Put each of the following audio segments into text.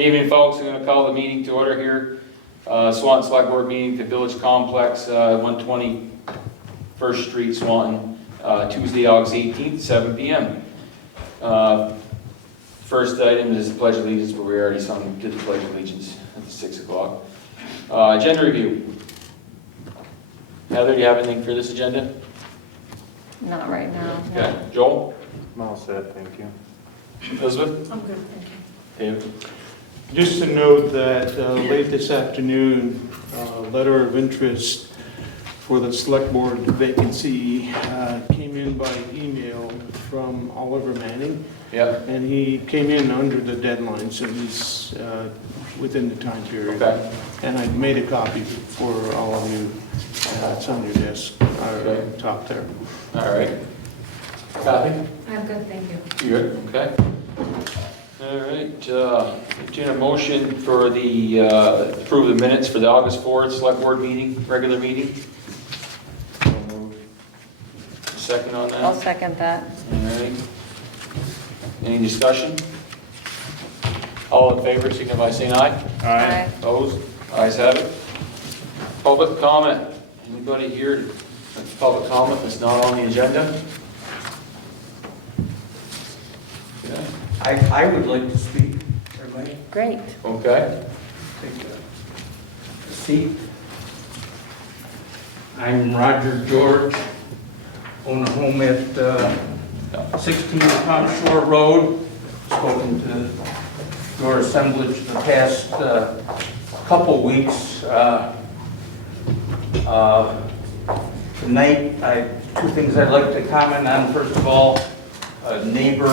Good evening, folks. I'm going to call the meeting to order here. Swanton Selectboard meeting at the Village Complex, 120 First Street, Swanton, Tuesday, August 18th, 7 p.m. First item is the Pledge of Allegiance, but we already did the Pledge of Allegiance at 6 o'clock. Agenda review. Heather, do you have anything for this agenda? Not right now. Okay. Joel? I'm all set, thank you. Elizabeth? I'm good, thank you. David? Just to note that late this afternoon, a letter of interest for the select board vacancy came in by email from Oliver Manning, Yeah. and he came in under the deadline, so he's within the time period. Okay. And I made a copy for all of you. It's on your desk, or top there. All right. Kathy? I'm good, thank you. You good? Okay. All right, entertain a motion for the, approve the minutes for the August 4th Select Board meeting, regular meeting. Second on that? I'll second that. All right. Any discussion? All in favor, signify by saying aye. Aye. Opposed? Ayes have it. Public comment. Anybody here with public comment that's not on the agenda? Okay. I would like to speak, everybody. Great. Okay. Take a seat. I'm Roger George, own a home at 16 Palm Shore Road. Spoken to your assemblage the past couple weeks. Tonight, two things I'd like to comment on. First of all, a neighbor,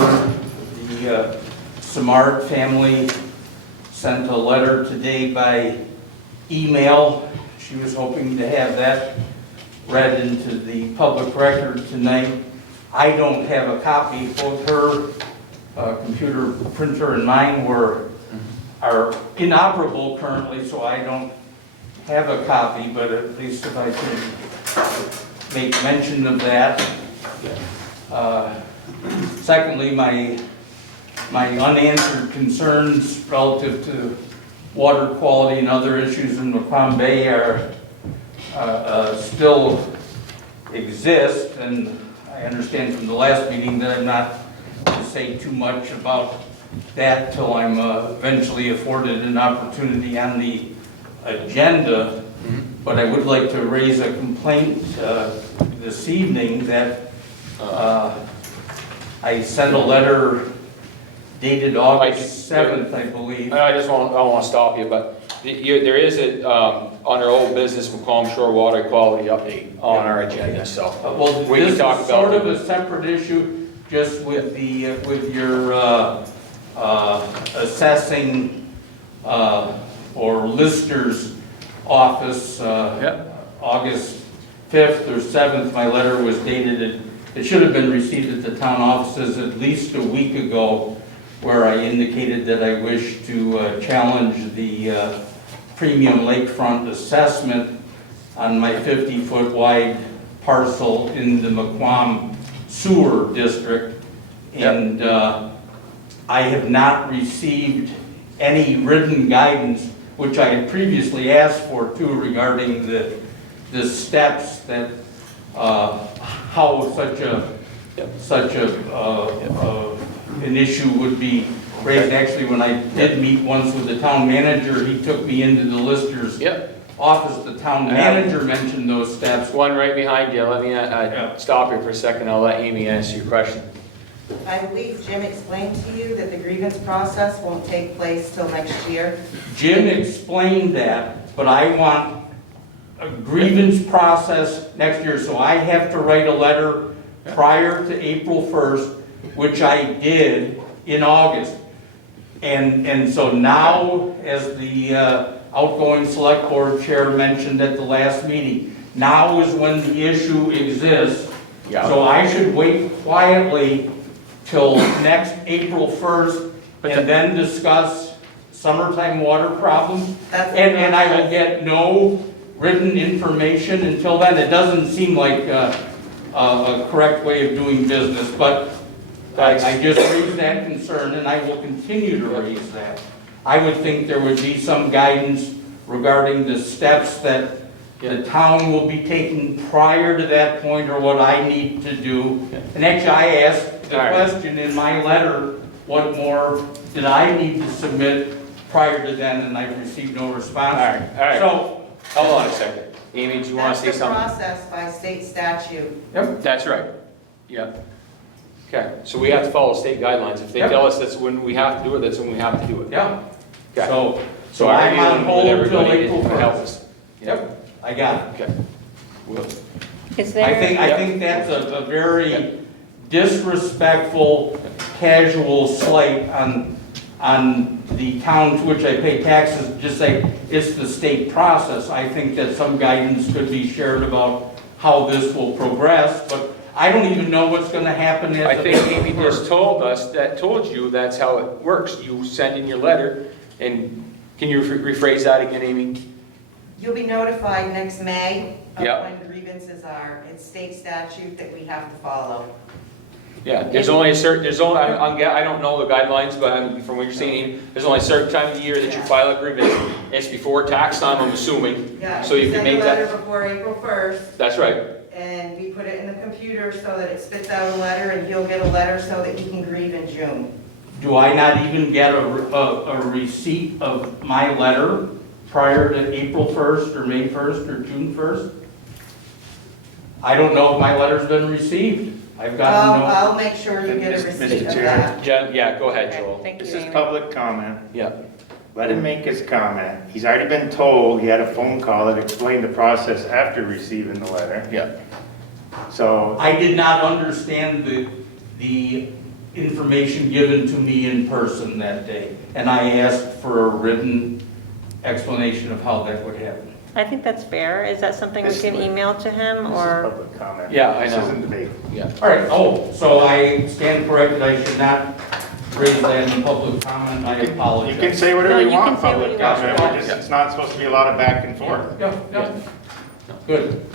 the Samard family, sent a letter today by email. She was hoping to have that read into the public record tonight. I don't have a copy. Both her computer printer and mine are inoperable currently, so I don't have a copy, but at least if I could make mention of that. Secondly, my unanswered concerns relative to water quality and other issues in Macomb Bay are still exist, and I understand from the last meeting that I'm not to say too much about that till I'm eventually afforded an opportunity on the agenda. But I would like to raise a complaint this evening that I sent a letter dated August 7th, I believe. I don't want to stop you, but there is a, under old business, Macomb Shore water quality update on our agenda, so. Well, We this can talk is about sort of it. a separate issue, just with the, with your assessing or lister's office, August 5th or 7th, my letter was dated, it should have been received at the town offices at least a week ago, where I indicated that I wish to challenge the premium lakefront assessment on my 50-foot wide parcel in the Macomb Sewer District. And I have not received any written guidance, which I had previously asked for too, regarding the steps that, how such an issue would be raised. Actually, when I did meet once with the town manager, he took me into the lister's office. The town manager mentioned those steps. One right behind you. Let me stop you for a second. I'll let Amy answer your question. I believe Jim explained to you that the grievance process won't take place till next year. Jim explained that, but I want a grievance process next year, so I have to write a letter prior to April 1st, which I did in August. And so now, as the outgoing select board chair mentioned at the last meeting, now is when the issue exists. So I should wait quietly till next April 1st and then discuss summertime water problems. And I will get no written information until then. It doesn't seem like a correct way of doing business, but I just raised that concern, and I will continue to raise that. I would think there would be some guidance regarding the steps that the town will be taking prior to that point, or what I need to do. And actually, I asked the All right. question in my letter, what more did I need to submit prior to then, and I've received no response. All right. So, Hold on a second. Amy, do you want to say That's the something? process by state statute. Yep, that's right. Yep. Okay, so we have to follow state guidelines. If they Yep. tell us that's when we have to do it, that's when we have to do it. yeah, Okay. so I I'm agree on with hold till everybody April to help 1st. us. Yep, I got it. Okay. Will. Is I there, think that's a very disrespectful, casual slight on the town to which I pay taxes, just say it's the state process. I think that some guidance could be shared about how this will progress, but I don't even know what's gonna happen as I of think April Amy just 1st. told you that's how it works. You send in your letter, and can you rephrase that again, Amy? You'll be notified next May of Yeah. when grievances are. It's state statute that we have to follow. Yeah, there's only a certain, I don't know the guidelines, but from what you're saying, Amy, there's only a certain time of the year that you file a grievance. It's before tax time, I'm assuming. Yeah, So you can make send a letter that, before April 1st, that's right. and we put it in the computer so that it spits out a letter, and he'll get a letter so that he can grieve in June. Do I not even get a receipt of my letter prior to April 1st or May 1st or June 1st? I don't know if my letter's been received. I've gotten no. I'll make sure you get a Mr. receipt of Chair. that. Jen, yeah, go ahead, Joel. thank This you, is Amy. public comment. Yeah, Let him make his comment. He's already been told, he had a phone call that explained the process after receiving the letter. yeah. So, I did not understand the information given to me in person that day, and I asked for a written explanation of how that would happen. I think that's fair. Is that something we This can is- email to him, this is or? public comment. Yeah, I This know. isn't debate. Yeah. All right, so I stand corrected, I should not raise that in public comment, I apologize. You can say whatever No, you you want can in say what public you want. comment, we're just- it's not supposed to be a lot of back and forth. Yeah, yeah, good,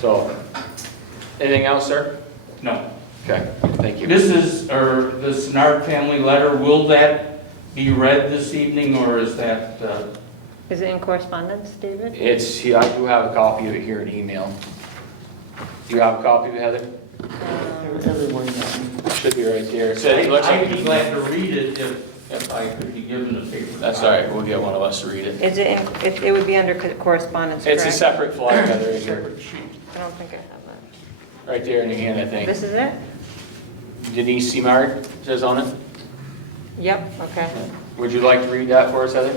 So, anything else, sir? no. Okay, thank you. This Snart family letter, will that be read this evening, or is that, Is it in correspondence, David? It's, yeah, I do have a copy of it here in email. Do you have a copy of it, Heather? Everyone knows. It should be right there. It says, it looks like I'd be an glad email. to read it if I could be given a paper. That's all right, we'll get one of us to read it. Is it, it would be under correspondence, correct? It's a separate flyer, Heather, right here. I don't think I have that. Right there in your hand, I think. This is it? Denise Seamard says on it. Yep, okay. Would you like to read that for us, Heather?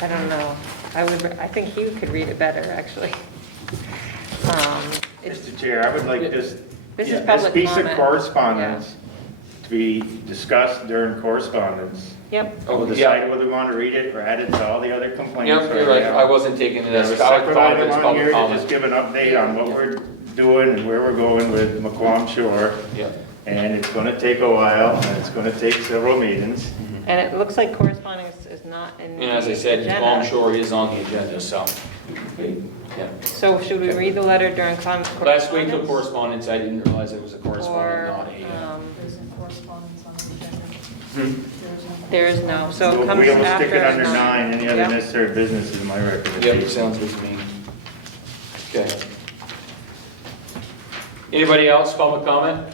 I don't know. I think he could read it better, actually. It's, Mr. Chair, I would like this this is yeah, public piece of comment. correspondence to be discussed during correspondence. Yep, Oh, We'll yeah. decide whether we want to read it or add it to all the other complaints Yep, you're right, right I now. wasn't taking it There's as, a I would separate call it item as on public here to just comment. give an update on what we're doing and where we're going with McQuam Shore. Yeah. And it's going to take a while, and it's going to take several meetings. and it looks like correspondence is not in the And as I said, agenda. Long Shore is on the agenda, so. Yeah. So should we read the letter during correspondence? Let's wait till correspondence, I didn't realize it was a correspondence, not a. There's correspondence on the agenda. Hmm? There is no, so it So comes we will after. stick it under 9, any other Yep. necessary business is my Yep, recommendation. sounds good to me. Okay. Anybody else, public comment?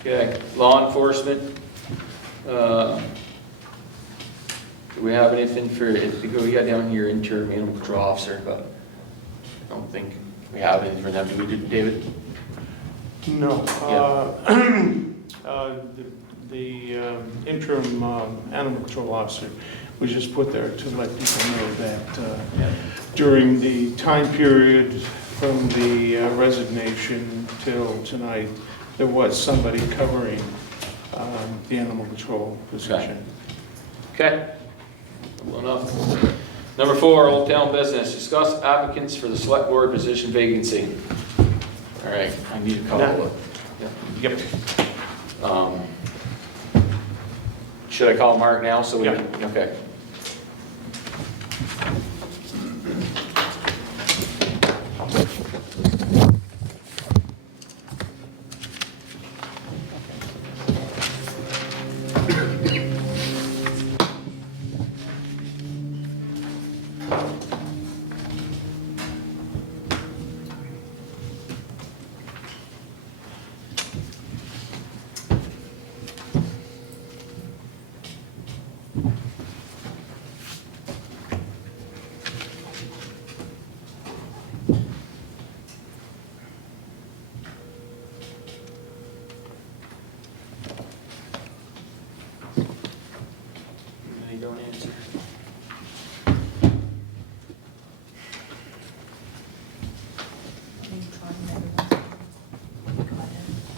Okay, law enforcement. Do we have anything for, we got down here interim animal control officer, but I don't think we have anything for them. Do we, David? No. The interim animal control officer was just put there to let people know that during the time period from the resignation till tonight, there was somebody covering the animal control position. Okay. Well enough. Number 4, Old Town Business. Discuss applicants for the select board position vacancy. All right, I need a couple of. Yep. Should I call Mark now? So we, Yeah. okay.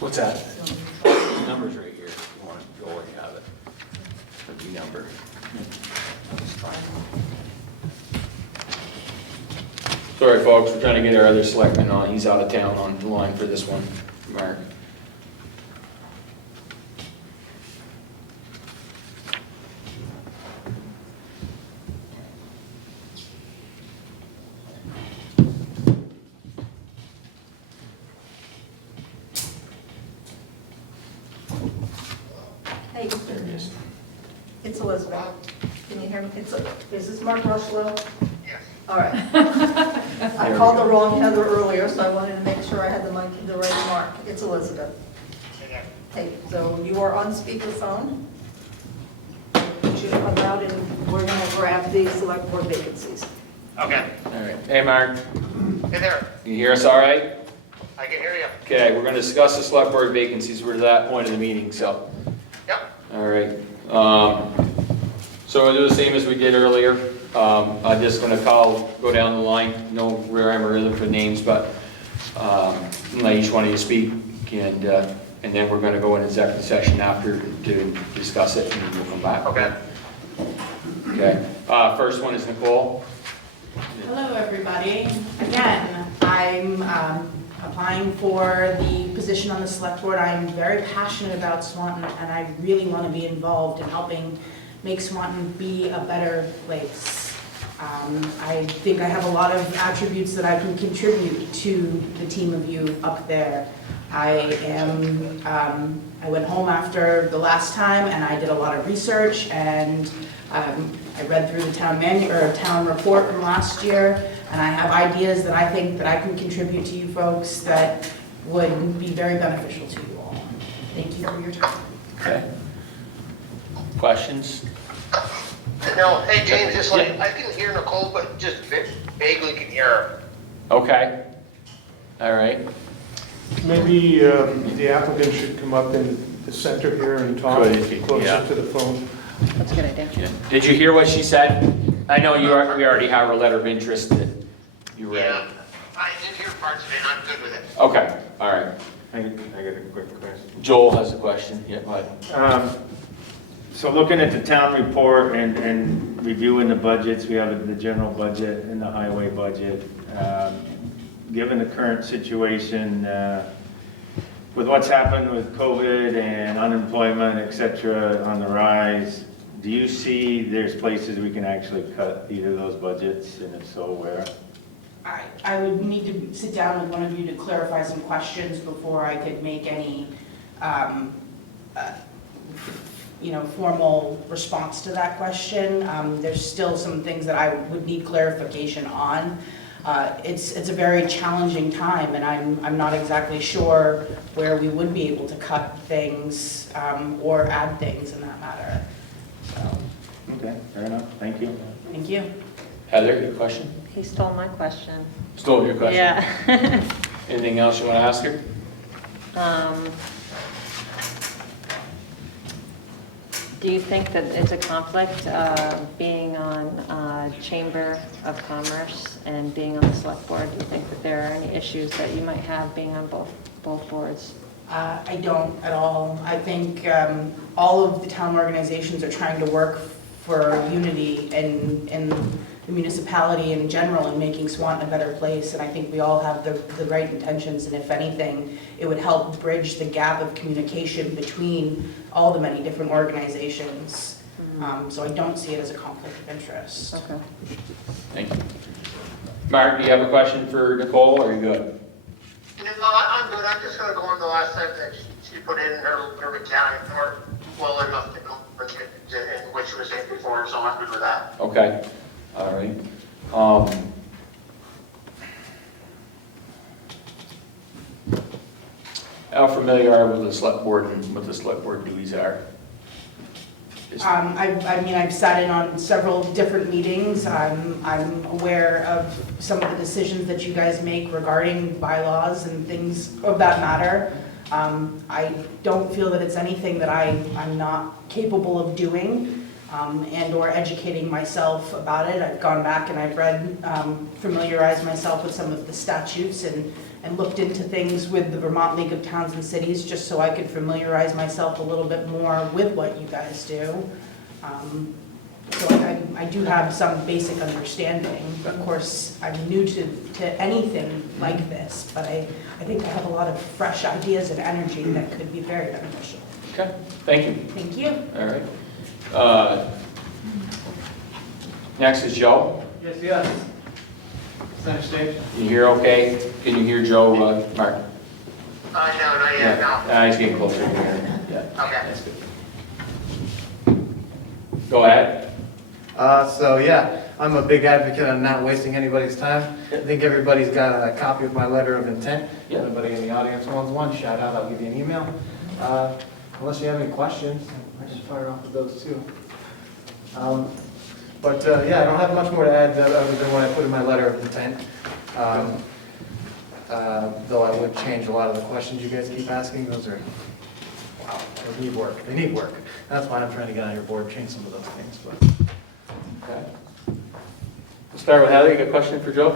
What's that? The number's right here, if you want to go where you have it. The number. Sorry, folks, we're trying to get our other selectman on, he's out of town on the line for this one, Mark. Hey, There he is. it's Elizabeth. Can you hear me? Is this Mark Rushlow? Yes. All right. I called the wrong Heather earlier, so I wanted to make sure I had the right Mark. It's Elizabeth. Hey, so you are on speakerphone. Put you about and we're going to grab the select board vacancies. Okay. All right, hey, Mark, Hey there. you hear us all right? I can hear you. Okay, we're gonna discuss the select board vacancies, we're to that point of the meeting, so. Yep. All right, so we'll do the same as we did earlier. I'm just gonna go down the line, no rhyme or rhythm for names, but, let each one of you speak, and then we're gonna go in executive session after to discuss it, and we'll come back. Okay. Okay, first one is Nicole. Hello, everybody. Again, I'm applying for the position on the select board. I'm very passionate about Swanton, and I really want to be involved in helping make Swanton be a better place. I think I have a lot of attributes that I can contribute to the team of you up there. I went home after the last time, and I did a lot of research, and I read through the town report from last year, and I have ideas that I think that I can contribute to you folks that would be very beneficial to you all. Thank you for your time. Okay. Questions? No, hey James, just like, I can hear Nicole, but just vaguely can hear her. Okay. All right. Maybe the applicant should come up in the center here and talk Good, if you- closer yeah. to the phone. That's a good idea. Yeah. Did you hear what she said? I know we already have her letter of interest that you read. Yeah, I did hear parts of it, I'm good with it. Okay, all right. I got a quick question. Joel has a question. Yeah, go ahead. So looking at the town report and reviewing the budgets, we have the general budget and the highway budget. Given the current situation, with what's happened with COVID and unemployment, et cetera, on the rise, do you see there's places we can actually cut either of those budgets, and if so, where? I would need to sit down with one of you to clarify some questions before I could make any, formal response to that question. There's still some things that I would need clarification on. It's a very challenging time, and I'm not exactly sure where we would be able to cut things or add things in that matter. So, Okay, fair enough, thank you. thank you. Heather, your question? He stole my question. Stole your question? Yeah. Anything else you want to ask her? Do you think that it's a conflict being on Chamber of Commerce and being on the select board? Do you think that there are any issues that you might have being on both boards? I don't at all. I think all of the town organizations are trying to work for unity in the municipality in general and making Swanton a better place. And I think we all have the right intentions. And if anything, it would help bridge the gap of communication between all the many different organizations. So I don't see it as a conflict of interest. Okay. Thank you. Mark, do you have a question for Nicole, or are you good? No, I'm good, I'm just gonna go on the last sentence she put in her Italian part well enough to know in which was in before, so I'm good with that. Okay, all right. How familiar are you with the select board and what the select board duties are? I've sat in on several different meetings. I'm aware of some of the decisions that you guys make regarding bylaws and things of that matter. I don't feel that it's anything that I'm not capable of doing. and/or educating myself about it. I've gone back and I've read, familiarized myself with some of the statutes and looked into things with the Vermont League of Towns and Cities, just so I could familiarize myself a little bit more with what you guys do. So I do have some basic understanding. Of course, I'm new to anything like this, but I think I have a lot of fresh ideas and energy that could be very beneficial. Okay, thank you. Thank you. All right. Next is Joe. Yes. Center stage. You hear okay? Can you hear Joe, Mark? No, not yet, no. He's getting closer. Yeah. Okay. That's good. Go ahead. So yeah, I'm a big advocate of not wasting anybody's time. I think everybody's got a copy of my letter of intent. If Yeah. anybody in the audience wants one, shout out, I'll give you an email. Unless you have any questions, I can fire off with those too. But yeah, I don't have much more to add other than what I put in my letter of intent. Though I would change a lot of the questions you guys keep asking. Those are, wow, those need work. They need work. That's why I'm trying to get on your board, change some of those things. But Okay. We'll start with Heather. You got a question for Joe?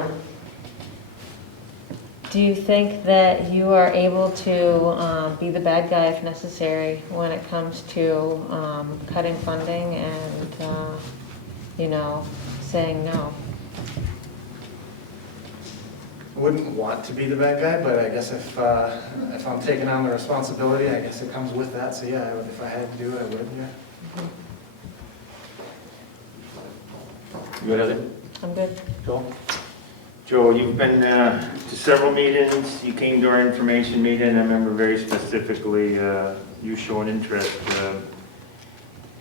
Do you think that you are able to be the bad guy if necessary when it comes to cutting funding and, saying no? I wouldn't want to be the bad guy, but I guess if I'm taking on the responsibility, I guess it comes with that. So yeah, if I had to do it, I would, yeah. You good, Heather? I'm good. Joe? Joe, you've been to several meetings, you came to our information meeting, I remember very specifically you showing interest.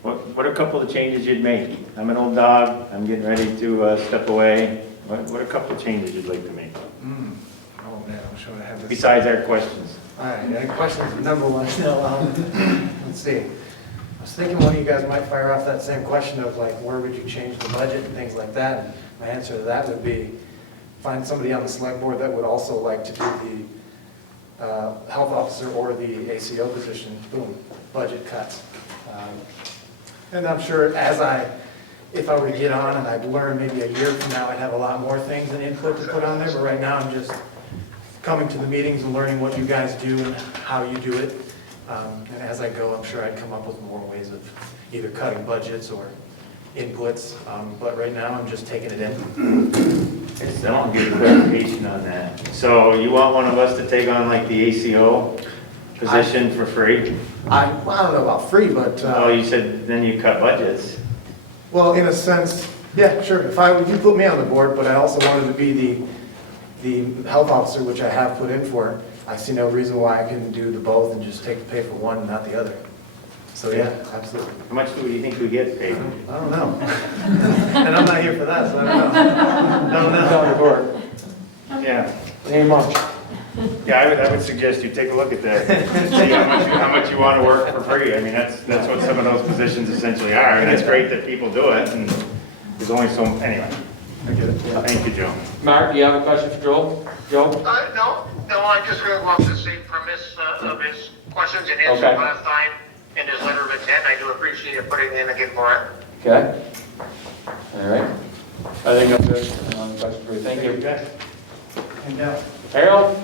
What are a couple of changes you'd make? I'm an old dog, I'm getting ready to step away. What are a couple of changes you'd like to make? Oh man, I'm sure I have this. Besides our questions. All right, any questions for number one? No, let's see. I was thinking one of you guys might fire off that same question of like, where would you change the budget and things like that? And my answer to that would be, find somebody on the select board that would also like to do the health officer or the ACO position. Boom, budget cuts. And I'm sure if I were to get on and I'd learn maybe a year from now, I'd have a lot more things and input to put on there. But right now, I'm just coming to the meetings and learning what you guys do and how you do it. And as I go, I'm sure I'd come up with more ways of either cutting budgets or inputs. But right now, I'm just taking it in. I just don't get clarification on that. So you want one of us to take on like the ACO position for free? I don't know about free, but, Oh, you said then you cut budgets. well, in a sense, yeah, sure. You put me on the board, but I also wanted to be the health officer, which I have put in for. I see no reason why I couldn't do the both and just take the pay for one and not the other. So yeah, absolutely. How much do you think we get paid? I don't know. And I'm not here for that, so I don't know. Don't know. On the board. Yeah. Name much. Yeah, I would suggest you take a look at that. See how much you want to work for free. I mean, that's what some of those positions essentially are. And it's great that people do it, and there's only so, anyway. I get it. Yeah. Thank you, Joe. Mark, do you have a question for Joe? Joe? No, I just really love the same premise of his questions and answers Okay. last time in his letter of intent. I do appreciate you putting in again for it. Okay. All right. I think that's good. Question for you. Thank you. guys. And Harold?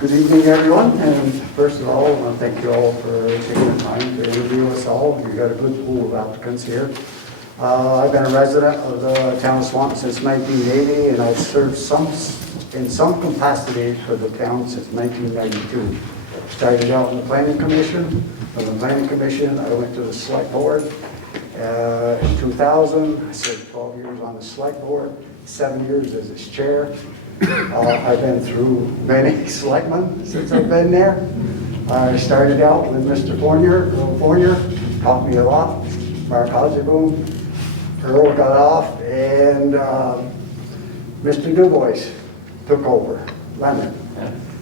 Good evening, everyone, and first of all, I want to thank you all for taking the time to interview us all. You've got a good pool of applicants here. I've been a resident of the town of Swanton since 1980, and I've served in some capacity for the town since 1992. Started out in the planning commission. From the planning commission, I went to the select board. In 2000, I served 12 years on the select board, 7 years as its chair. I've been through many selectmen since I've been there. I started out with Mr. Fournier, taught me a lot. Mark Hoseboom, Earl got off, and Mr. DuBois took over, Leonard.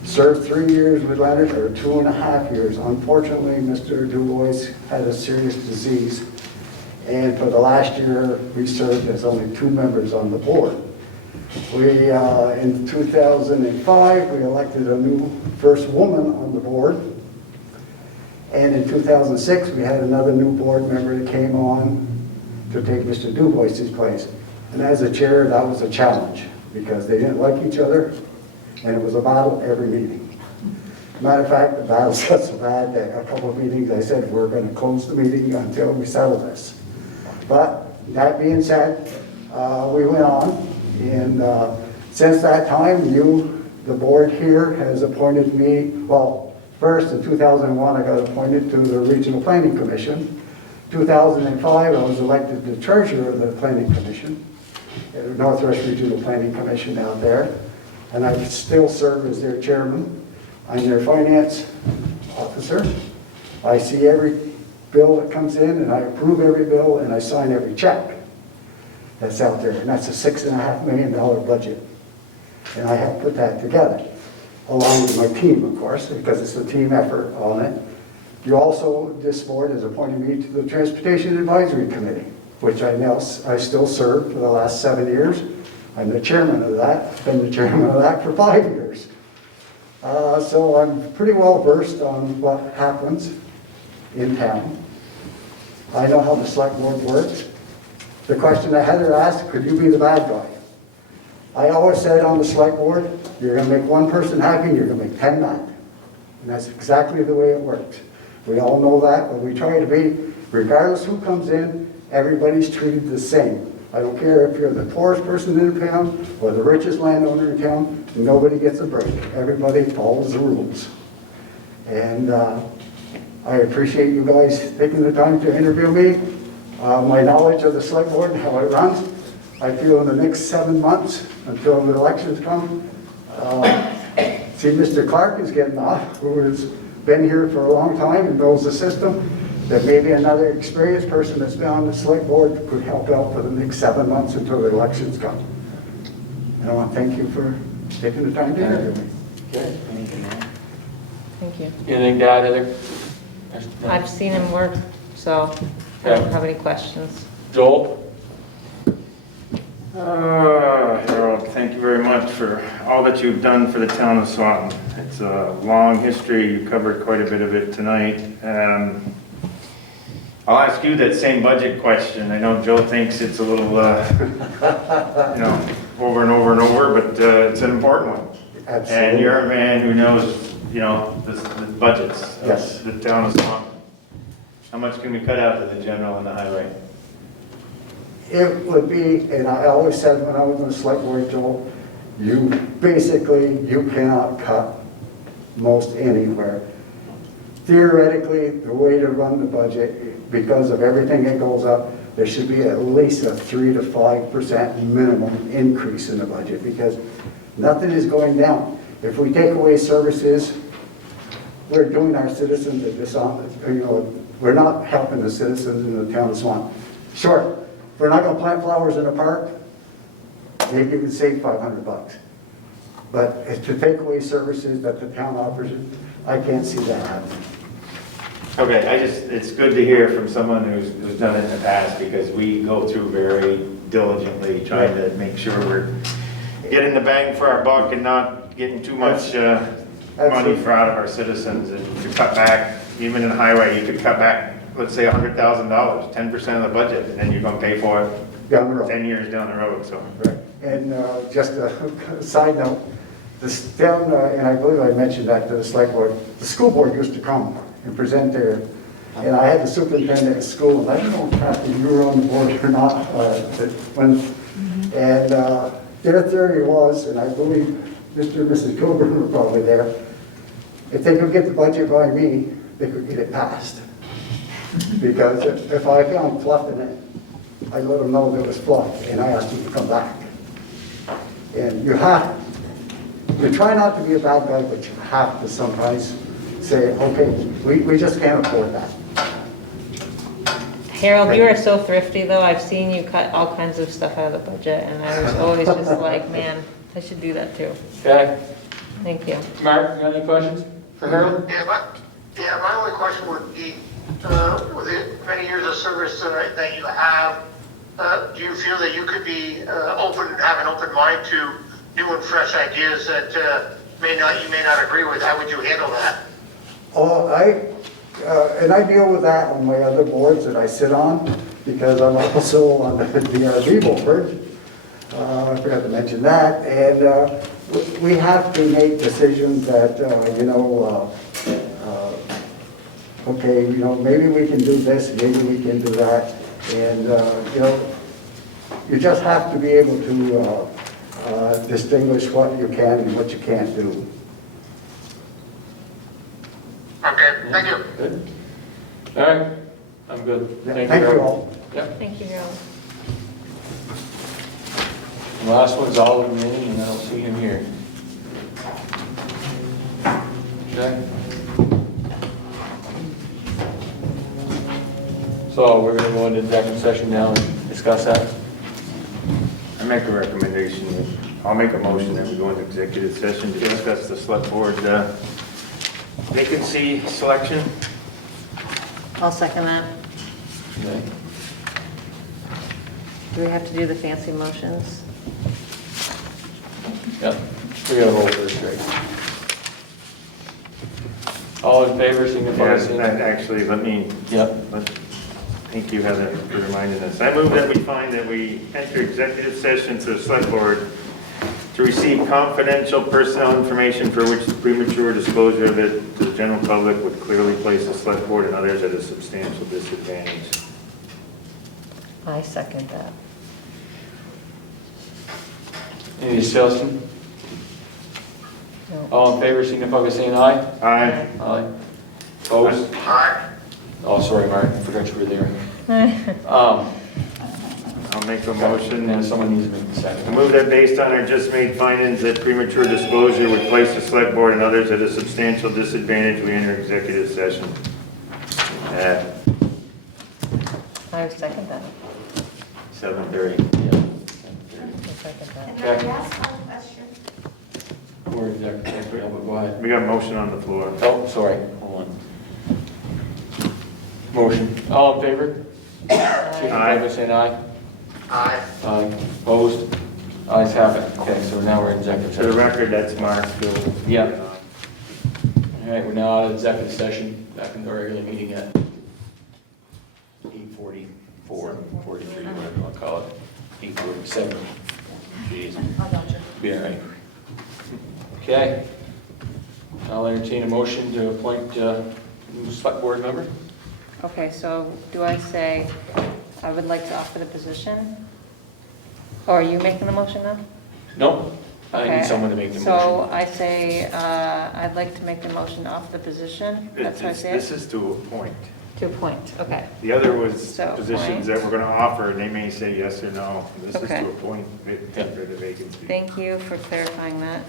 Served 3 years with Leonard, or 2.5 years. Unfortunately, Mr. DuBois had a serious disease, and for the last year, we served as only 2 members on the board. We, in 2005, we elected a new first woman on the board. And in 2006, we had another new board member that came on to take Mr. Dubois's place. And as a chair, that was a challenge because they didn't like each other and it was a battle every meeting. Matter of fact, the battles got so bad that a couple of meetings I said, we're going to close the meeting until we settle this. But that being said, we went on, and since that time, the board here has appointed me, well, first in 2001, I got appointed to the Regional Planning Commission. 2005, I was elected the treasurer of the Planning Commission, the Northwest Regional Planning Commission out there, and I still serve as their chairman. I'm their finance officer. I see every bill that comes in, and I approve every bill, and I sign every check that's out there, and that's a $6.5 million budget. And I have put that together, along with my team, of course, because it's a team effort on it. You also, this board has appointed me to the Transportation Advisory Committee, which I still serve for the last 7 years. I'm the chairman of that, been the chairman of that for 5 years. So I'm pretty well versed on what happens in town. I know how the select board works. The question that Heather asked, could you be the bad guy? I always said on the select board, you're going to make one person happy, you're going to make 10 mad. And that's exactly the way it works. We all know that, but we try to be, regardless who comes in, everybody's treated the same. I don't care if you're the poorest person in town or the richest landowner in town, nobody gets a break. Everybody follows the rules. And I appreciate you guys taking the time to interview me. My knowledge of the select board and how it runs, I feel in the next 7 months until the elections come. See, Mr. Clark is getting off, who has been here for a long time and knows the system, that maybe another experienced person that's been on the select board could help out for the next 7 months until the elections come. And I want to thank you for taking the time to interview me. Okay. Thank you. Anything to add, Heather? I've seen him work, so I don't have any questions. Joel? Harold, thank you very much for all that you've done for the town of Swanton. It's a long history. You covered quite a bit of it tonight. I'll ask you that same budget question. I know Joe thinks it's a little, over and over and over, but it's an important one. Absolutely. And you're a man who knows, the budgets Yes. of the town of Swanton. How much can we cut out to the general and the highway? It would be, and I always said when I was on the select board, Joel, you cannot cut most anywhere. Theoretically, the way to run the budget, because of everything that goes up, there should be at least a 3 to 5% minimum increase in the budget, because nothing is going down. If we take away services, we're doing our citizens a dishonest, we're not helping the citizens in the town of Swanton. Sure, if we're not going to plant flowers in a park, maybe you can save $500. But to take away services that the town offers, I can't see that happening. Okay, it's good to hear from someone who's done it in the past, because we go through very diligently trying to make sure we're getting the bang for our buck and not getting too much money for out of our citizens. And to cut back, even in the highway, you could cut back, let's say $100,000, 10% of the budget, and then you're going to pay for it Down the road. 10 years down the road. So. Right. And just a side note, this town, and I believe I mentioned that to the select board, the school board used to come and present there. And I had the superintendent at school, and I don't know, Kathy, you were on the board or not, and their theory was, and I believe Mr. and Mrs. Kilburn were probably there, if they could get the budget by me, they could get it passed. Because if I found fluff in it, I let them know there was fluff, and I asked them to come back. And you try not to be a bad guy, but you have to sometimes say, okay, we just can't afford that. Harold, you are so thrifty, though. I've seen you cut all kinds of stuff out of the budget, and I was always just like, man, I should do that too. Okay. Thank you. Mark, you got any questions for Harold? Yeah, my only question would be, with the many years of service that you have, do you feel that you could be have an open mind to new and fresh ideas that you may not agree with? How would you handle that? Oh, and I deal with that on my other boards that I sit on, because I'm also on the DRB board. I forgot to mention that. And we have to make decisions that, okay, maybe we can do this, maybe we can do that. And, you just have to be able to distinguish what you can and what you can't do. Okay, thank you. Good. All right, I'm good. Yeah, Thank thank you. you all. Yep. Thank you, Harold. The last one's Oliver Mini, and I don't see him here. Okay. So we're gonna go into executive session now and discuss that. I make a recommendation, I'll make a motion that we go into executive session to discuss the select board vacancy selection. I'll second that. Okay. Do we have to do the fancy motions? Yep, we gotta roll first, right? All in favor, signify by Yes, saying and actually, Yep. thank you, Heather, for reminding us. I move that we find that we enter executive session to the select board to receive confidential personnel information for which the premature disclosure of it to the general public would clearly place the select board and others at a substantial disadvantage. I second that. Any discussion? No. All in favor, signify by saying aye. Aye. Aye. Opposed? Aye. Oh, sorry, Mark, I forgot you were there. I'll make a motion. And someone needs to make the I second. move that based on our just made findings that premature disclosure would place the select board and others at a substantial disadvantage, we enter executive session. I second that. 7:30. I second that. Can I ask one question? We're in executive session, but go ahead. We got a motion on the floor. Oh, sorry, hold on. Motion. All in favor? Signify by saying aye. Aye. Aye. Opposed? Ayes have it. Okay, so now we're in executive For the session. record, that's Mark. Yeah. All right, we're now out of executive session, back in the regular meeting at 8:44, 43, whatever you want to call it. 8:47. Jeez. I got you. Be all right. Okay. I'll entertain a motion to appoint a new select board member. Okay, so do I say, I would like to offer the position? Or are you making the motion now? Nope. I need Okay, someone to make the So motion. I say, I'd like to make the motion to offer the position. That's how I say This it? is to appoint. To appoint, okay. The other was So, positions that we're going to offer, and they may say yes or no. This is Okay. to appoint for the vacancy. Thank you for clarifying that.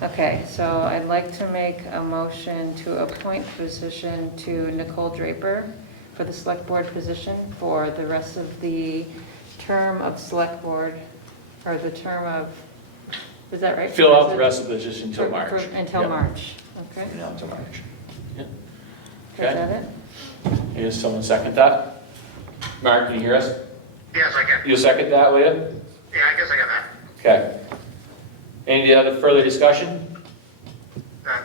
Okay, so I'd like to make a motion to appoint position to Nicole Draper for the select board position for the rest of the term of select board, or the term of, is that right? Fill out the rest of the position until For- March. Until Yep. March, okay? Yeah, until March. Yeah. Is that it? Is someone second that? Mark, can you hear us? Yes, I can. You'll second that, will you? Yeah, I guess I got that. Okay. Any other further discussion? None.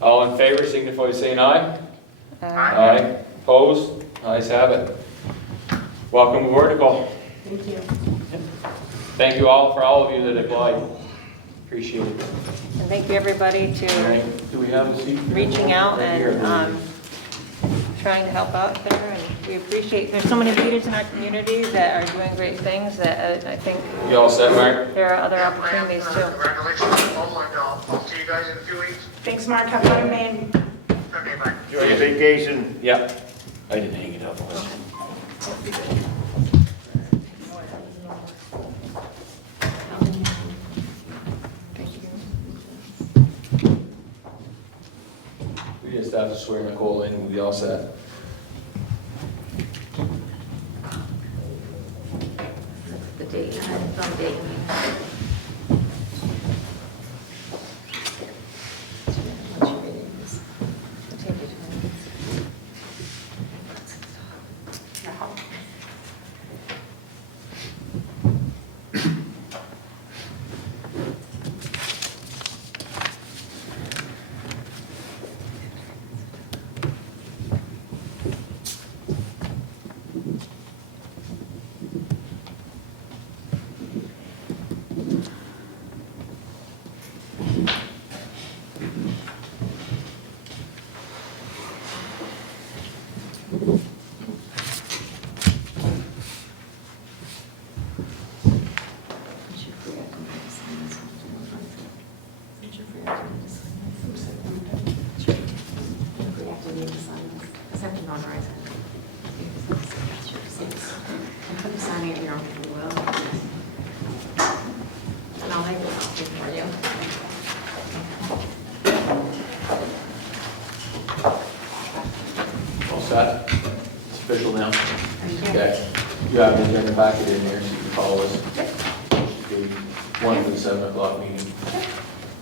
All in favor, signify by saying aye. Uh, Opposed? Ayes have it. Welcome aboard, Nicole. Thank you. Thank you all, for all of you that applied. Appreciate it. And thank you, everybody, All to right, do we have a seat? reaching out Right here. and trying to help out there. And we appreciate, there's so many leaders in our community that are doing great things that I think You all set, Mark? there are other Yeah, opportunities too. Congratulations on the phone line, I'll see you guys in a few weeks. Thanks, Mark. Have fun in Maine. Okay, bye. Enjoy your vacation. Yep. I didn't hang it up. We just have to swear Nicole in, we'll be all set. The date, some date. Okay. You have an agenda packet in there, so you can follow us. Okay. One for the 7 o'clock meeting.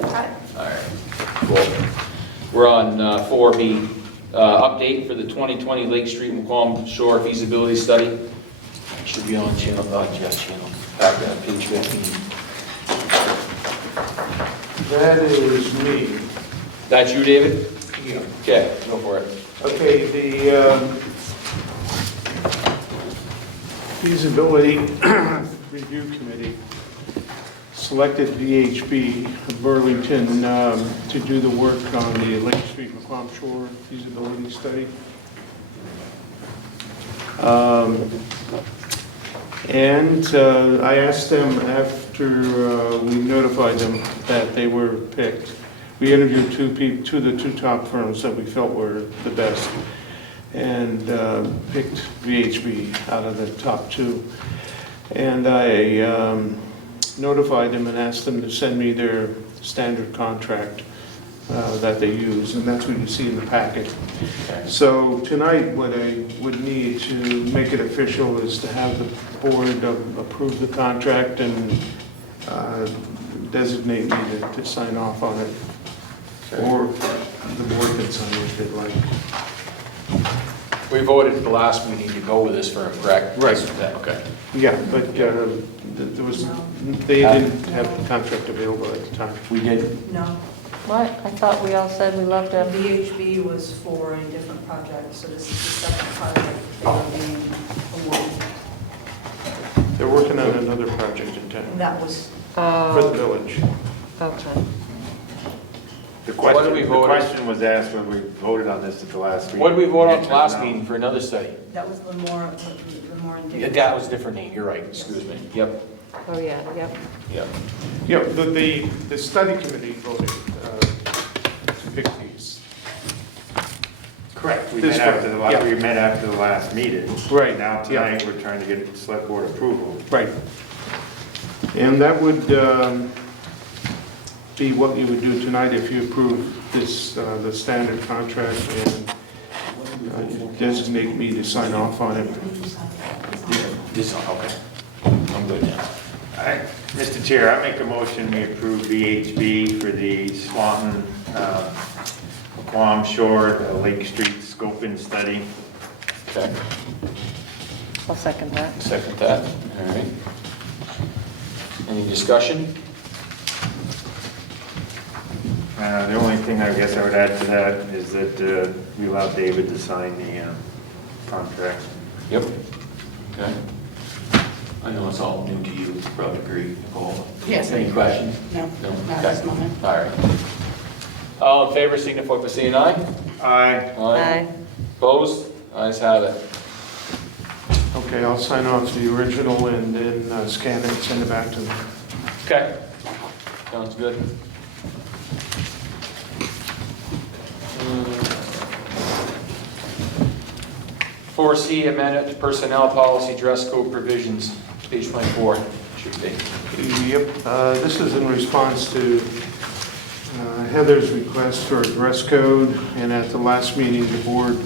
Got it. All right, cool. We're on 4B, update for the 2020 Lake Street McQuam Shore feasibility study. Should be on channel, Jeff's channel, back on page 15. That is me. That's you, David? Yeah. Okay, go for it. Okay, the feasibility review committee selected VHB of Burlington to do the work on the Lake Street McQuam Shore feasibility study. And I asked them after we notified them that they were picked. We interviewed two of the two top firms that we felt were the best, and picked VHB out of the top two. And I notified them and asked them to send me their standard contract that they use, and that's what you see in the packet. So tonight, what I would need to make it official is to have the board approve the contract and designate me to sign off on it. Or the board can sign it if they'd like. We voted at the last meeting to go with this firm, correct? Right. Okay. Yeah, but there was, they didn't have the contract available at the time. We did. No, What? I thought we all said we loved them. VHB was for a different project, so this is the second project they were being awarded. They're working on another project in And town that was, for the village. Okay. The What did we vote? question was asked when we voted on this at the last meeting. What did we vote on the The last answer is no. meeting for another study? that was the more Yeah, that was a different name, you're right, excuse me. Yep, Oh, yeah, yep. yep. Yeah, the study committee voted to pick these. Correct, we This met after one, the, la- yeah. we met after the last meeting. Right, Now yeah. tonight, we're trying to get select board approval. Right. And that would be what you would do tonight if you approve this, the standard contract, and designate me to sign off on it. This, okay. I'm good now. All right, Mr. Chair, I make a motion, we approve VHB for the Swanton, McQuam Shore, Lake Street scoping study. Okay, I'll second that. second that, all right. Any discussion? The only thing I guess I would add to that is that we allow David to sign the contract. Yep. Okay. I know it's all new to you, you probably agree, Nicole. Yes. Any questions? No, No? not at Okay. this moment. All right. All in favor, signify by saying aye. Aye. Aye. Opposed? Ayes have it. Okay, I'll sign off the original and then scan it and send it back to them. Okay. Sounds good. 4C, amendment to personnel policy dress code provisions, page 24, should be. Yep, this is in response to Heather's request for a dress code, and at the last meeting, the board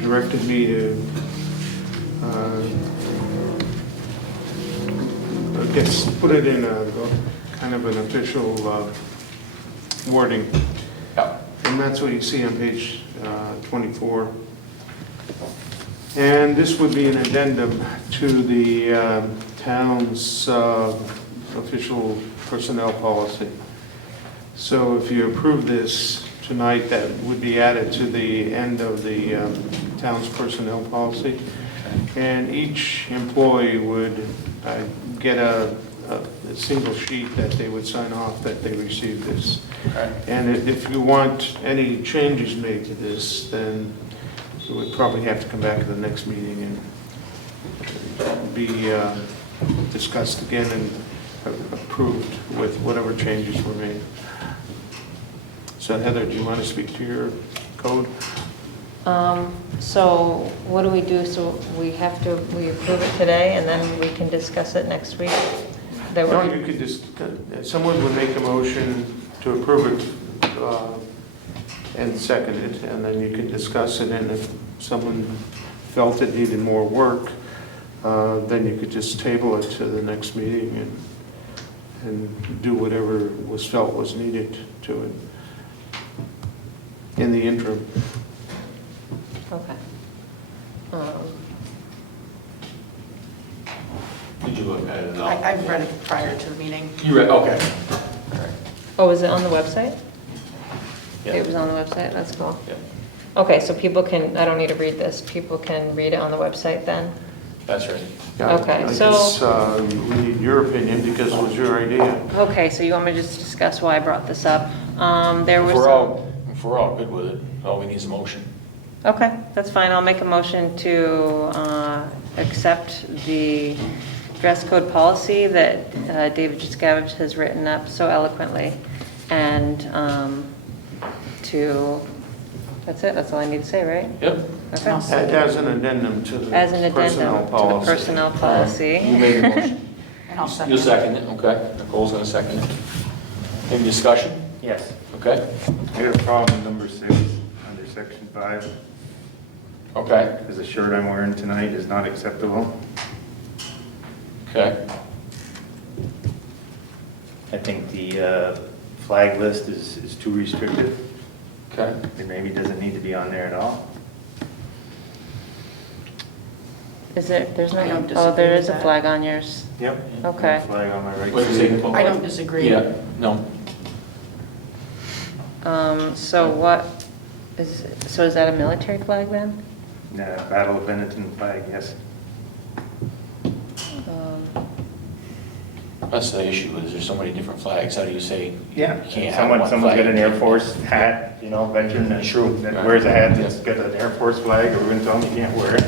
directed me to, I guess, put it in a kind of an official wording, Yep. and that's what you see on page 24. And this would be an addendum to the town's official personnel policy. So if you approve this tonight, that would be added to the end of the town's personnel policy. And each employee would get a single sheet that they would sign off that they received this. Okay. And if you want any changes made to this, then it would probably have to come back to the next meeting and be discussed again and approved with whatever changes were made. So Heather, do you want to speak to your code? So what do we do? So we approve it today and then we can discuss it next week? That No, would- you could just, someone would make a motion to approve it and second it, and then you can discuss it, and if someone felt it needed more work, then you could just table it to the next meeting and do whatever was felt was needed to it in the interim. Okay. Did you look at it at all? I've read it prior to the meeting. You read, okay. All right. Oh, was it on the website? Yeah. It was on the website, that's cool. Yeah, Okay, so people can, I don't need to read this, people can read it on the website then? that's right. Yeah, Okay, I so- guess, we need your opinion because it was your idea. Okay, so you want me to just discuss why I brought this up? There was If we're all good with it, all we need is a motion. Okay, that's fine. I'll make a motion to accept the dress code policy that David Juscavich has written up so eloquently. And that's it, that's all I need to say, right? Yep. Okay. As an addendum to the As an personnel addendum to the policy. personnel You policy. made a motion. And I'll second You'll it. second it, okay. Nicole's gonna second it. Any discussion? Yes. Okay, I got a problem with number 6, under section 5, okay, because the shirt I'm wearing tonight is not acceptable. okay. I think the flag list is too restrictive. Okay. It maybe doesn't need to be on there at all. Is there, there's no, I don't oh, there disagree is a with flag on yours. Yep. Okay. Flag on my right. What do you say, Nicole? I don't disagree. Yeah, no. So what is, so is that a military flag then? Battle of Benetton flag, yes. That's the issue, is there's so many different flags. How do you say? Yeah. You can't have Someone's one got flag. an Air Force hat, veteran that True. that wears a hat that's got an Air Force flag, or we're going to tell them you can't wear it.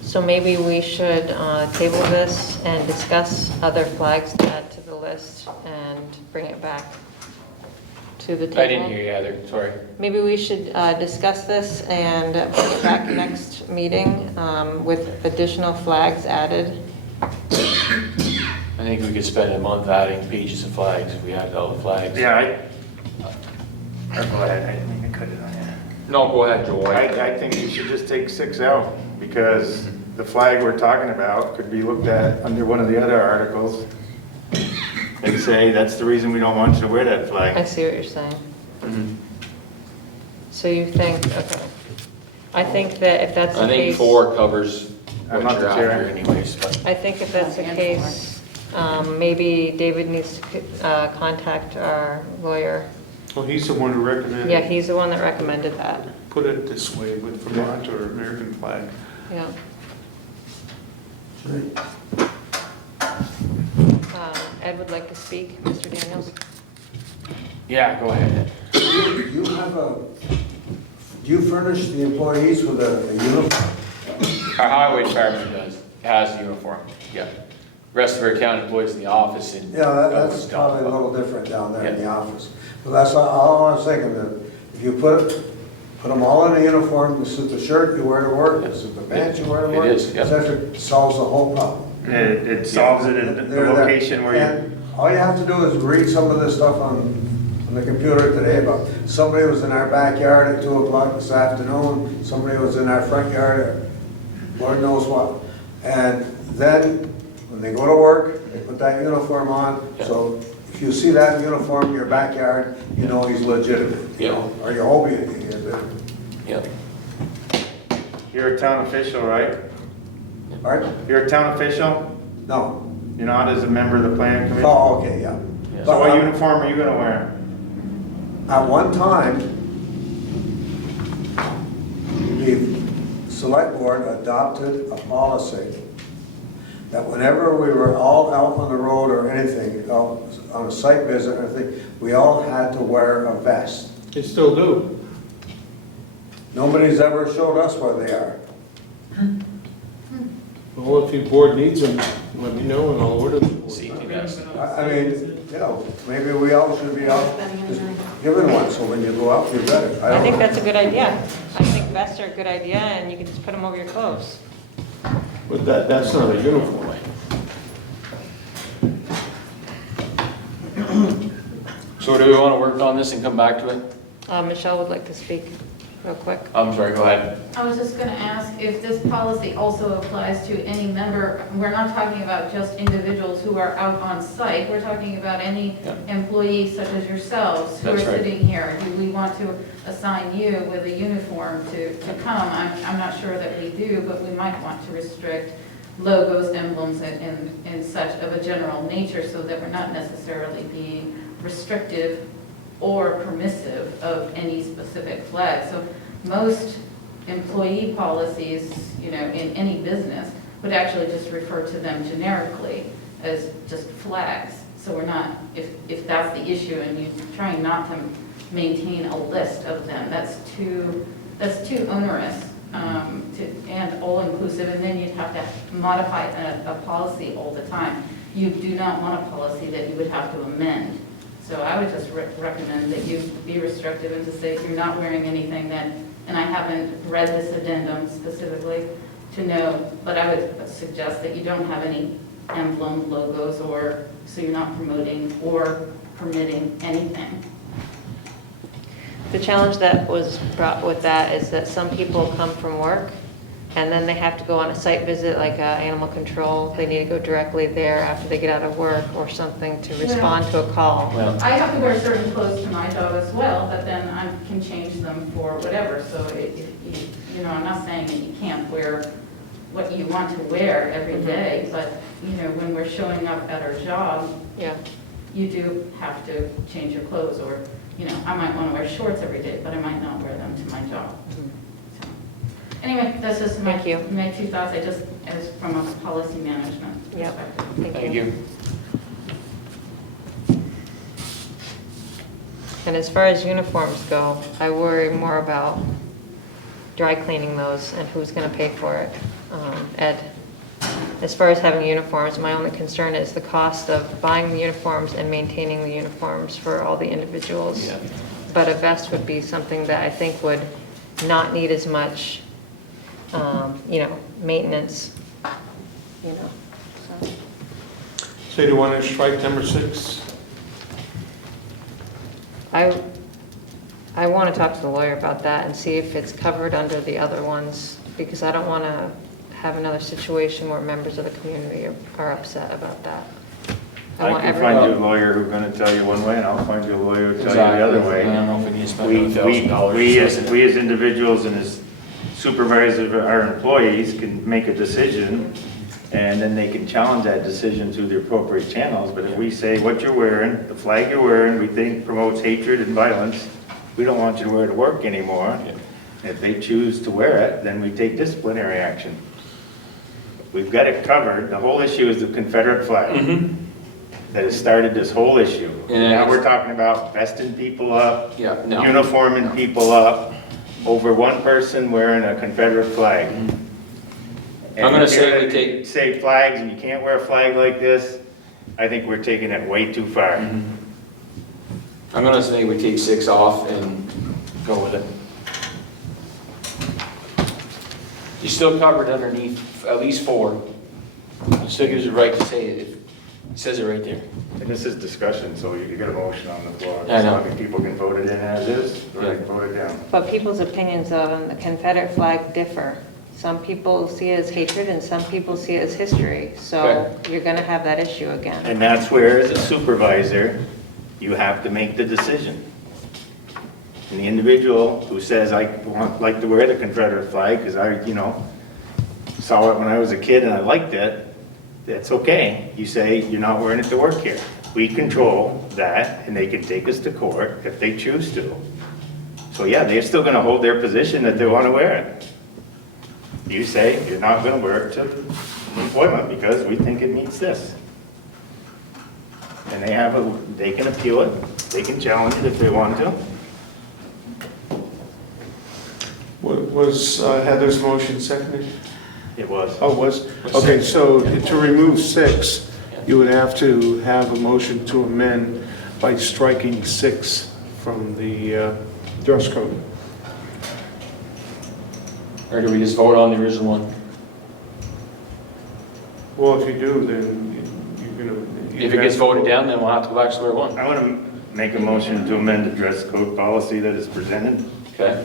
So maybe we should table this and discuss other flags to add to the list and bring it back to the table. I didn't hear you either, sorry. Maybe we should discuss this and bring it back next meeting with additional flags added. I think we could spend a month adding pages of flags if we added all the flags. Yeah, or go ahead, I didn't mean to cut it on you. No, go ahead, Joel. I think you should just take 6 out, because the flag we're talking about could be looked at under one of the other articles and say, that's the reason we don't want you to wear that I flag. see what you're saying. Mhm. So you think, okay. I think that if that's the I think case. 4 covers I'm what not you're the chair. after anyways, but. I think if that's the And case, maybe David needs to contact our lawyer. Well, he's the one who recommended. Yeah, he's the one that recommended that. Put it this way, with Vermont or American flag. Yeah. Ed would like to speak, Mr. Daniels. Yeah, go ahead. You have do you furnish the employees with a uniform? Our highway department has the uniform, yeah. Rest of our town employees in the office and. Yeah, that's probably a little different down there in the Yeah. office. But that's all I was thinking, that if you put them all in a uniform, this is the shirt you wear to work, this is the pants you wear to It work. is, yeah. It solves the whole problem. It solves it in the They're there. location where you, And all you have to do is read some of this stuff on the computer today about somebody was in our backyard at 2 o'clock this afternoon, somebody was in our front yard at Lord knows what. And then, when they go to work, they put that uniform on, so if you see that uniform in your backyard, you know he's legitimate, Yeah. or you hope he is. Yeah. you're a town official, right? Pardon? You're a town official? No. You're not as a member of the planning commission? Oh, okay, yeah. Yeah. So what uniform are you gonna wear? At one time, the select board adopted a policy that whenever we were all out on the road or anything, out on a site visit or anything, we all had to wear a vest. They still do. Nobody's ever showed us where they are. Well, if your board needs them, let me know and I'll order them. Safety vest. I mean, maybe we all should be out just given one, so when you go out, you're better. I don't think know. that's a good idea. I think vests are a good idea, and you can just put them over your clothes. But that's not a uniform. So do we want to work on this and come back to it? Michelle would like to speak. real quick? I'm sorry, go ahead. I was just gonna ask if this policy also applies to any member. We're not talking about just individuals who are out on site. We're talking about any Yeah. employees such as yourselves who are That's right. sitting here. Do we want to assign you with a uniform to come? I'm not sure that we do, but we might want to restrict logos, emblems, and such of a general nature so that we're not necessarily being restrictive or permissive of any specific flag. So most employee policies, you know, in any business would actually just refer to them generically as just flags. So we're not, if that's the issue and you're trying not to maintain a list of them, that's too onerous and all-inclusive, and then you'd have to modify a policy all the time. You do not want a policy that you would have to amend. So I would just recommend that you be restrictive and to say if you're not wearing anything that, and I haven't read this addendum specifically to know, but I would suggest that you don't have any emblem logos, or so you're not promoting or permitting anything. The challenge that was brought with that is that some people come from work and then they have to go on a site visit like animal control. They need to go directly there after they get out of work or something to respond to a call. Well, I have to wear certain clothes to my job as well, but then I can change them for whatever. So, you know, I'm not saying that you can't wear what you want to wear every day, but, you know, when we're showing up at our job, Yeah. you do have to change your clothes, or, you know, I might want to wear shorts every day, but I might not wear them to my job. So, anyway, that's just my Thank you. my two thoughts, I just, as from a policy management Yep. perspective. Thank you. And as far as uniforms go, I worry more about dry cleaning those and who's going to pay for it. Ed, as far as having uniforms, my only concern is the cost of buying the uniforms and maintaining the uniforms for all the individuals. Yeah. But a vest would be something that I think would not need as much, you know, maintenance, you know, so. So do you want to strike number 6? I want to talk to the lawyer about that and see if it's covered under the other ones, because I don't want to have another situation where members of the community are upset about that. I want can everyone- find you a lawyer who's gonna tell you one way, and I'll find you a lawyer who'll tell you the other Exactly. way. I don't know if we need to spend We, another $1,000. we as individuals and as supervisors of our employees can make a decision, and then they can challenge that decision through the appropriate channels. But if we say what you're wearing, the flag you're wearing, we think promotes hatred and violence, we don't want you to wear it to work anymore. Yeah. If they choose to wear it, then we take disciplinary action. We've got it covered. The whole issue is the Confederate flag that has started this whole issue. And Now it's- we're talking about vesting people up, Yeah, no. uniforming people up over one person wearing a Confederate flag. And I'm gonna if you're say we gonna take- Say flags and you can't wear a flag like this, I think we're taking it way too far. I'm gonna say we take 6 off and go with it. You're still covered underneath at least 4. It still gives you the right to say it. It says it right there. And this is discussion, so you get a motion on the floor. I know. So people can vote it in as is, or they can vote it down. But people's opinions on the Confederate flag differ. Some people see it as hatred and some people see it as history. So you're going to have that issue again. And that's where, as a supervisor, you have to make the decision. And the individual who says, I like to wear the Confederate flag because I, you know, saw it when I was a kid and I liked it, that's okay. You say, you're not wearing it to work here. We control that, and they can take us to court if they choose to. So yeah, they're still gonna hold their position that they wanna wear it. You say, you're not gonna wear it to employment because we think it meets this. And they can appeal it, they can challenge it if they want to. Was Heather's motion seconded? It was. Oh, was? Okay, so to remove 6, you would have to have a motion to amend by striking 6 from the dress code. Or do we just vote on the original one? Well, if you do, then you're going to... If it gets voted down, then we'll have to go back to square one. I want to make a motion to amend the dress code policy that is presented. Okay.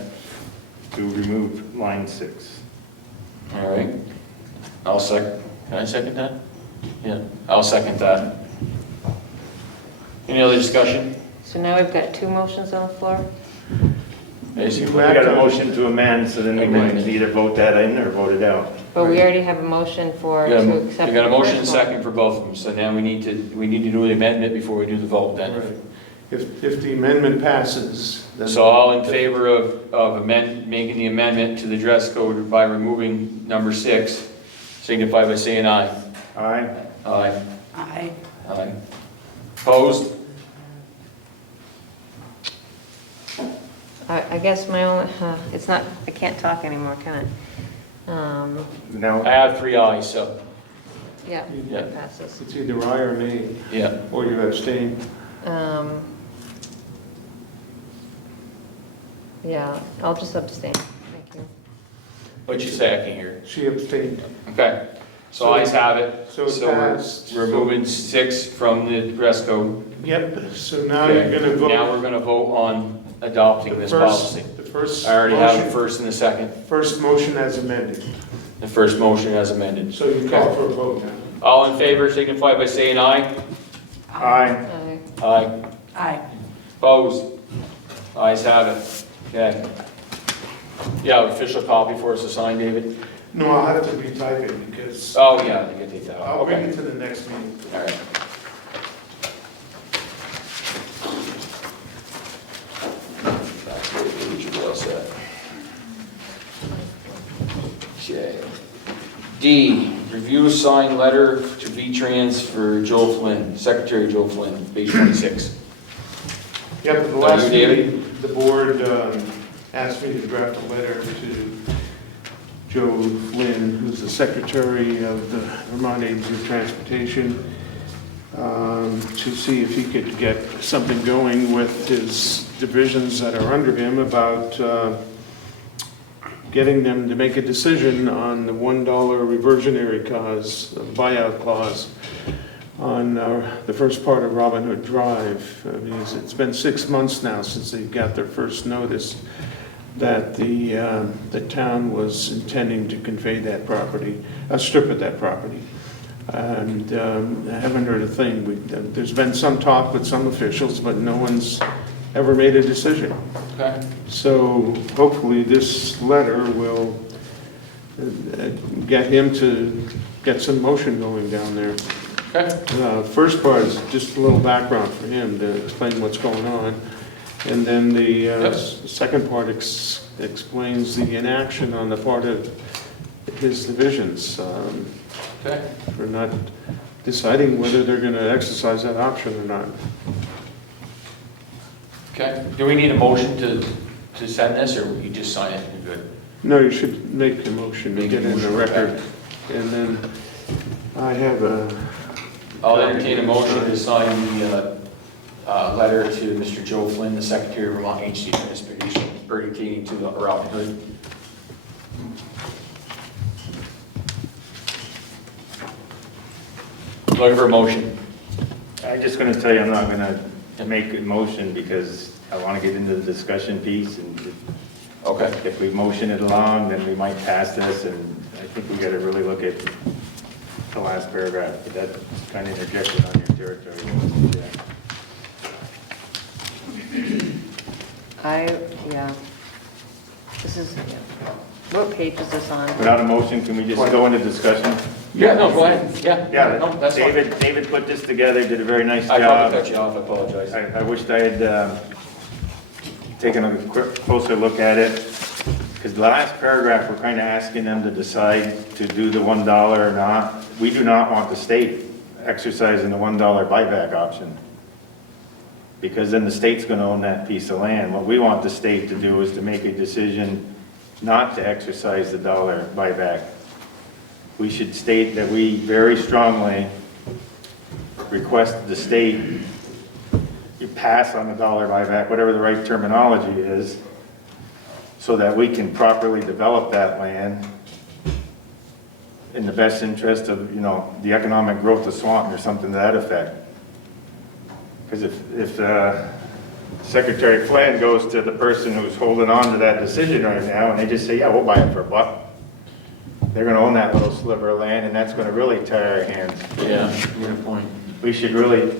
to remove line 6. All right. I'll second, can I second that? Yeah, I'll second that. Any other discussion? So now we've got two motions on the floor? Basically, We got a motion to amend, so then we can either vote that in or vote it out. But we already have a motion for, you to accept. got a the motion and first one. second for both of them, so now we need to do the amendment before we do the vote then. Right. If the amendment passes, then. So all in favor of making the amendment to the dress code by removing number 6, signify by saying aye. Aye. Aye. I, Aye. Opposed? I guess my only, it's not, I can't talk anymore, can I? Now, I have 3 ayes, so, Yeah, Yeah. it passes. It's either aye or nay, yeah. or you abstain. Yeah, I'll just abstain. Thank you. What'd you say? I can't hear. She abstained. Okay, so ayes have it. So it we're- passed. We're moving 6 from the dress code. Yep, so now you're Okay. gonna vote. Now we're gonna vote on adopting this policy. The first I already have the motion, first and the second. first motion as amended. The first motion as amended. So you call for a vote now. All in favor signify by saying aye. aye. Aye. Aye. I. Opposed? Ayes have it. Okay. Yeah, official copy for us to sign, David? No, I'll have to retype it because Oh, yeah, you can take that I'll out. bring Okay. it to the next meeting. All right. Okay. D, review signed letter to V-Trans for Joe Flynn, Secretary Joe Flynn, page 26. Yep, at the you, last David? meeting, the board asked me to draft a letter to Joe Flynn, who's the Secretary of the Vermont Agency of Transportation, to see if he could get something going with his divisions that are under him about getting them to make a decision on the $1 reversionary clause, buyout clause, on the first part of Robin Hood Drive. I mean, it's been 6 months now since they got their first notice that the town was intending to convey that property, a strip of that property. And I haven't heard a thing. There's been some talk with some officials, but no one's ever made a decision. Okay. So hopefully this letter will get him to get some motion going down there. Okay. First part is just a little background for him to explain what's going on. And then the second part explains the inaction on the part of his divisions Okay. for not deciding whether they're going to exercise that option or not. Okay. Do we need a motion to send this, or you just sign it and you're good? No, you should make a motion to Make get a in the motion, record. okay. And then I have a... I'll entertain a motion to sign the letter to Mr. Joe Flynn, the Secretary of Vermont Agency of Transportation, pertaining to Robin Hood. Looking for a motion. I'm just gonna tell you, I'm not gonna make a motion because I wanna get into the discussion piece, and Okay. if we motion it along, then we might pass this, and I think we gotta really look at the last paragraph, but that's kind of interjected on your territory. Yeah. This is, what page is this on? Without a motion, can we just go into discussion? Yeah, no, go ahead. Yeah. Yeah, No, that's fine. David put this together, did a very nice I job. probably cut you off, I apologize. I wished I had taken a closer look at it, because the last paragraph, we're kind of asking them to decide to do the $1 or not. We do not want the state exercising the $1 buyback option, because then the state's going to own that piece of land. What we want the state to do is to make a decision not to exercise the $1 buyback. We should state that we very strongly request the state you pass on the $1 buyback, whatever the right terminology is, so that we can properly develop that land in the best interest of, you know, the economic growth of Swanton or something to that effect. Because if Secretary Flynn goes to the person who's holding on to that decision right now, and they just say, yeah, we'll buy it for $1. They're gonna own that little sliver of land, and that's gonna really tie our hands. Yeah, good point. We should really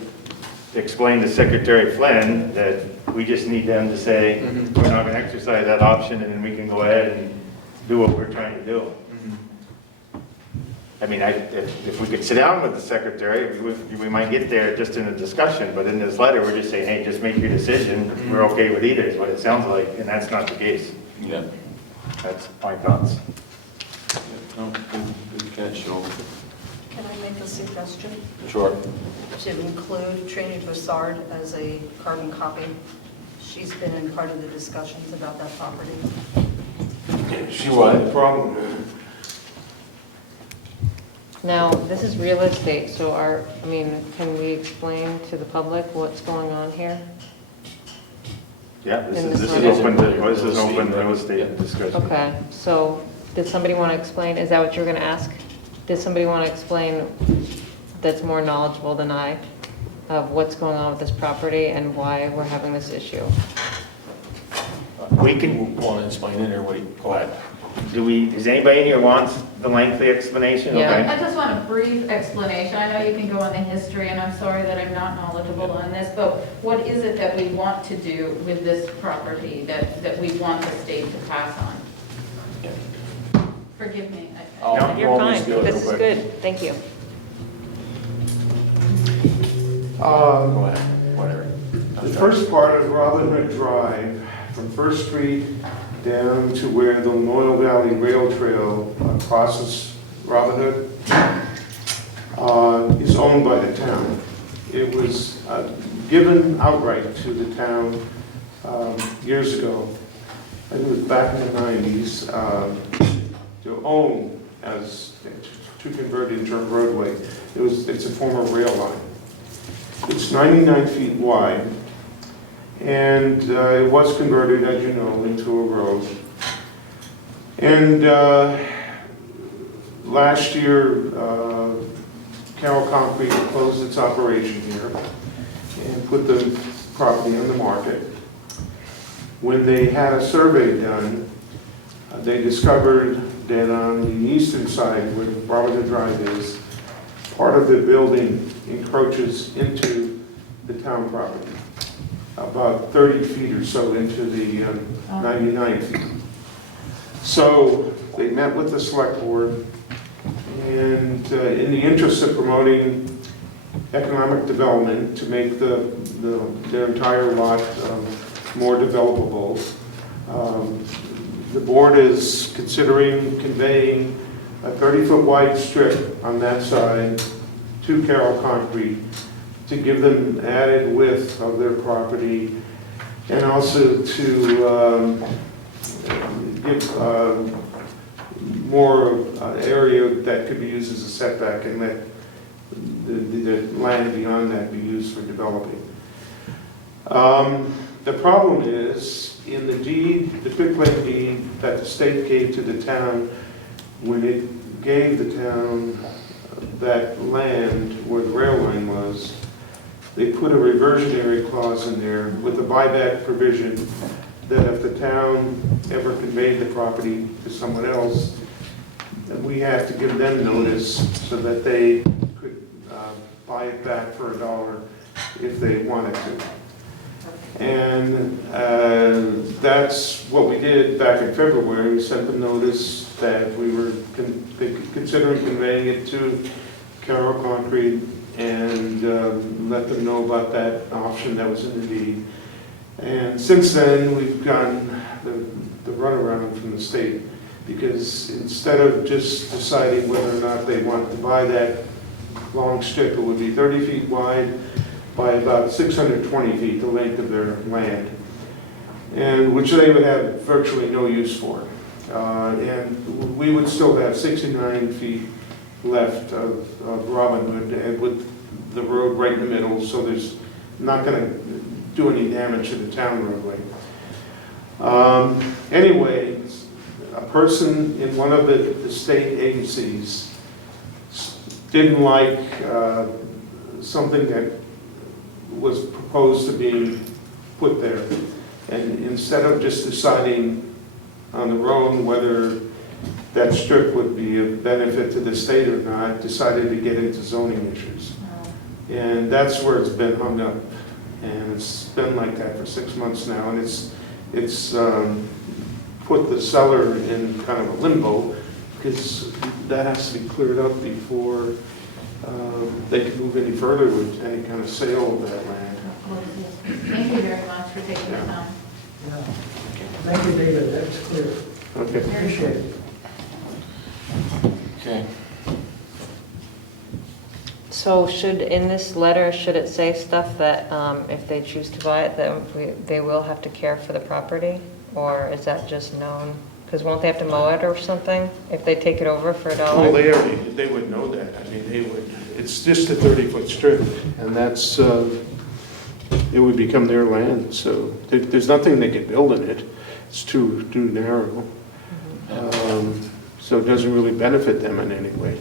explain to Secretary Flynn that we just need them to say, we're not gonna exercise that option, and then we can go ahead and do what we're trying to do. I mean, if we could sit down with the secretary, we might get there just in a discussion, but in this letter, we're just saying, hey, just make your decision. We're okay with either, is what it sounds like, and that's not the case. Yeah. That's my thoughts. No, good catch, Joel. Can I make a suggestion? Sure. To include Trini Broussard as a carbon copy? She's been in part of the discussions about that property. She's not the problem. Now, this is real estate, so can we explain to the public what's going on here? Yeah, this In is this open, letter. this is open real estate discussion. Okay, so did somebody want to explain, is that what you were going to ask? Did somebody want to explain that's more knowledgeable than I of what's going on with this property and why we're having this issue? We can, Want to explain it, or wait? Go ahead. does anybody in here wants the lengthy explanation? Yeah. Okay. I just want a brief explanation. I know you can go on the history, and I'm sorry that I'm not knowledgeable on this, but what is it that we want to do with this property that we want the state to pass on? Forgive me. I'll- You're I'll fine, just do it this real is quick. good, thank you. Go ahead, whatever. The first part of Robin Hood Drive, from First Street down to where the Loyal Valley Rail Trail crosses Robin Hood, is owned by the town. It was given outright to the town years ago. I think it was back in the 90s, to own to convert into a roadway. It's a former rail line. It's 99 feet wide, and it was converted, as you know, into a road. And last year, Carroll Concrete closed its operation here and put the property on the market. When they had a survey done, they discovered that on the eastern side, where Robin Hood Drive is, part of the building encroaches into the town property, about 30 feet or so into the 99 feet. So they met with the select board, and in the interest of promoting economic development to make their entire lot more developable, the board is considering conveying a 30-foot wide strip on that side to Carroll Concrete to give them added width of their property, and also to give more area that could be used as a setback, and let the land beyond that be used for developing. The problem is, in the deed, the quitclaim deed that the state gave to the town, when it gave the town that land where the rail line was, they put a reversionary clause in there with a buyback provision that if the town ever conveyed the property to someone else, then we have to give them notice so that they could buy it back for $1 if they wanted to. And that's what we did back in February. We sent them notice that we were considering conveying it to Carroll Concrete, and let them know about that option that was in the deed. And since then, we've gotten the runaround from the state, because instead of just deciding whether or not they want to buy that long strip, it would be 30 feet wide by about 620 feet, the length of their land, and which they would have virtually no use for. And we would still have 69 feet left of Robin Hood, and with the road right in the middle, so there's not going to do any damage to the town roadway. Anyway, a person in one of the state agencies didn't like something that was proposed to be put there. And instead of just deciding on their own whether that strip would be a benefit to the state or not, decided to get into zoning issues. And that's where it's been hung up. And it's been like that for 6 months now, and it's put the seller in kind of a limbo, because that has to be cleared up before they can move any further with any kind of sale of that land. Thank you very much for taking the time. Yeah. Thank you, David, that's clear. Okay. Appreciate it. Okay. So in this letter, should it say stuff that if they choose to buy it, that they will have to care for the property? Or is that just known? Because won't they have to mow it or something if they take it over for $1? Well, they would know that. I mean, they would, it's just a 30-foot strip, and that's, it would become their land, so there's nothing they can build in it. It's too narrow. So it doesn't really benefit them in any way.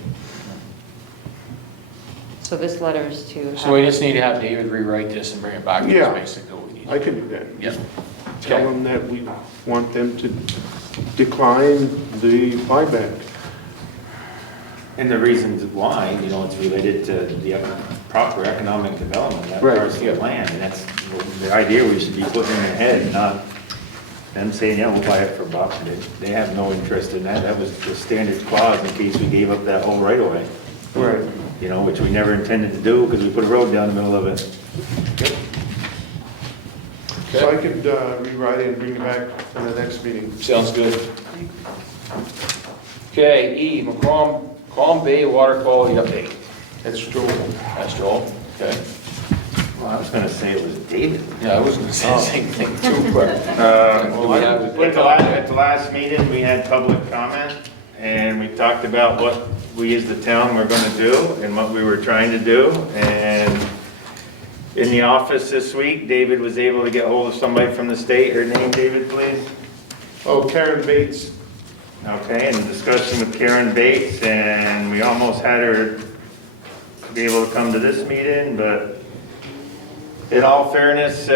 So this letter is to... So we just need to have David rewrite this and bring it back. Yeah. That's basically what we need. I can do that. Yeah. Tell Okay. them that we want them to decline the buyback. And the reasons why, it's related to the proper economic development, that Right, parcel of yeah. land. And that's the idea we should be putting in their head, not them saying, yeah, we'll buy it for $1. They have no interest in that. That was the standard clause in case we gave up that whole right of way. Right. Which we never intended to do because we put a road down the middle of it. So I could rewrite it and bring it back for the next meeting. Sounds good. Okay, E, Macomb Bay Water Quality Update. That's Joel. That's Joel. Okay. Well, I was gonna say it was David. Yeah, I was gonna say the same thing too, but. At the last meeting, we had public comment, and we talked about what we as the town were gonna do and what we were trying to do. And in the office this week, David was able to get hold of somebody from the state. Her name, David, please? Oh, Karen Bates. Okay, and a discussion with Karen Bates, and we almost had her be able to come to this meeting, but in all fairness,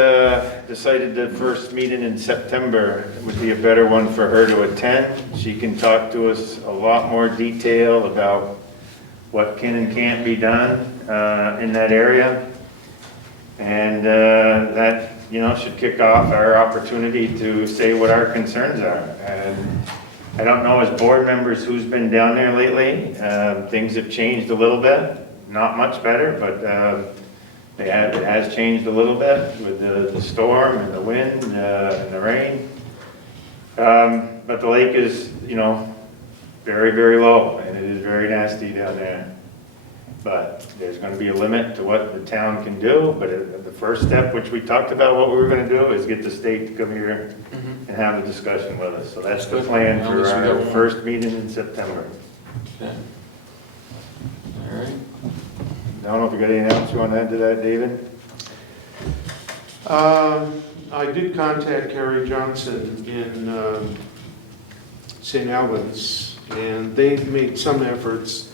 decided the first meeting in September would be a better one for her to attend. She can talk to us a lot more detail about what can and can't be done in that area. And that, should kick off our opportunity to say what our concerns are. And I don't know as board members who's been down there lately. Things have changed a little bit, not much better, but it has changed a little bit with the storm and the wind and the rain. But the lake is, very, very low, and it is very nasty down there. But there's going to be a limit to what the town can do. But the first step, which we talked about what we were going to do, is get the state to come here and have a discussion with us. So that's the plan for our first meeting in September. Okay. All right. I don't know if you got anything else you want to add to that, David? I did contact Carrie Johnson in St. Albans, and they made some efforts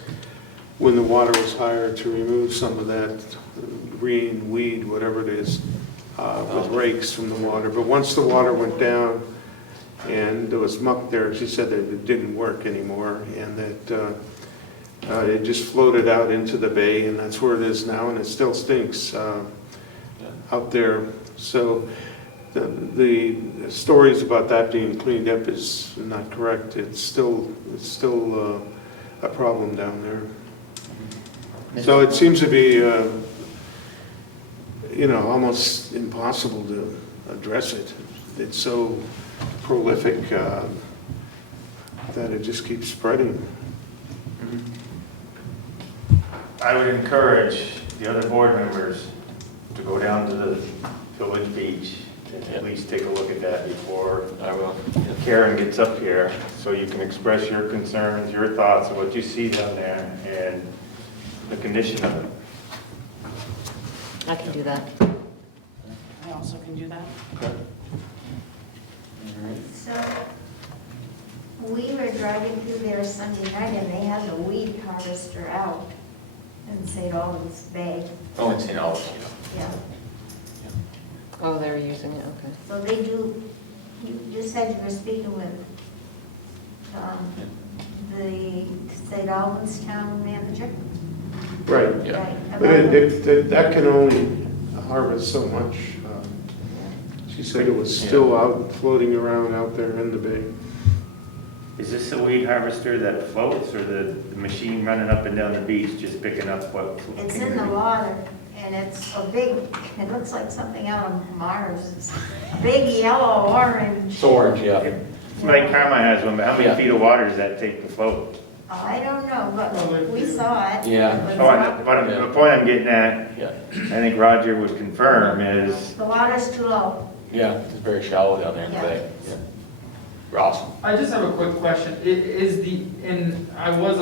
when the water was higher to remove some of that green weed, whatever it is, with rakes from the water. But once the water went down and there was muck there, she said that it didn't work anymore, and that it just floated out into the bay, and that's where it is now, and it still stinks out there. So the stories about that being cleaned up is not correct. It's still a problem down there. So it seems to be, almost impossible to address it. It's so prolific that it just keeps spreading. I would encourage the other board members to go down to the village beach and at least take a look at that before Karen gets up here, so you can express your concerns, your thoughts of what you see down there and the condition of it. I can do that. I also can do that. So, we were driving through there Sunday night and they had the weed harvester out in St. Albans Bay. Oh, in St. Albans, Yeah. Oh, they're using it, okay. So they do, you just said you were speaking with the St. Albans town manager? Right. Yeah. Right, But about that can only harvest so much. She said it was still out, floating around out there in the bay. Is this a weed harvester that floats, or the machine running up and down the beach just picking up what? It's in the water, and it's a big, it looks like something out of Mars. It's a big yellow, orange. Orange, yeah. Mike Carmine has one, but how Yeah. many feet of water does that take to float? I don't know, but we saw it. Yeah. It was Oh, up- the point I'm getting at, Yeah, I think Roger would confirm, is The water's too low. yeah, it's very shallow down there in the bay. Yeah. Ross? I just have a quick question. I was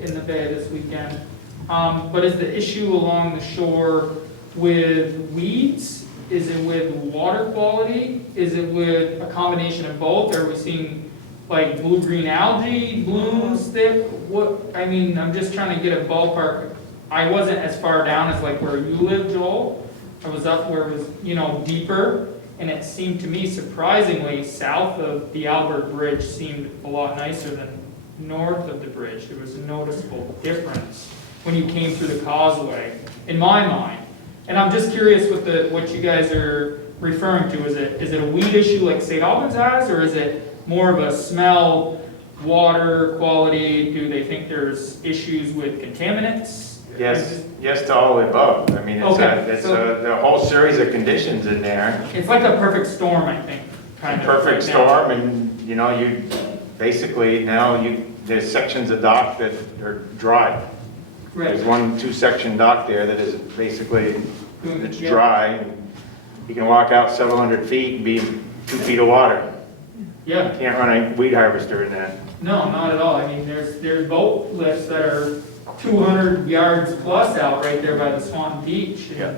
in the bay this weekend, but is the issue along the shore with weeds? Is it with water quality? Is it with a combination of both? Are we seeing like blue-green algae blooms there? I'm just trying to get a ballpark. I wasn't as far down as like where you live, Joel. I was up where it was, deeper. And it seemed to me surprisingly, south of the Albert Bridge seemed a lot nicer than north of the bridge. There was a noticeable difference when you came through the causeway, in my mind. And I'm just curious what you guys are referring to. Is it a weed issue like St. Albans has, or is it more of a smell, water quality? Do they think there's issues with contaminants? yes to all the above. I mean, it's a whole series of conditions in there. It's like a perfect storm, I think. Kind of Perfect right now. storm, and, you basically, there's sections of dock that are dry. Right. There's 2 section dock there that is basically, it's Yeah. dry. And you can walk out several hundred feet and be 2 feet of water. Yeah. You can't run a weed harvester in that. No, not at all. I mean, there's boat lifts that are 200 yards plus out right there by the Swanton Beach. Yeah.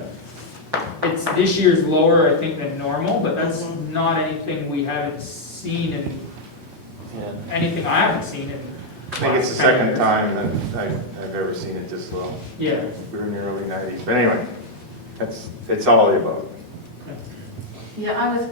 It's this year's lower, I think, than normal, but that's not anything we haven't seen in, anything I haven't seen in. I think it's the second time that I've ever seen it this low. Yeah. We were in the early 90s. But anyway, it's all of the above. Yeah, I was,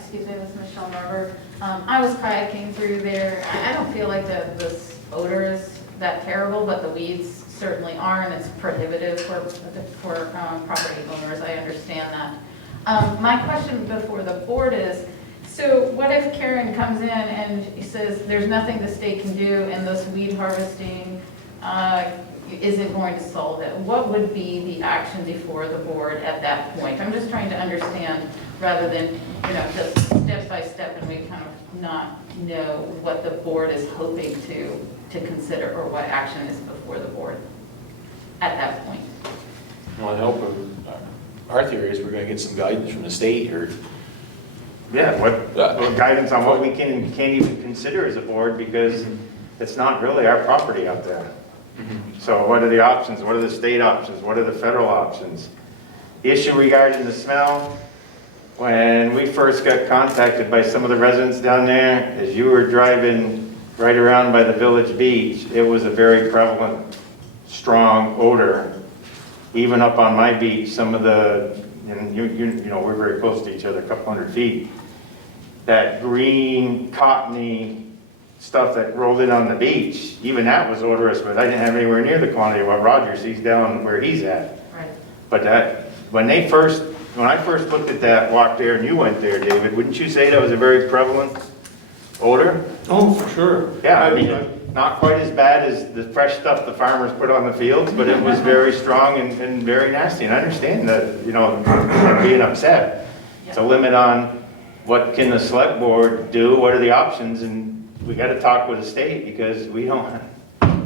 excuse me, this is Michelle Marber. I was kayaking through there. I don't feel like the odor is that terrible, but the weeds certainly are, and it's prohibitive for property owners. I understand that. My question before the board is, so what if Karen comes in and says there's nothing the state can do and this weed harvesting isn't going to solve it? What would be the action before the board at that point? I'm just trying to understand rather than, just step by step and we kind of not know what the board is hoping to consider or what action is before the board at that point. Well, I hope, our theory is we're gonna get some guidance from the state or. Yeah, what guidance on what we can and can't even consider as a board, because it's not really our property out there. So what are the options? What are the state options? What are the federal options? The issue regarding the smell, when we first got contacted by some of the residents down there, as you were driving right around by the village beach, it was a very prevalent, strong odor. Even up on my beach, some of the, and we're very close to each other, a couple hundred feet. That green, cottony stuff that rolled in on the beach, even that was odorous, but I didn't have anywhere near the quantity of what Roger sees down where he's at. Right. But when I first looked at that, walked there, and you went there, David, wouldn't you say that was a very prevalent odor? Oh, for sure. Yeah, I mean, not quite as bad as the fresh stuff the farmers put on the fields, but it was very strong and very nasty. And I understand that, being upset. It's a limit on what can the select board do, what are the options, and we got to talk with the state because we don't,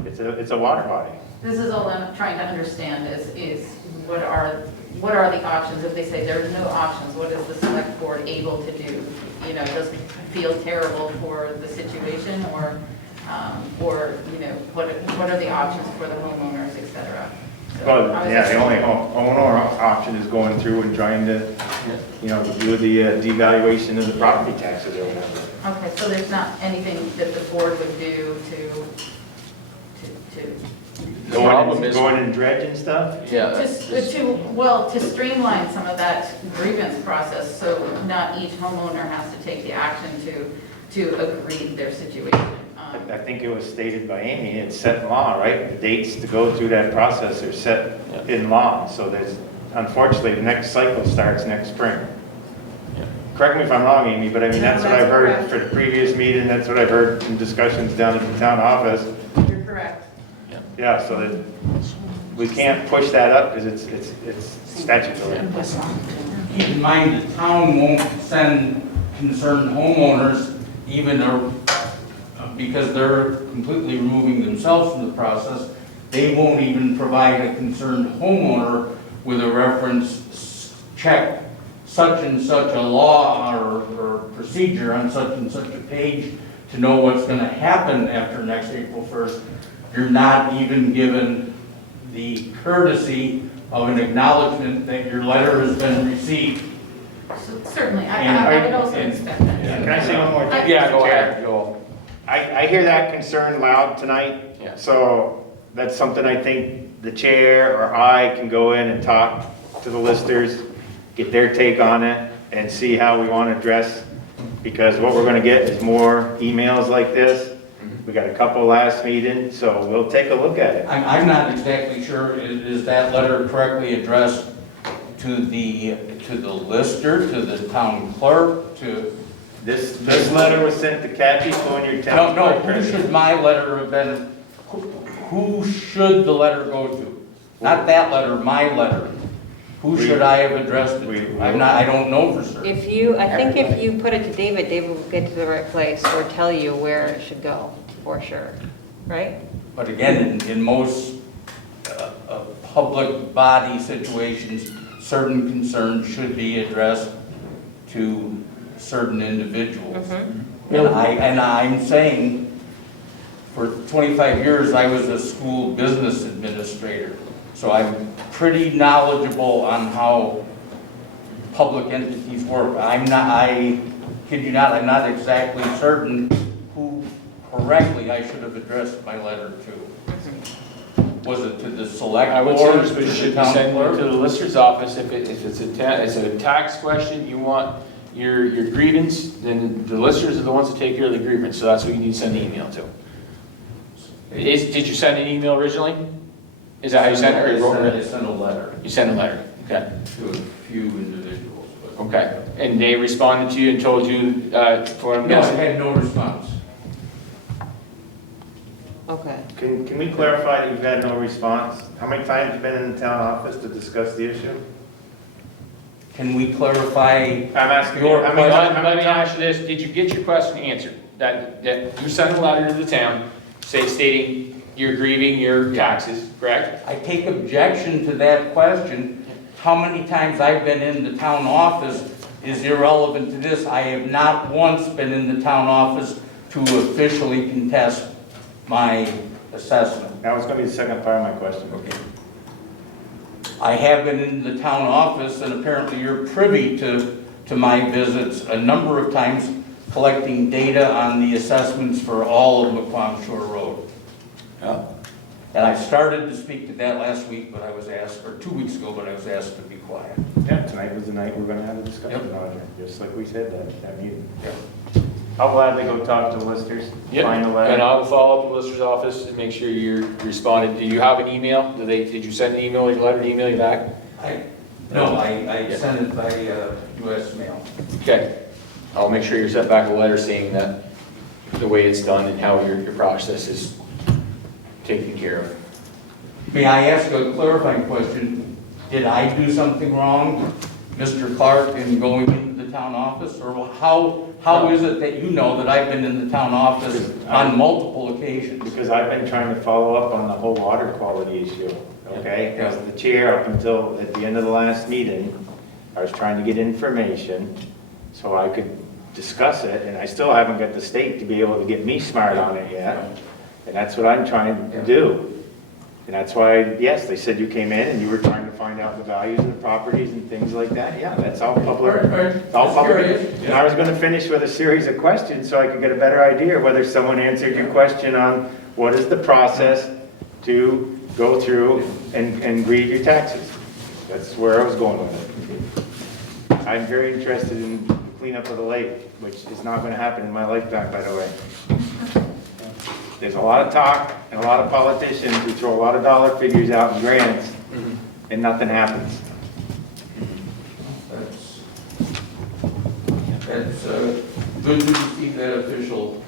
it's a water body. This is all I'm trying to understand is what are the options? If they say there's no options, what is the select board able to do? Does it feel terrible for the situation or what are the options for the homeowners, et cetera? Well, yeah, the only owner option is going through and trying to, do the devaluation of the property taxes or whatever. Okay, so there's not anything that the board would do to problem is, Go in and dredge and stuff? yeah, To streamline some of that grievance process, so not each homeowner has to take the action to agree to their situation. I think it was stated by Amy, it's set in law, right? The dates to go through that process are set in law, so there's, unfortunately, the next cycle starts next spring. Correct me if I'm wrong, Amy, but I mean, that's what I've heard for the previous meeting, that's what I've heard in discussions down at the town office. You're correct. Yeah, so that, we can't push that up because it's statutory. Keep in mind, the town won't send concerned homeowners even because they're completely removing themselves from the process. They won't even provide a concerned homeowner with a reference check such and such a law or procedure on such and such a page to know what's going to happen after next April 1st. You're not even given the courtesy of an acknowledgement that your letter has been received. Certainly, I would also expect that. Can I say one more thing? yeah, go Mr. Chair? ahead, Joel. I hear that concern loud tonight. Yeah. So that's something I think the chair or I can go in and talk to the listers, get their take on it, and see how we want to address, because what we're going to get is more emails like this. We got a couple last meeting, so we'll take a look at it. I'm not exactly sure, is that letter correctly addressed to the lister, to the town clerk, to? This letter was sent to Kathy, so in your town. No, who should my letter have been, who should the letter go to? Not that letter, my letter. Who should I have addressed it to? I don't know for certain. I think if you put it to David, David will get to the right place or tell you where it should go, for sure, right? But again, in most public body situations, certain concerns should be addressed to certain individuals. Mm-hmm. And I'm saying, for 25 years, I was a school business administrator. So I'm pretty knowledgeable on how public entities work. I kid you not, I'm not exactly certain who correctly I should have addressed my letter to. Was it to the select I would board, say to we the should be town sending it clerk? to the lister's office. If it's a tax question, you want your grievance, then the listers are the ones that take care of the grievance, so that's what you need to send the email to. Did you send an email originally? Is that how you sent it, or you wrote I it? sent a letter You sent a letter, okay. to a few individuals. but- Okay, and they responded to you and told you, for what I'm No, I guessing? had no response. Okay. Can we clarify that you've had no response? How many times have you been in the town office to discuss the issue? Can we clarify? I'm asking you, Your I mean, Let me ask you this, did you get your question answered? That you sent a letter to the town, stating you're grieving your taxes, correct? I take objection to that question. How many times I've been in the town office is irrelevant to this. I have not once been in the town office to officially contest my assessment. that was going to be the second part of my question. Okay. I have been in the town office, and apparently you're privy to my visits a number of times, collecting data on the assessments for all of McQuam Shore Road. Yeah. And I started to speak to that last week, but I was asked, or 2 weeks ago, but I was asked to be quiet. Yeah, tonight was the night we're going to have a discussion on it, just like we said that meeting. Yep. I'll gladly go talk to the listers, Yep, find the and letter. I will follow up with the lister's office and make sure you're responded. Do you have an email? Did you send an email, or letter, email you back? No, I sent it by US mail. Okay, I'll make sure you're sent back a letter saying that the way it's done and how your process is taken care of. May I ask a clarifying question? Did I do something wrong, Mr. Clark, in going into the town office? Or how is it that you know that I've been in the town office on multiple occasions? Because I've been trying to follow up on the whole water quality issue, okay? Yeah. As the chair, up until at the end of the last meeting, I was trying to get information so I could discuss it, and I still haven't got the state to be able to get me smart on it yet. And that's what I'm trying to do. And that's why, yes, they said you came in and you were trying to find out the values of the properties and things like that. Yeah, that's all public. It's all public. And I was going to finish with a series of questions so I could get a better idea whether someone answered your question on what is the process to go through and grieve your taxes. That's where I was going with it. I'm very interested in the cleanup of the lake, which is not gonna happen in my lifetime, by the way. There's a lot of talk and a lot of politicians who throw a lot of dollar figures out in grants, and nothing happens. It's good to receive that official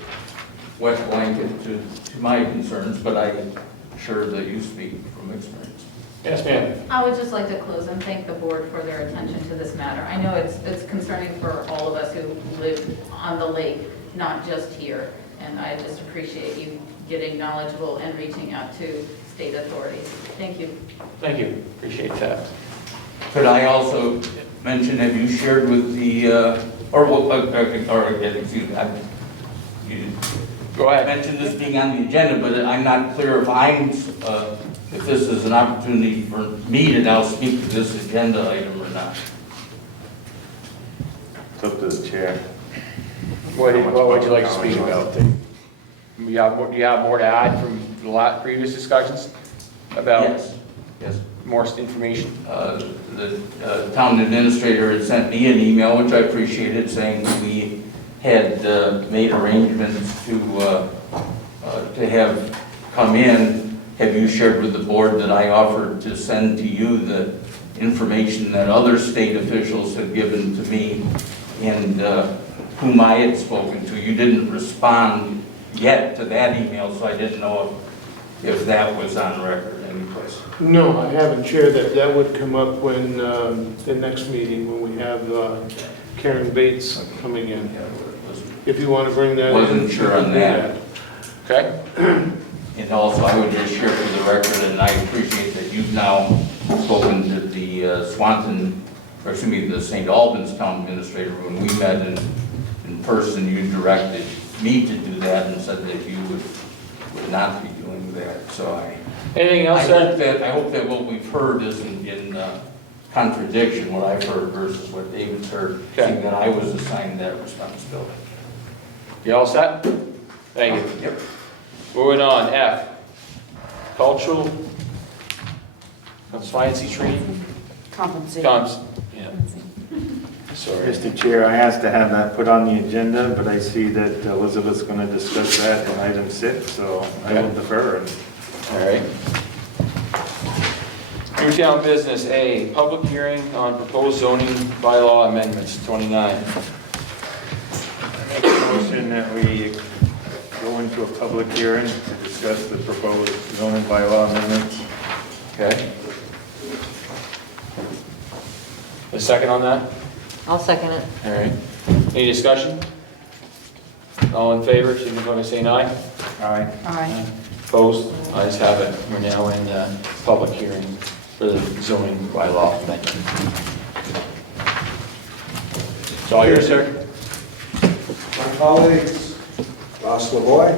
wet blanket to my concerns, but I'm sure that you speak from experience. Yes, ma'am. I would just like to close and thank the board for their attention to this matter. I know it's concerning for all of us who live on the lake, not just here. And I just appreciate you getting knowledgeable and reaching out to state authorities. Thank you. Thank you, appreciate that. Could I also mention, have you shared with the, excuse me, you Go ahead. mentioned this being on the agenda, but I'm not clear if this is an opportunity for me to now speak to this agenda item or not. It's up to the chair. What would you like to speak about? Do you have more to add from the previous discussions about Yes. more information? The town administrator had sent me an email, which I appreciated, saying we had made arrangements to have come in. Have you shared with the board that I offered to send to you the information that other state officials had given to me and whom I had spoken to? You didn't respond yet to that email, so I didn't know if that was on record anyplace. No, I haven't shared that. That would come up when, the next meeting, when we have Karen Bates coming in. If you want to bring that in. Wasn't sure on that. Okay. And also, I would just share for the record, and I appreciate that you've now spoken to the the St. Albans Town Administrator. When we met in person, you directed me to do that and said that you would not be doing that. So Anything else, sir? I hope that what we've heard isn't in contradiction, what I've heard versus what David's heard, seeing that I was assigned that responsibility. You all set? Thank you. Yep. Moving on, F, cultural compliancy training. Compensation. Yeah. Sorry. Mr. Chair, I asked to have that put on the agenda, but I see that Elizabeth's going to discuss that in item 6, so I will defer. All right. New town business, A, public hearing on proposed zoning bylaw amendments, 29. Make a motion that we go into a public hearing to discuss the proposed zoning bylaw amendments. Okay. A second on that? I'll second it. All right. Any discussion? All in favor, signify by saying aye. Aye. Aye. Opposed? Ayes have it. We're now in public hearing for the zoning bylaw amendment. It's all yours, sir. My colleagues, Ross LaVoy,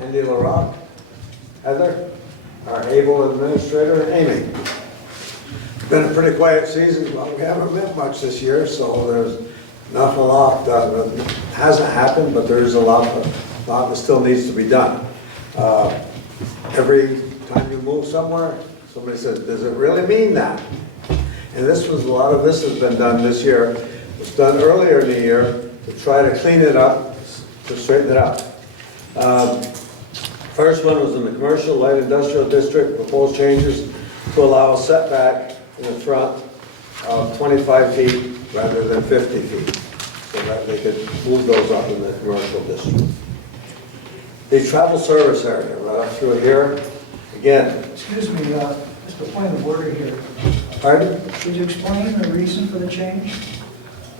Andy LaRock, Heather, our able administrator, and Amy. It's been a pretty quiet season. Well, we haven't met much this year, so there's not a lot that hasn't happened, but there's a lot that still needs to be done. Every time you move somewhere, somebody says, does it really mean that? And a lot of this has been done this year. It was done earlier in the year to try to clean it up, to straighten it up. First one was in the commercial light industrial district, proposed changes to allow a setback in the front of 25 feet rather than 50 feet, so that they could move those up in the commercial district. The travel service area, right up through here, again. Excuse me, just a point of order here. Pardon? Could you explain the reason for the change?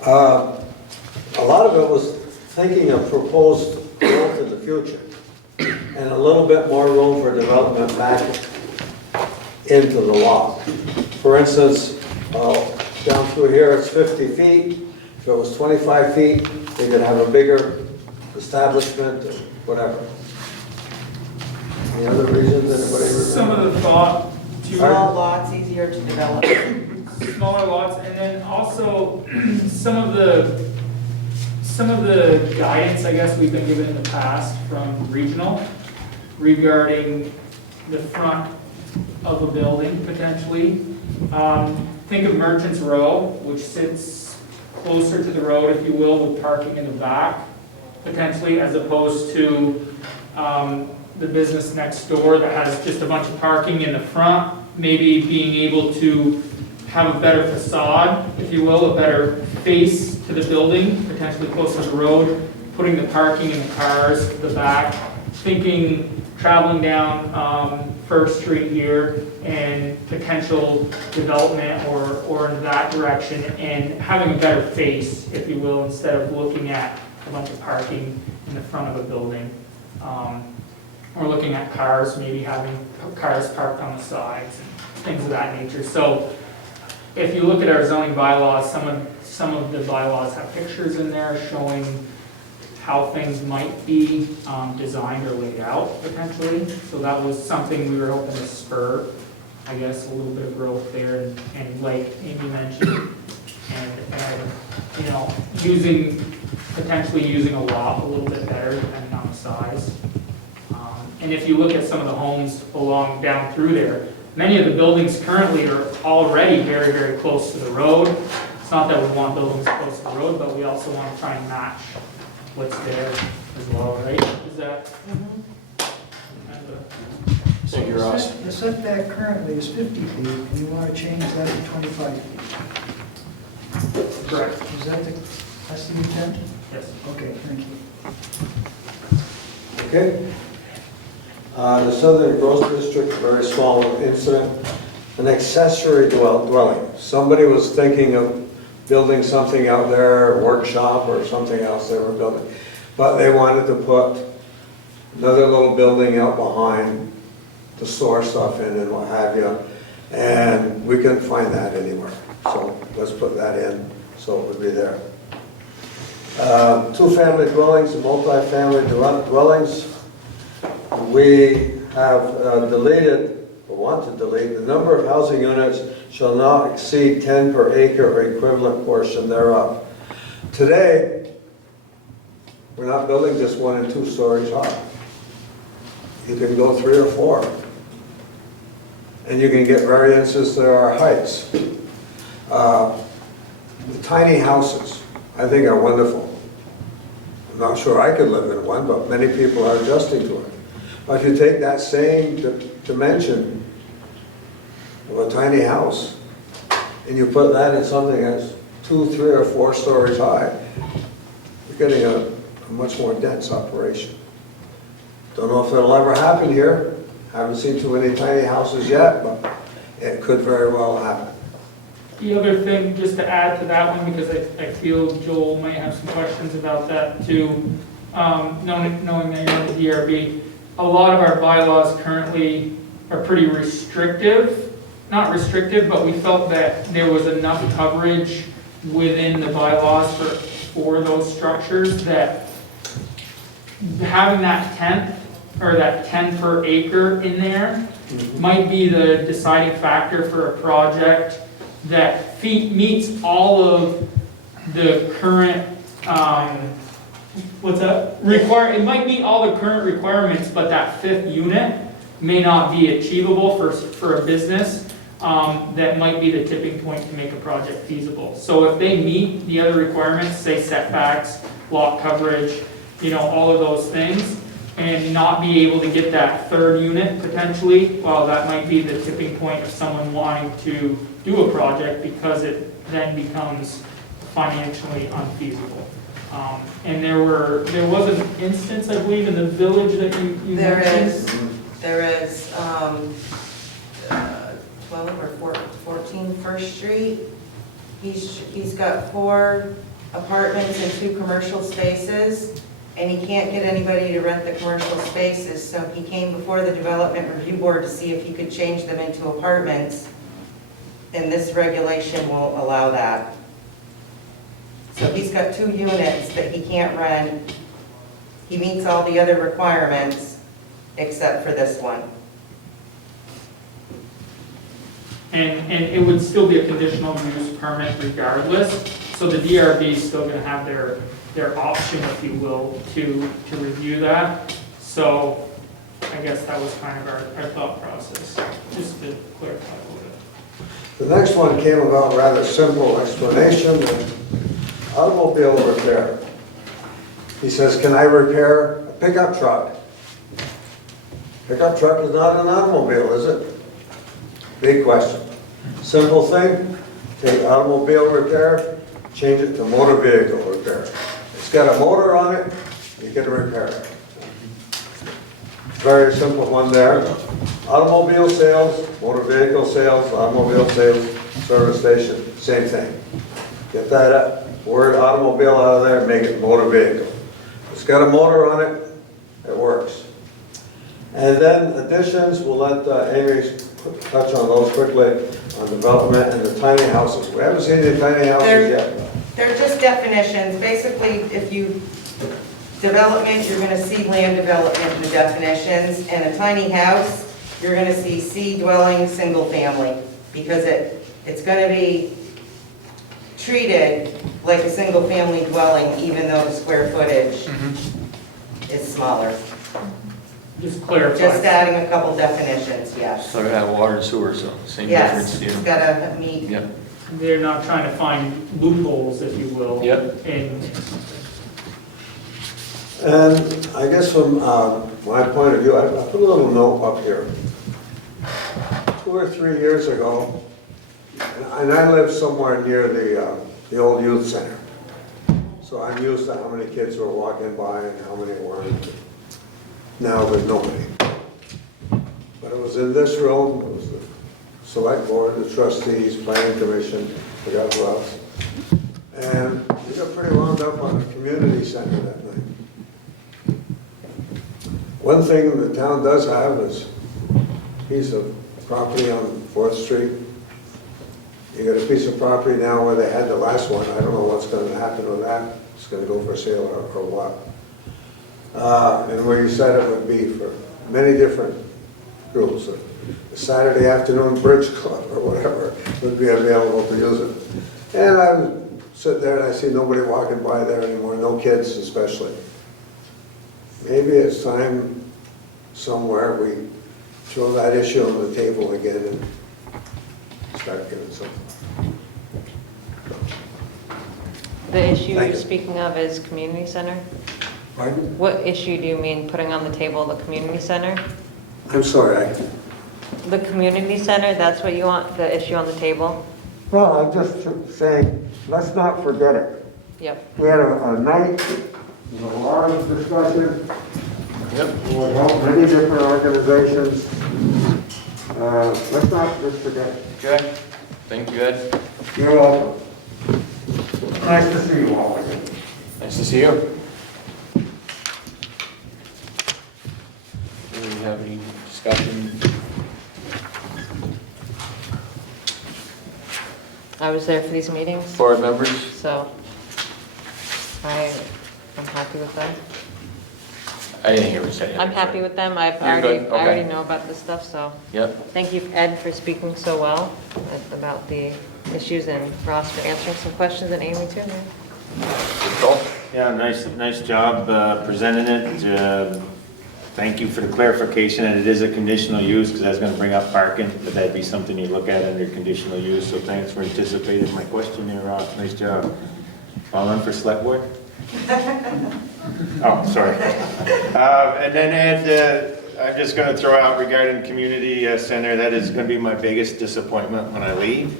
A lot of it was thinking of proposed growth in the future and a little bit more room for development back into the lot. For instance, down through here it's 50 feet. If it was 25 feet, they could have a bigger establishment or whatever. Any other reasons anybody remember? Some of the thought to Small lots, easier to develop. smaller lots, and then also some of the guidance, I guess, we've been given in the past from regional regarding the front of a building potentially. Think of Merchants Row, which sits closer to the road, if you will, with parking in the back, potentially, as opposed to the business next door that has just a bunch of parking in the front, maybe being able to have a better facade, if you will, a better face to the building, potentially closer to the road, putting the parking in the cars, the back, thinking traveling down First Street here and potential development or in that direction, and having a better face, if you will, instead of looking at a bunch of parking in the front of a building. Or looking at cars, maybe having cars parked on the sides and things of that nature. So if you look at our zoning bylaws, some of the bylaws have pictures in there showing how things might be designed or laid out potentially. So that was something we were hoping to spur, I guess, a little bit of growth there, and like Amy mentioned, and you know, potentially using a lot a little bit better depending on the size. And if you look at some of the homes down through there, many of the buildings currently are already very, very close to the road. It's not that we want buildings close to the road, but we also want to try and match what's there as well, right? Is that? Thank you, Ross. The setback currently is 50 feet, and you want to change that to 25 feet. Correct. Is that that's the intent? Yes. Okay, thank you. Okay. The Southern Growth District, very small incident, an accessory dwelling. Somebody was thinking of building something out there, a workshop or something else they were building. But they wanted to put another little building out behind to store stuff in and what have you. And we couldn't find that anywhere. So let's put that in so it would be there. Two-family dwellings and multi-family dwellings. We have deleted, or want to delete, the number of housing units shall not exceed 10 per acre or equivalent portion thereof. Today, we're not building just 1 and 2 stories high. You can go 3 or 4. And you can get variances to our heights. The tiny houses, I think, are wonderful. I'm not sure I could live in one, but many people are adjusting to it. But if you take that same dimension of a tiny house and you put that in something that's 2, 3, or 4 stories high, you're getting a much more dense operation. Don't know if it'll ever happen here. Haven't seen too many tiny houses yet, but it could very well happen. The other thing, just to add to that one, because I feel Joel might have some questions about that too, knowing that you're on the DRB, a lot of our bylaws currently are pretty restrictive. Not restrictive, but we felt that there was enough coverage within the bylaws for those structures that having that 10th or that 10 per acre in there might be the deciding factor for a project that meets all of the current, it might meet all the current requirements, but that 5th unit may not be achievable for a business. That might be the tipping point to make a project feasible. So if they meet the other requirements, say setbacks, lot coverage, all of those things, and not be able to get that 3rd unit potentially, well, that might be the tipping point of someone wanting to do a project because it then becomes financially unfeasible. And there was an instance, I believe, in the village that you mentioned. There is 12 or 14 First Street. He's got 4 apartments and 2 commercial spaces, and he can't get anybody to rent the commercial spaces, so he came before the Development Review Board to see if he could change them into apartments, and this regulation won't allow that. So he's got 2 units that he can't rent. He meets all the other requirements except for this one. And it would still be a conditional use permit regardless, so the DRB is still going to have their option, if you will, to review that. So I guess that was kind of our thought process, just to The next one came about rather simple explanation, automobile repair. He says, can I repair a pickup truck? Pickup truck is not an automobile, is it? Big question. Simple thing, take automobile repair, change it to motor vehicle repair. It's got a motor on it, you can repair it. Very simple one there. Automobile sales, motor vehicle sales, automobile sales, service station, same thing. Get that word automobile out of there, make it motor vehicle. It's got a motor on it, it works. And then additions, we'll let Amy touch on those quickly, on development and the tiny houses. We haven't seen the tiny houses yet. They're just definitions. Basically, if you, development, you're gonna see land development in the definitions, and a tiny house, you're gonna see C dwelling, single family, because it's gonna be treated like a single family dwelling, even though the square footage is smaller. Just clarify. Just adding a couple definitions, yes. So we have water and sewer, so same Yes, difference. it's gotta meet. Yep. They're not trying to find loopholes, if you will. Yep. And I guess from my point of view, I put a little note up here. 2 or 3 years ago, and I live somewhere near the old youth center. So I'm used to how many kids were walking by and how many weren't. Now there's nobody. But it was in this room, it was the select board, the trustees, planning commission, forgot who else. And we got pretty wound up on the community center that night. One thing the town does have is a piece of property on 4th Street. You got a piece of property now where they had the last one. I don't know what's going to happen with that. It's going to go for sale or what. And where you said it would be for many different groups. A Saturday afternoon bridge club or whatever would be available to use it. And I was sitting there and I see nobody walking by there anymore, no kids especially. Maybe it's time somewhere we throw that issue on the table again and start getting something. The issue Thank you're you. speaking of is community center? Pardon? What issue do you mean, putting on the table the community center? I'm sorry. The community center, that's what you want, the issue on the table? Well, I'm just saying, let's not forget it. Yep. We had a night, a lot of discussion. Yep. We'll help many different organizations. Let's not just forget it. Okay, thank you, Ed. You're welcome. Nice to see you all again. Nice to see you. Do we have any discussion? I was there for these meetings, Board members? so I'm happy with them. I didn't hear what you said. I'm happy with them. You're good? I already Okay. know about this stuff, so. Yep. Thank you, Ed, for speaking so well about the issues, and Ross for answering some questions, and Amy too, man. Good call. Yeah, nice job presenting it. Thank you for the clarification, and it is a conditional use, because I was going to bring up parking, but that'd be something you look at under conditional use, so thanks for anticipating my question there, Ross. Nice job. All in for select board? Oh, sorry. And then Ed, I'm just going to throw out regarding community center, that is going to be my biggest disappointment when I leave.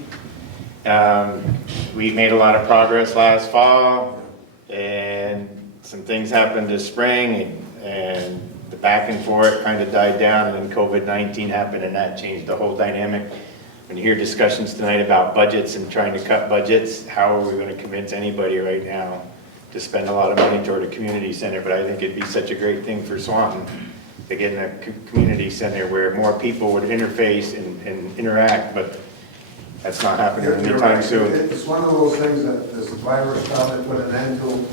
We made a lot of progress last fall, and some things happened this spring, and the back and forth kind of died down, and then COVID-19 happened, and that changed the whole dynamic. When you hear discussions tonight about budgets and trying to cut budgets, how are we going to convince anybody right now to spend a lot of money toward a community center? But I think it'd be such a great thing for Swanton to get in a community center where more people would interface and interact, but that's not happening anytime soon. It's one of those things that this virus probably put an end to.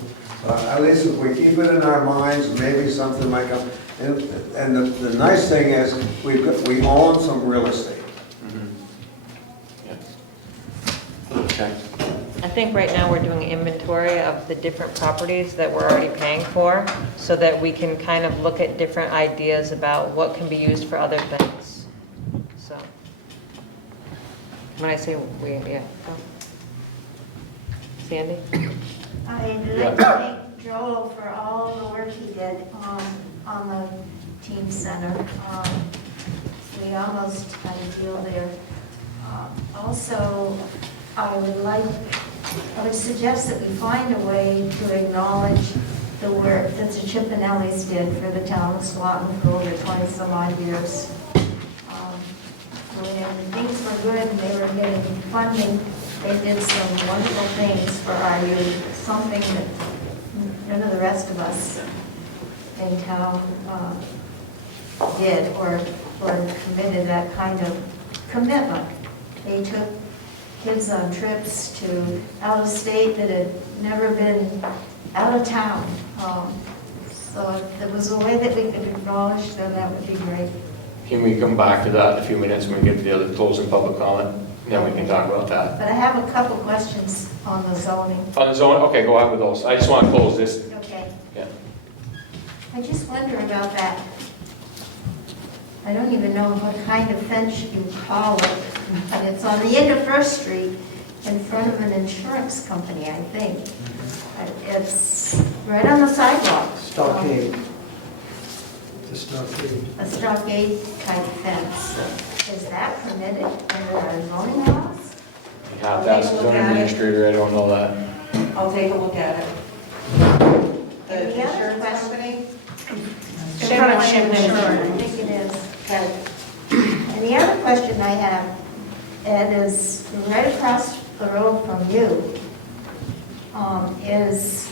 At least if we keep it in our minds, maybe something might come. And the nice thing is, we own some real estate. Okay. I think right now we're doing inventory of the different properties that we're already paying for, so that we can kind of look at different ideas about what can be used for other things, so. When I say we, yeah. Go. Sandy? I'd Yeah. like to thank Joel for all the work he did on the teen center. We almost had a deal there. Also, I would suggest that we find a way to acknowledge the work that the Chippinellis did for the town of Swanton for over 20 some odd years. When things were good and they were getting funding, they did some wonderful things for our youth, something that none of the rest of us in town did or committed that kind of commitment. They took kids on trips to out of state that had never been out of town. So if there was a way that we could acknowledge them, that would be great. Can we come back to that in a few minutes when we get to the other closing public comment? Then we can talk about that. But I have a couple questions on the zoning. On the zone, okay, go ahead with those. I just want to close this. Okay. Yeah. I just wonder about that. I don't even know what kind of fence you call it. And it's on the end of First Street in front of an insurance company, I think. It's right on the sidewalk. Stockade. It's a stockade. A stockade type fence. Is that permitted under our zoning laws? You have to ask the zoning administrator, I don't know that. I'll take a look at it. The And the other insurance question- company? In front of Shipman I Insurance. think it is. And the other question I have, and is right across the road from you, is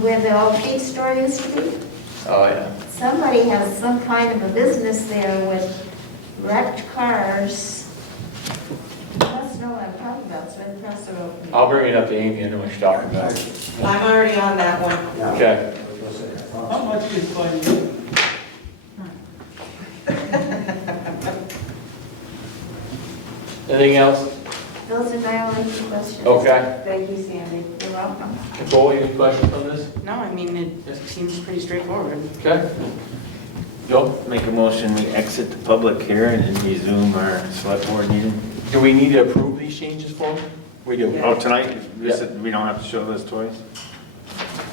where the old feed store used to be. Oh, yeah. Somebody has some kind of a business there with wrecked cars. You must know what I'm talking about, it's right across the road from you. I'll bring it up to Amy, I know what you're talking about. I'm already on that one. Okay. How much is by you? Anything else? Those are my only two questions. Okay. Thank you, Sandy. You're welcome. Nicole, any questions on this? No, I mean, it seems pretty straightforward. Okay. Joe? Make a motion, we exit the public hearing and resume our select board meeting. Do we need to approve these changes for them? We do. Oh, tonight, we don't have to show this twice?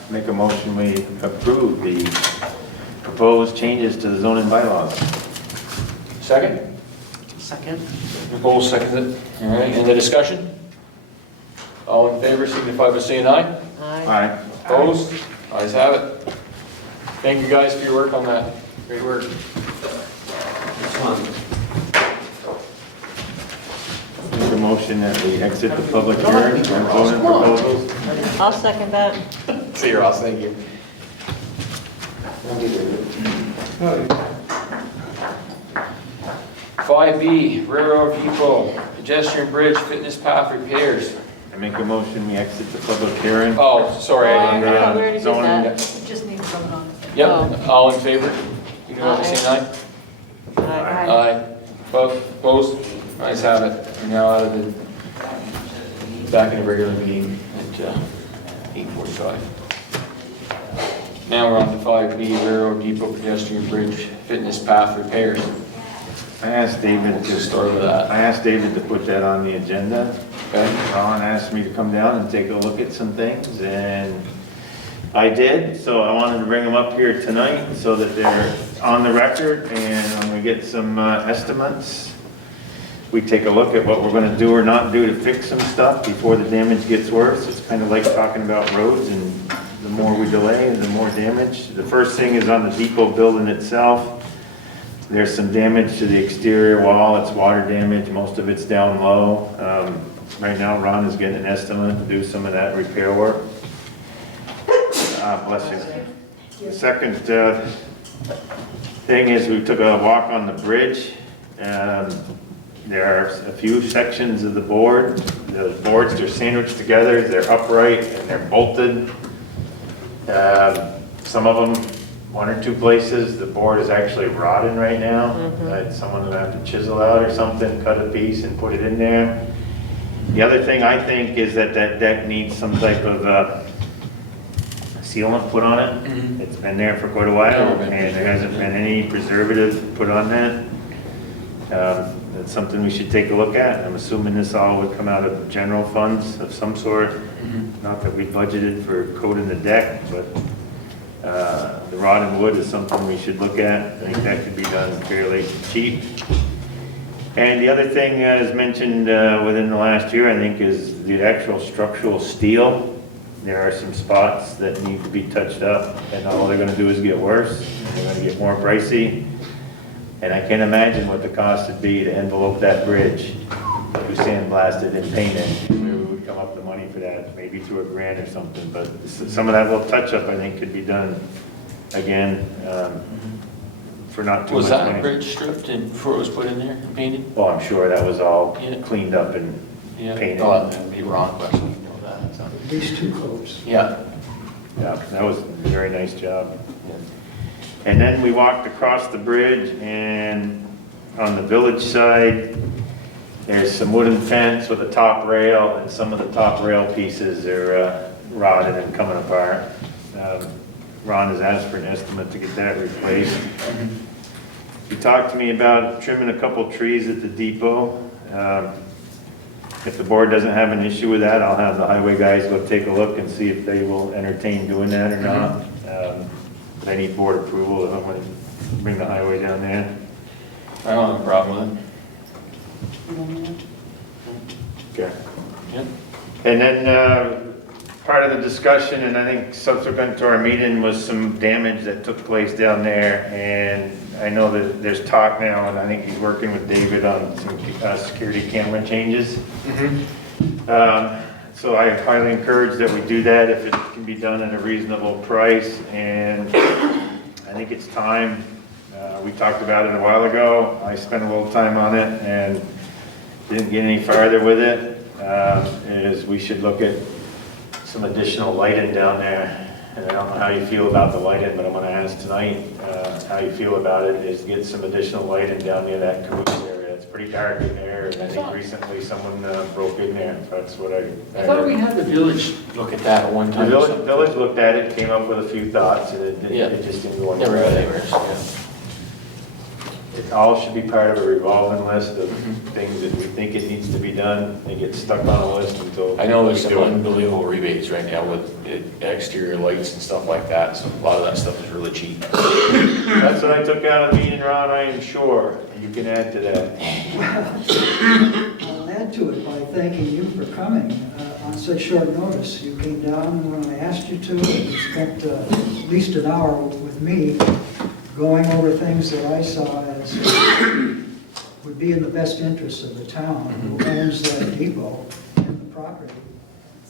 Make a motion, we approve the proposed changes to the zoning bylaws. Second? Second. Nicole seconds it. All right, and the discussion? All in favor, signify by saying aye. Aye. Opposed? Ayes have it. Thank you guys for your work on that. Great work. Make a motion that we exit the public hearing on zoning proposals. I'll second that. See you, Ross, thank you. 5B, Railroad Depot, pedestrian bridge, fitness path repairs. I make a motion, we exit the public hearing. Oh, sorry. I didn't- I thought we already did zoning, that. We just need to vote on it. Yep, all in favor? You know what I'm saying, aye? Aye. Aye. Opposed? Ayes have it. We're now out of the, back in the regular meeting at 8:45. Now we're on to 5B, Railroad Depot pedestrian bridge, fitness path repairs. I asked David Just start with that. I asked David to put that on the agenda. Okay? Ron asked me to come down and take a look at some things, and I did, so I wanted to bring them up here tonight so that they're on the record, and when we get some estimates, we take a look at what we're gonna do or not do to fix some stuff before the damage gets worse. It's kind of like talking about roads, and the more we delay, the more damage. The first thing is on the depot building itself. There's some damage to the exterior wall, it's water damage, most of it's down low. Right now, Ron is getting an estimate to do some of that repair work. Bless you. The second thing is we took a walk on the bridge. There are a few sections of the board. The boards are sandwiched together, they're upright and they're bolted. Some of them, one or two places, the board is actually rotting right now. Someone will have to chisel out or something, cut a piece and put it in there. The other thing I think is that that deck needs some type of sealant put on it. It's been there for quite a while and there hasn't been any preservative put on that. That's something we should take a look at. I'm assuming this all would come out of general funds of some sort. Not that we budgeted for coating the deck, but the rod and wood is something we should look at. I think that could be done fairly cheap. And the other thing as mentioned within the last year, I think, is the actual structural steel. There are some spots that need to be touched up, and all they're gonna do is get worse. They're gonna get more pricey. And I can't imagine what the cost would be to envelope that bridge, to sandblast it and paint it. Where we would come up the money for that, maybe through $1,000 or something, but some of that little touch-up, I think, could be done again, for not too much Was money. that bridge stripped and before it was put in there and painted? Oh, I'm sure that was all Yeah. cleaned up and Yeah. painted. Oh, that'd be wrong, but I know that, so. At least 2 coats. Yeah. Yeah, that was a very nice job. And then we walked across the bridge, and on the village side, there's some wooden fence with a top rail, and some of the top rail pieces are rotted and coming apart. Ron has asked for an estimate to get that replaced. He talked to me about trimming a couple trees at the depot. If the board doesn't have an issue with that, I'll have the highway guys go take a look and see if they will entertain doing that or not. I need board approval, if I'm gonna bring the highway down there. I don't have a problem with it. Okay. Yep. And then, part of the discussion, and I think subsequent to our meeting, was some damage that took place down there. And I know that there's talk now, and I think he's working with David on some security camera changes. So I highly encourage that we do that if it can be done at a reasonable price. And I think it's time. We talked about it a while ago. I spent a little time on it and didn't get any farther with it. Is we should look at some additional lighting down there. And I don't know how you feel about the lighting, but I'm gonna ask tonight, how you feel about it, is get some additional lighting down near that caboose area. It's pretty dark in there, and I think recently someone broke in there. That's what I thought we heard. had the village look at that at one The time. village looked at it, came up with a few thoughts, and it just didn't go Never anywhere. got anywhere, yeah. It all should be part of a revolving list of things that we think it needs to be done. They get stuck on a list until. I know there's we some do it. unbelievable rebates right now with exterior lights and stuff like that, so a lot of that stuff is really cheap. That's what I took out of the meeting, Ron, I am sure. You can add to that. I'll add to it by thanking you for coming on such short notice. You came down when I asked you to, and you spent at least an hour with me going over things that I saw as would be in the best interest of the town who owns that depot and the property,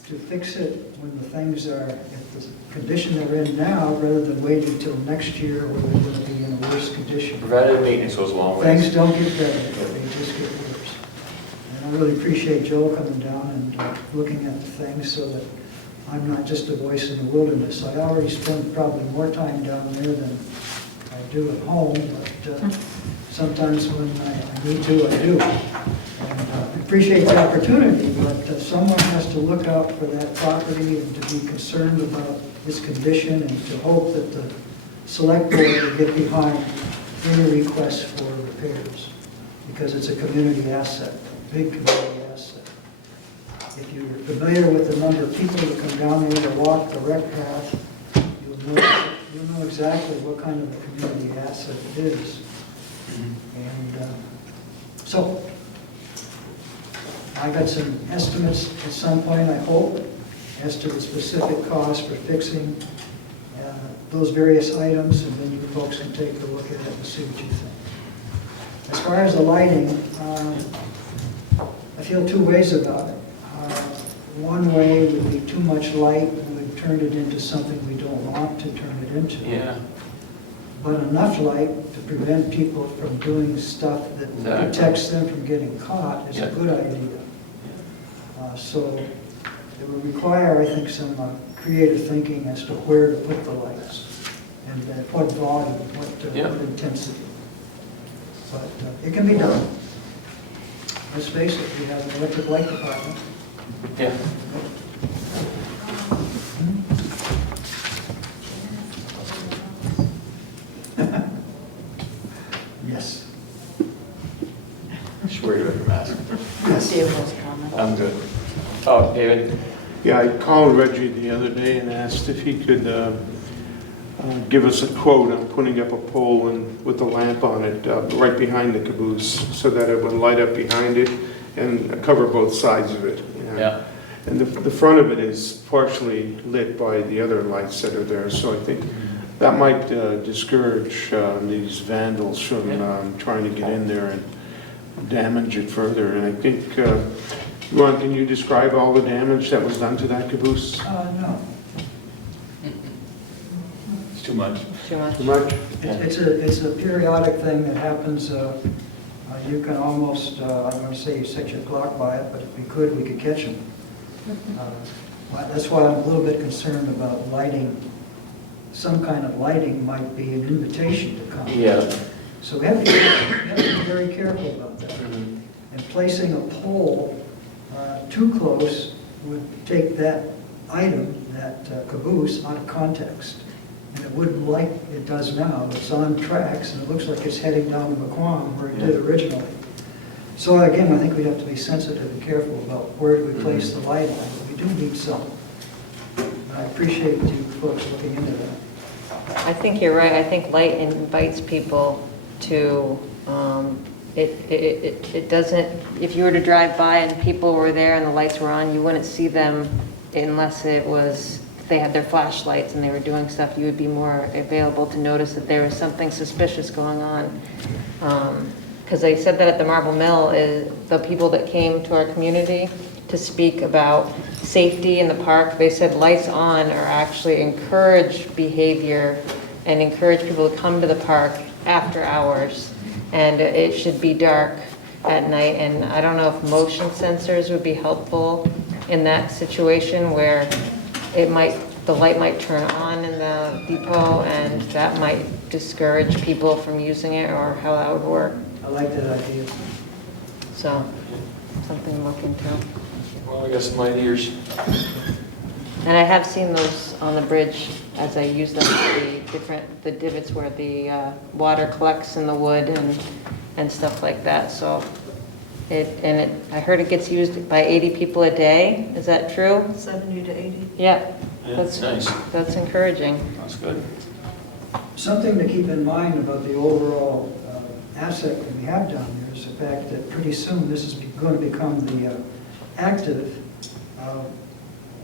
to fix it when the things are at the condition they're in now, rather than waiting until next year where they're going to be in a worse condition. Preventative maintenance goes a long way. Things don't get better, they just get worse. And I really appreciate Joe coming down and looking at the things so that I'm not just a voice in the wilderness. I already spend probably more time down there than I do at home, but sometimes when I need to, I do. And I appreciate the opportunity, but someone has to look out for that property and to be concerned about its condition and to hope that the select board will get behind any requests for repairs, because it's a community asset, a big community asset. If you're familiar with the number of people that come down there to walk the rec path, you'll know exactly what kind of a community asset it is. And so, I got some estimates at some point, I hope, as to the specific cost for fixing those various items, and then you folks can take a look at it and see what you think. As far as the lighting, I feel 2 ways about it. One way would be too much light would turn it into something we don't want to turn it into. Yeah. But enough light to prevent people from doing stuff that Exactly. protects them from getting caught is Yeah. a good idea. So it would require, I think, some creative thinking as to where to put the lights and at what volume, what intensity. But it can be done. Let's face it, we have an electric light department. Yeah. Yes. Just worried about your mask. David has a comment. I'm good. Oh, David? Yeah, I called Reggie the other day and asked if he could give us a quote on putting up a pole and with a lamp on it right behind the caboose so that it would light up behind it and cover both sides of it. You know? Yeah. And the front of it is partially lit by the other lights that are there, so I think that might discourage these vandals from trying to get in there and damage it further. And I think, Ron, can you describe all the damage that was done to that caboose? No. It's too much. Too much? Too much? It's a periodic thing that happens. You can almost, I'm going to say set your clock by it, but if we could catch them. That's why I'm a little bit concerned about lighting. Some kind of lighting might be an invitation to come. Yeah. So we have to be very careful about that. And placing a pole too close would take that item, that caboose, out of context. And it wouldn't like it does now. It's on tracks and it looks like it's heading down to McQuam where it did originally. So again, I think we have to be sensitive and careful about where do we place the light on. We do need some. And I appreciate you folks looking into that. I think you're right. I think light invites people to, it doesn't, if you were to drive by and people were there and the lights were on, you wouldn't see them unless it was, they had their flashlights and they were doing stuff. You would be more available to notice that there was something suspicious going on. Because they said that at the Marble Mill, the people that came to our community to speak about safety in the park, they said lights on are actually encourage behavior and encourage people to come to the park after hours. And it should be dark at night. And I don't know if motion sensors would be helpful in that situation where the light might turn on in the depot and that might discourage people from using it, or how that would work. I like that idea. So, something to look into. Well, I got some ideas. And I have seen those on the bridge as I use them for the divots where the water collects in the wood and stuff like that. So, I heard it gets used by 80 people a day. Is that true? 70 to 80. Yeah. That's nice. That's encouraging. That's good. Something to keep in mind about the overall asset that we have down there is the fact that pretty soon this is going to become the active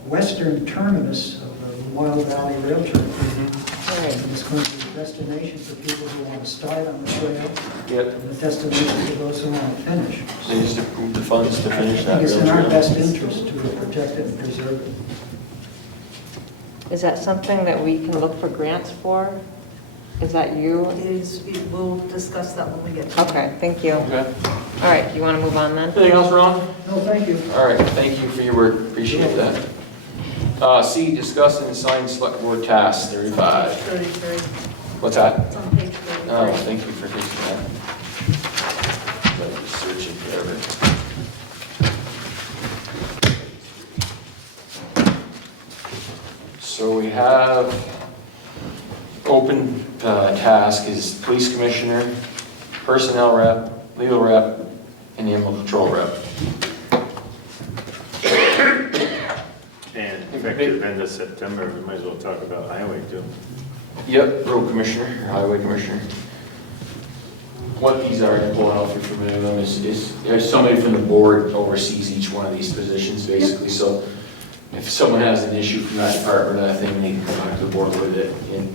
western terminus of the Wild Valley Rail Trail. Right. And it's going to be a destination for people who want to start on the trail. Yep. And a destination for those who want to finish. They just approved the funds to finish I that. think it's in rail our trail. best interest to protect it and preserve it. Is that something that we can look for grants for? Is that you? We'll discuss that when we get to it. Okay, thank you. Okay. All right, you want to move on then? Anything else, Ron? No, thank you. All right, thank you for your work, appreciate that. C, discuss and assign select board tasks, 35. 33. What's that? It's on page 33. Oh, thank you for fixing that. Let me search it forever. So we have open task is police commissioner, personnel rep, legal rep, and animal control rep. And effective end of September, we might as well talk about highway too. Yep, road commissioner, or highway commissioner. What these are, to pull out if you're familiar with them, is there's somebody from the board oversees each one of these positions, basically. So if someone has an issue from that department, I think they can come back to the board with it and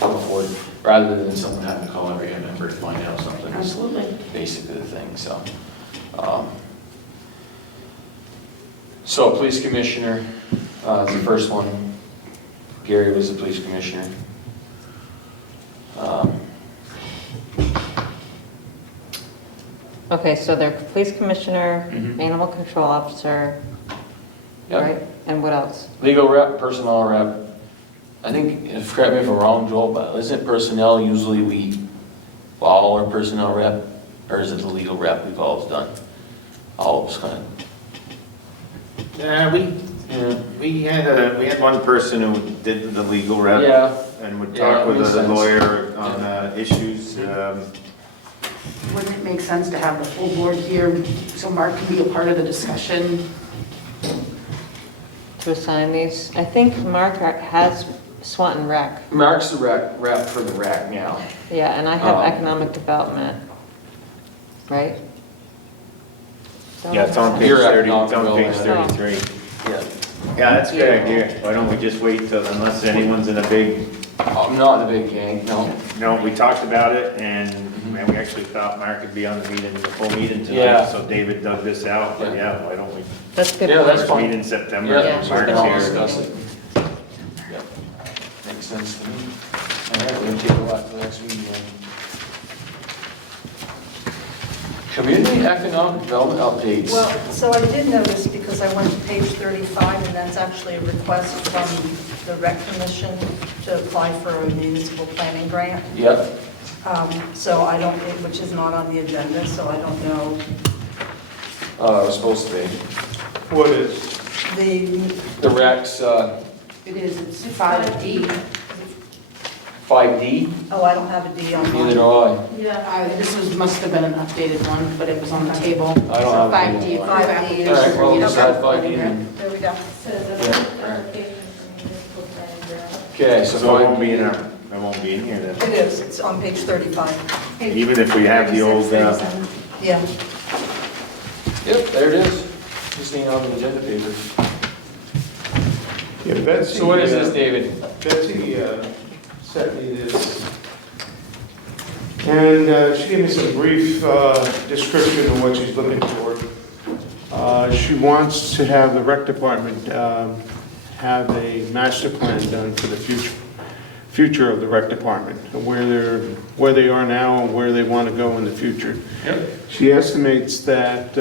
come forward, rather than someone having to call every member to find out something. Absolutely. Basically the thing, so. So police commissioner, is the first one. Gary was the police commissioner. Okay, so they're police commissioner, Mhm. animal control officer, Yep. right? And what else? Legal rep, personnel rep. I think, correct me if I'm wrong, Joel, but isn't personnel usually all our personnel rep? Or is it the legal rep we've always done? All of us kind of. Yeah, we had one person who did the legal rep. Yeah. And would Yeah, talk that with makes a sense. lawyer on issues. wouldn't it make sense to have the full board here so Mark can be a part of the discussion? To assign these, I think Mark has Swanton Rec. Mark's the rep for the rec now. Yeah, and I have Um, economic development, right? Yeah, it's on page You're at 30, it's on page Knoxville, 33. Yeah. Yeah, that's a good idea. Why don't we just wait till, unless anyone's in a big, I'm not in the big gang, no. no, we talked about it and we actually thought Mark would be on the meeting, the full meeting Yeah. tonight. So David dug this out, but yeah, why don't we? That's good. Yeah, that's First fine. meet in September. Yeah, Yeah, we can all Mark's here. discuss it. Yep. Makes sense to me. All right, we're gonna take a lot for the next meeting then. Community economic development updates. Well, so I did notice, because I went to page 35, and that's actually a request from the Rec Commission to apply for a municipal planning grant. Yep, So I don't, which is not on the agenda, so I don't know. it was supposed to be. What is? The Rex, It is, it's 5D. 5D, Oh, I don't have a D on neither mine. do I. Yeah, this must have been an updated one, but it was on the table. I don't have a 5D, D. approve 5D. application All right, for well, we'll municipal decide 5D planning then. grant. There we go. Okay, so So it won't be 5D. in our, it won't be in here then. It is, it's on page 35. Even if we have the old, Yeah. Yep, there it is. Just ain't on the agenda paper. Yeah, Betsy. So what is this, David? Betsy sent me this. And she gave me some brief description of what she's looking for. She wants to have the rec department have a master plan done for the future of the rec department, where they are now and where they want to go in the future. Yep. She estimates that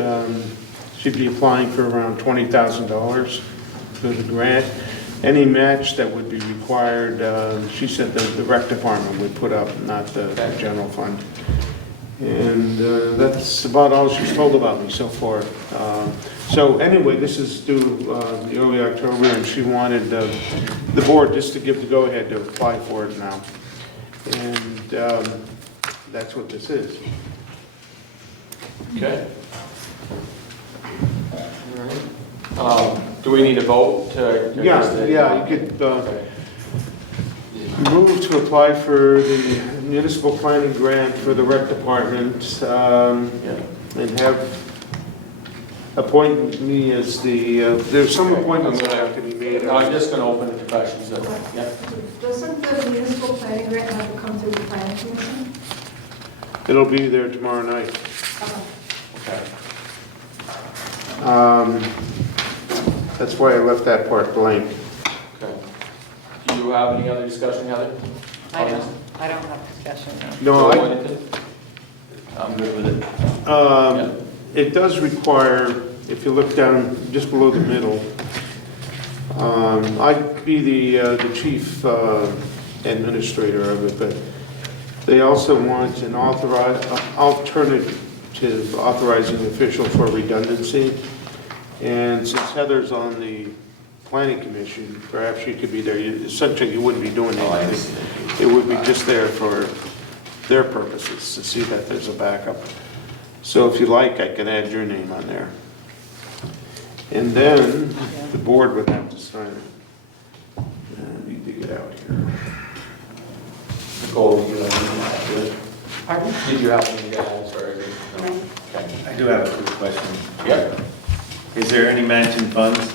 she'd be applying for around $20,000 for the grant. Any match that would be required, she said the rec department would put up, not the general fund. And that's about all she's told about me so far. So anyway, this is due the early October, and she wanted the board just to give the go-ahead to apply for it now. And that's what this is. Okay. All right. Do we need a vote to? Yeah, you could move to apply for the municipal planning grant for the rec department, and have appoint me as the, there's some appointments that have to be made. I'm just gonna open the questions, yeah. Doesn't the municipal planning grant have to come through the planning commission? It'll be there tomorrow night. Okay. That's why I left that part blank. Okay. Do you have any other discussion, Heather? I don't have discussion now. No, I'm good with it. It does require, if you look down just below the middle, I'd be the chief administrator of it, but they also want an alternative authorizing official for redundancy. And since Heather's on the planning commission, perhaps she could be there. Essentially, you wouldn't be doing anything. It would be just there for their purposes, to see that there's a backup. So if you like, I can add your name on there. And then the board would have to sign it. I need to get out here. Nicole, you have anything to add? Pardon? Did you have anything to add? Sorry. No. Okay. I do have a quick question. Yep. Is there any matching funds?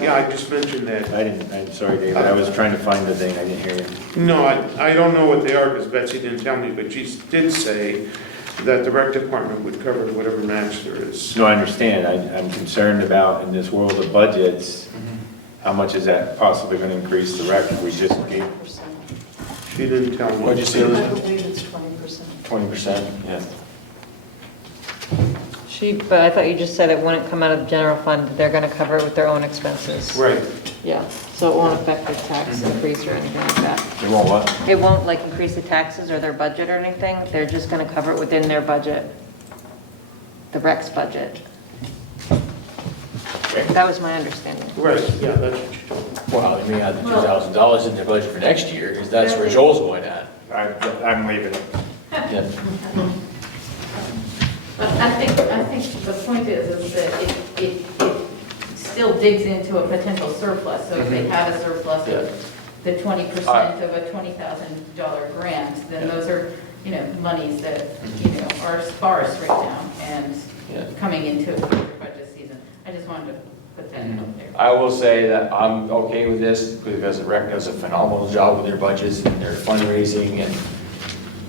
Yeah, I just mentioned that. I'm sorry, David, I was trying to find the thing, I didn't hear you. No, I don't know what they are because Betsy didn't tell me, but she did say that the rec department would cover whatever match there is. No, I understand, I'm concerned about, in this world of budgets, how much is that possibly gonna increase the rec? We just gave 20%. She didn't tell me. What'd you say, I Elizabeth? believe it's 20%. 20%? Yeah. But I thought you just said it wouldn't come out of the general fund, they're gonna cover it with their own expenses. Right. Yeah, so it won't affect the tax increase or anything like that. They won't what? It won't like increase the taxes or their budget or anything, they're just gonna cover it within their budget, the Rex budget. That was my understanding. Right, yeah, that's what you told me. Well, they may add the $2,000 in their budget for next year, because that's where Joel's going at. I'm leaving it. Yeah. I think the point is that it still digs into a potential surplus. So if they have a surplus of the 20% of a $20,000 grant, then those are, monies that, are sparse right now and coming into a future budget season. I just wanted to put that out there. I will say that I'm okay with this because the rec does a phenomenal job with their budgets and their fundraising, and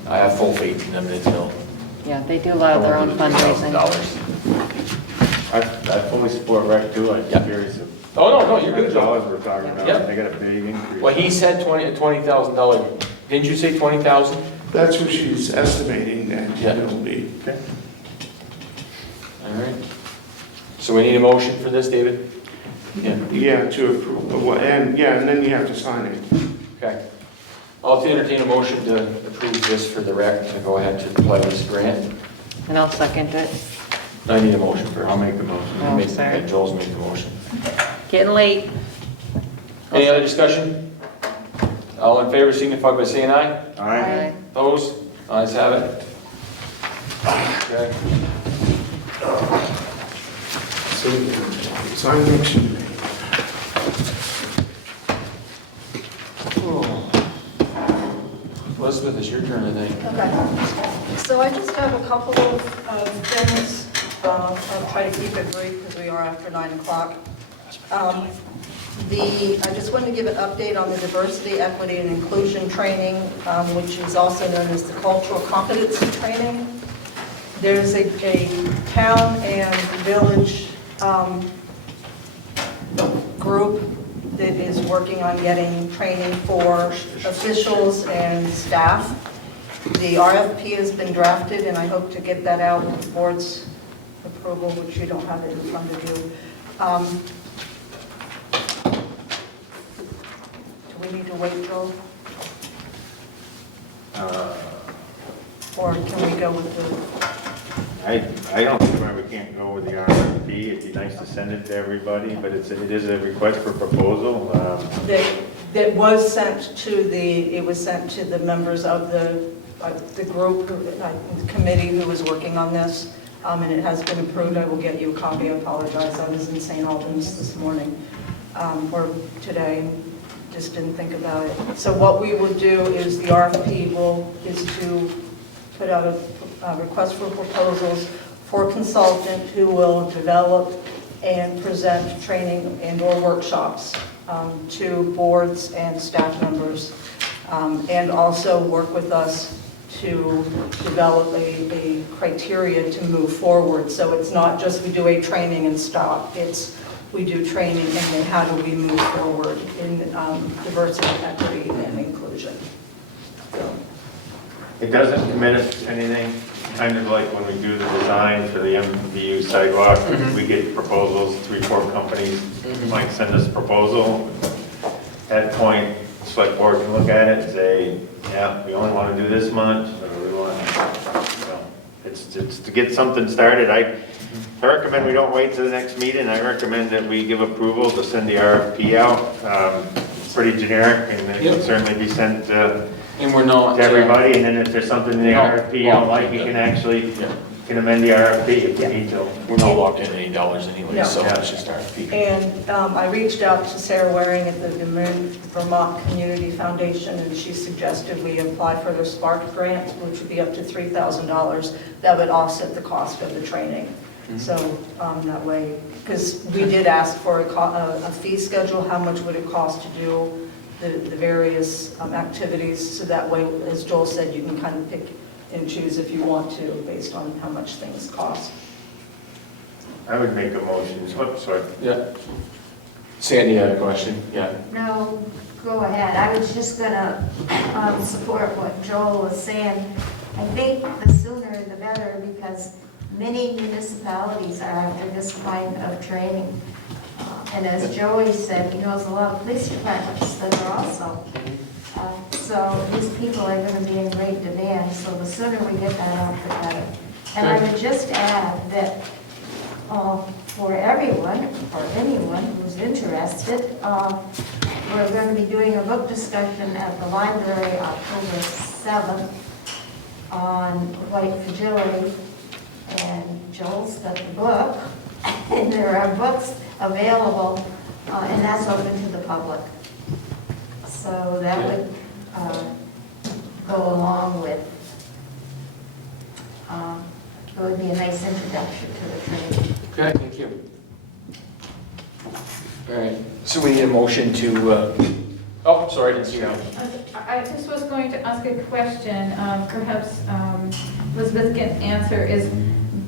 I have full faith in them that they'll. Yeah, they do a lot of their own fundraising. I fully support rec too, I'm curious. Oh, no, you're good, Joe. Dollars we're talking about, Yeah. they got a big increase. Well, he said $20,000. Didn't you say 20,000? That's what she's estimating that it'll be. Okay. All right. So we need a motion for this, David? Yeah, to approve, and then you have to sign it. Okay. I'll entertain a motion to approve this for the rec to go ahead to apply this grant. And I'll second it. I need a motion first. I'll make the motion. Oh, sorry. Joel's made the motion. Getting late. Any other discussion? All in favor signify by saying aye. Aye. Opposed? Ayes have it. Okay. So, sign next year. Elizabeth, it's your turn, I think. Okay. So I just have a couple of things. I'll try to keep it brief because we are after 9 o'clock. I just wanted to give an update on the diversity, equity, and inclusion training, which is also known as the cultural competency training. There's a town and village group that is working on getting training for officials and staff. The RFP has been drafted, and I hope to get that out with the board's approval, which you don't have it in front of you. Do we need to wait, Joel? Or can we go with the... I don't see why we can't go with the RFP. It'd be nice to send it to everybody, but it is a request for proposal. That was sent to the members of the group, the committee who was working on this, and it has been approved. I will get you a copy. I apologize. I was in St. Albans this morning, or today, just didn't think about it. So what we will do is the RFP is to put out a request for proposals for a consultant who will develop and present training and/or workshops to boards and staff members, and also work with us to develop a criteria to move forward. So it's not just we do a training and stop. It's we do training and then how do we move forward in diversity, equity, and inclusion. So. It doesn't commit us to anything, kind of like when we do the design for the MVU sidewalk, we get proposals, 3-4 companies might send us a proposal. At that point, the select board can look at it and say, yeah, we only want to do this much, or we want, it's to get something started. I recommend we don't wait till the next meeting. I recommend that we give approval to send the RFP out. It's pretty generic, and it can certainly be sent to everybody, and then if there's something in the RFP you don't like, you can actually can amend the RFP if you need to. We're not locked in any dollars anyway, No. so it's just RFP. And I reached out to Sarah Waring at the Vermont Community Foundation, and she suggested we apply for their SPARK grant, which would be up to $3,000. That would offset the cost of the training. So that way, because we did ask for a fee schedule, how much would it cost to do the various activities, so that way, as Joel said, you can kind of pick and choose if you want to, based on how much things cost. I would make a motion. Sorry. Yeah. Sandy had a question. Yeah. No, go ahead. I was just gonna support what Joel was saying. I think the sooner the better, because many municipalities are after this kind of training. And as Joey said, he knows a lot of police departments that are also. So these people are going to be in great demand, so the sooner we get that out, the better. And I would just add that for everyone, for anyone who's interested, we're going to be doing a book discussion at the library October 7th on white fragility, and Joel's got the book, and there are books available, and that's open to the public. So that would go along with, it would be a nice introduction to the training. Okay, thank you. All right, so we need a motion to, oh, sorry, I didn't see you. I just was going to ask a question, perhaps Elizabeth can answer, is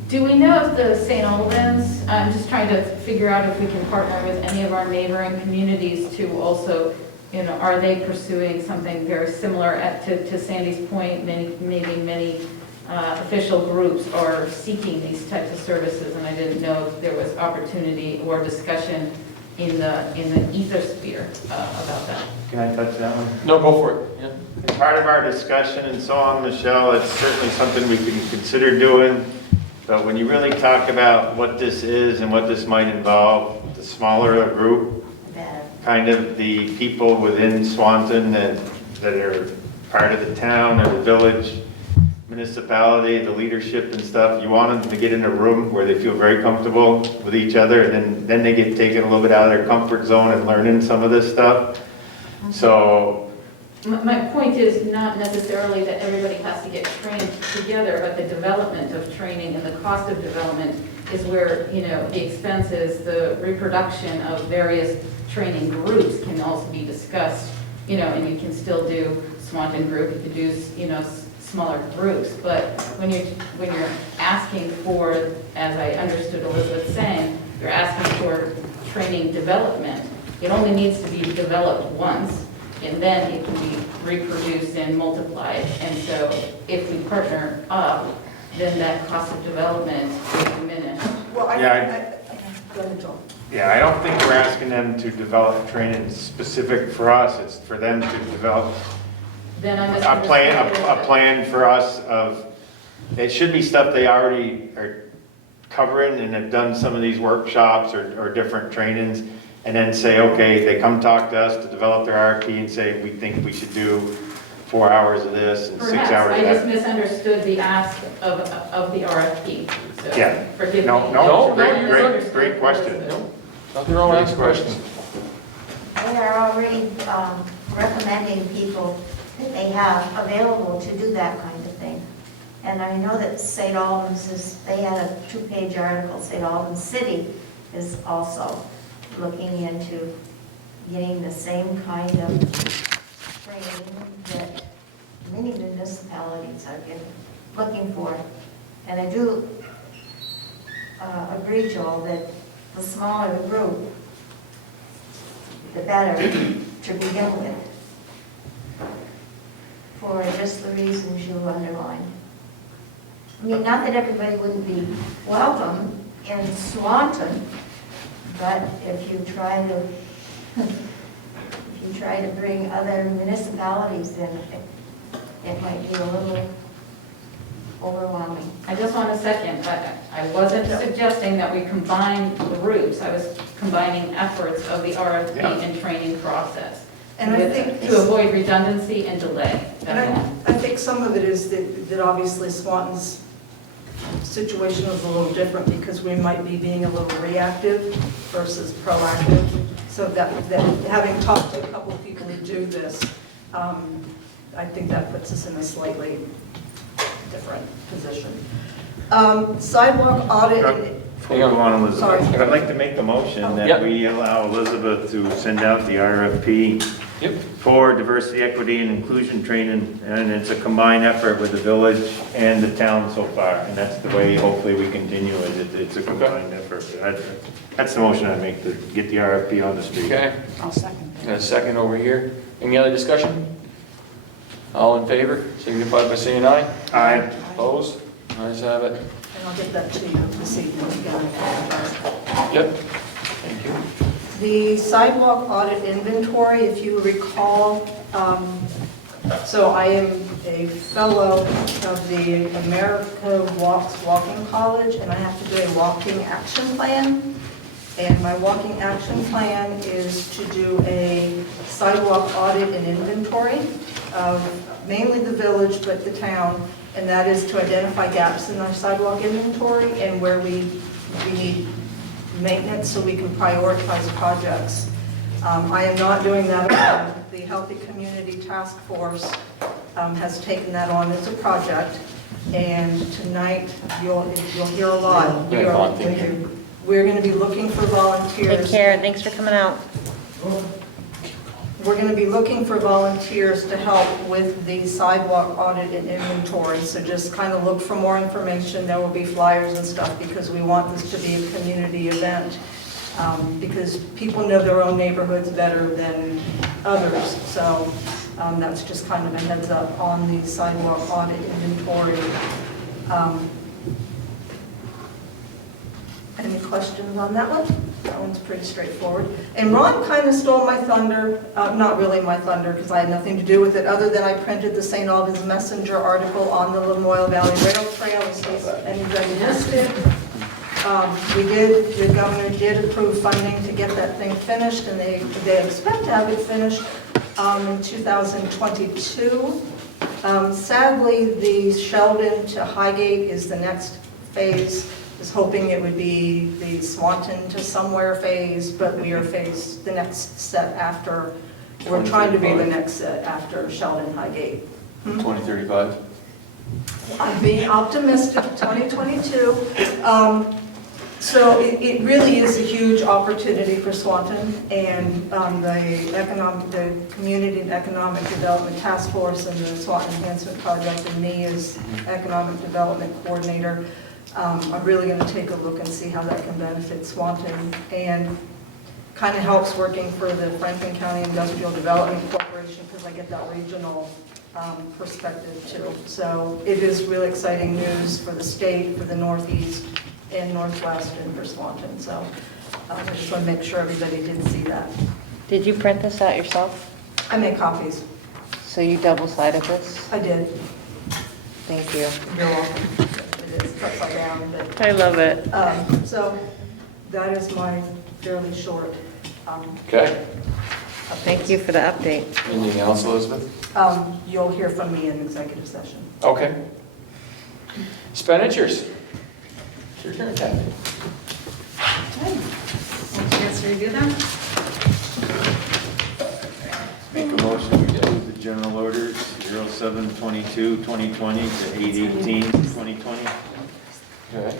do we know if the St. Albans, I'm just trying to figure out if we can partner with any of our neighboring communities to also, are they pursuing something very similar to Sandy's point, maybe many official groups are seeking these types of services, and I didn't know if there was opportunity or discussion in the ethosphere about that. Can I touch that one? No, go for it. Yeah. As part of our discussion and so on, Michelle, it's certainly something we can consider doing. But when you really talk about what this is and what this might involve, the smaller a group, kind of the people within Swanton that are part of the town or the village, municipality, the leadership and stuff, you want them to get in a room where they feel very comfortable with each other, and then they get taken a little bit out of their comfort zone and learning some of this stuff. So my point is not necessarily that everybody has to get trained together, but the development of training and the cost of development is where, the expenses, the reproduction of various training groups can also be discussed, and you can still do Swanton group, you could do, smaller groups, but when you're asking for, as I understood Elizabeth saying, you're asking for training development, it only needs to be developed once, and then it can be reproduced and multiplied. And so if we partner up, then that cost of development will diminish. Well, go ahead, Joel. yeah, I don't think we're asking them to develop training specific for us. It's for them to develop Then I'm a plan for us of, it should be stuff they already are covering and have done some of these workshops or different trainings, and then say, okay, they come talk to us to develop their RFP and say, we think we should do 4 hours of this and 6 hours Perhaps of I that. just misunderstood the ask of the RFP. So Yeah. forgive me. No, I great question. Nothing wrong with that question. They are already recommending people that they have available to do that kind of thing. And I know that St. Albans they had a 2-page article, St. Albans City is also looking into getting the same kind of training that many municipalities are looking for. And I do agree, Joel, that the smaller the group, the better to begin with, for just the reasons you underlined. I mean, not that everybody wouldn't be welcome in Swanton, but if you try to bring other municipalities in, it might be a little overwhelming. I just want to second, I wasn't suggesting that we combine groups, I was combining efforts of the RFP and training process. And I think to avoid redundancy and delay. And I think some of it is that obviously Swanton's situation is a little different because we might be being a little reactive versus proactive. So that having talked to a couple of people who do this, I think that puts us in a slightly different position. Sidewalk audit. Before we go on, Elizabeth, Sorry. I'd like to make the motion that we allow Elizabeth to send out the RFP for diversity, equity, and inclusion training, and it's a combined effort with the village and the town so far, and that's the way hopefully we continue it. It's a combined effort. That's the motion I make, to get the RFP on the street. Okay. I'll second. Got a second over here. Any other discussion? All in favor, signify by saying aye. Aye. Opposed? Ayes have it. And I'll get that to you this evening again. Yep. Thank you. The sidewalk audit inventory, if you recall, so I am a fellow of the America Walks Walking College, and I have to do a walking action plan. And my walking action plan is to do a sidewalk audit and inventory of mainly the village, but the town, and that is to identify gaps in our sidewalk inventory and where we need maintenance so we can prioritize projects. I am not doing that alone. The Healthy Community Task Force has taken that on as a project, and tonight you'll hear a lot. We're going to be looking for volunteers. Take care, thanks for coming out. We're going to be looking for volunteers to help with the sidewalk audit and inventory, so just kind of look for more information. There will be flyers and stuff because we want this to be a community event, because people know their own neighborhoods better than others. So that's just kind of a heads up on the sidewalk audit inventory. Any questions on that one? That one's pretty straightforward. And Ron kind of stole my thunder, not really my thunder because I had nothing to do with it, other than I printed the St. Albans Messenger article on the Lamoille Valley Rail Trail in case anybody missed it. The governor did approve funding to get that thing finished, and they expect to have it finished in 2022. Sadly, the Sheldon to Highgate is the next phase. Was hoping it would be the Swanton to somewhere phase, but we are the next set after. We're trying to be the next set after Sheldon Highgate. 2035? I'm being optimistic, 2022. So it really is a huge opportunity for Swanton, and the Community and Economic Development Task Force and the Swanton Enhancement Project, and me as Economic Development Coordinator. I'm really going to take a look and see how that can benefit Swanton, and kind of helps working for the Franklin County Industrial Development Corporation because I get that regional perspective too. So it is really exciting news for the state, for the Northeast and Northwest, and for Swanton. So I just want to make sure everybody did see that. Did you print this out yourself? I made copies. So you double-sided this? I did. Thank you. You're welcome. It's upside down, but I love it. so that is my fairly short. Okay. Thank you for the update. Anything else, Elizabeth? You'll hear from me in executive session. Okay. Expenditures. Your turn, Kathy. Want you guys to review them? Make a motion to approve the general orders 07/22/2020 to 8/18/2020. Okay.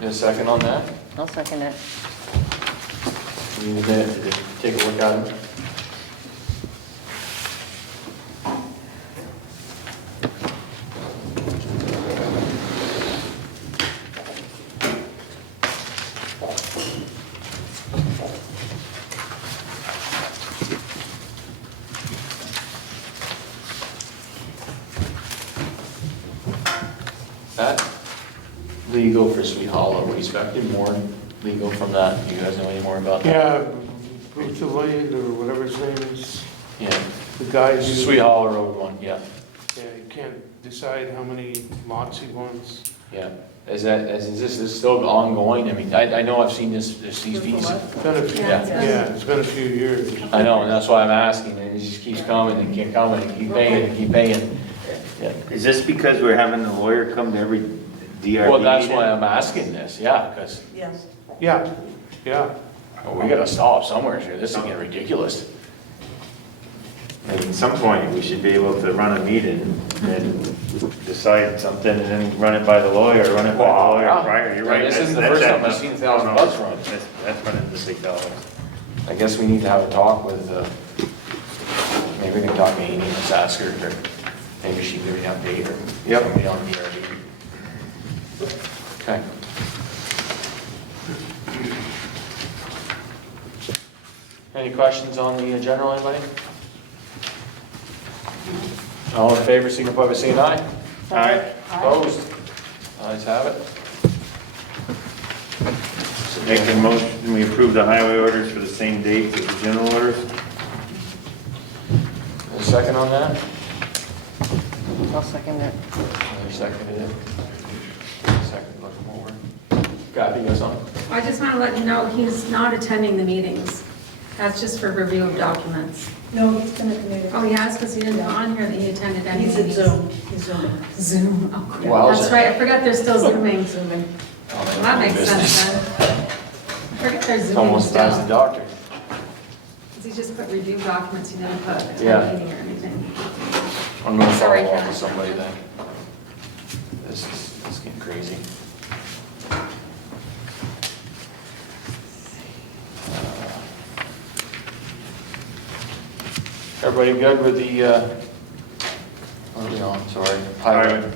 Need a second on that? I'll second it. We need a minute to take a look at them. That legal for Sweet Hollow, we expected more legal from that. Do you guys know any more about that? Yeah, Bruce Lloyd or whatever his name is, Yeah. the guy who. Sweet Hollow Road one, yeah, Yeah, he can't decide how many lots he wants. yeah. Is this still ongoing? I mean, I know I've seen these fees. It's been a few, Yeah. yeah, it's been a few years. I know, and that's why I'm asking, and it just keeps coming and keep coming and keep paying and keep paying. Yeah. Is this because we're having the lawyer come to every DRB? Well, that's meeting? why I'm asking this, yeah, because Yes. Yeah, yeah. we gotta stop somewhere here. This is getting ridiculous. At some point, we should be able to run a meeting and decide something and then run it by the lawyer, run it by the Wow, lawyer yeah. prior. You're right. This isn't the that's first time that- I've seen $1,000 run. That's running the $6. I guess we need to have a talk with, maybe we can talk to Amy and just ask her, or maybe she can give me an update, or Yep. somebody on DRB. Okay. Any questions on the general, anybody? All in favor, signify by saying aye. Aye. Opposed? Ayes have it. Make a motion, we approve the highway orders for the same date as the general orders. A second on that? I'll second it. Another seconded it. Second, look them over. Kathy, you got something? I just want to let you know, he's not attending the meetings. That's just for review of documents. No, he's gonna come in. Oh, he has, because he didn't put on here that he attended any He's at meetings. Zoom, he's Zooming. Zoom, oh, crap. Wowza. That's right, I forgot they're still Zooming. Zooming. Oh, Well, that makes sense then. I forget they're It's Zooming almost past the still. doctor. Because he just put review documents, he didn't put Yeah. a meeting or anything. I'm gonna follow Sorry, up Ken. with somebody then. This is getting crazy. Everybody good with the, what are we on, sorry, highway?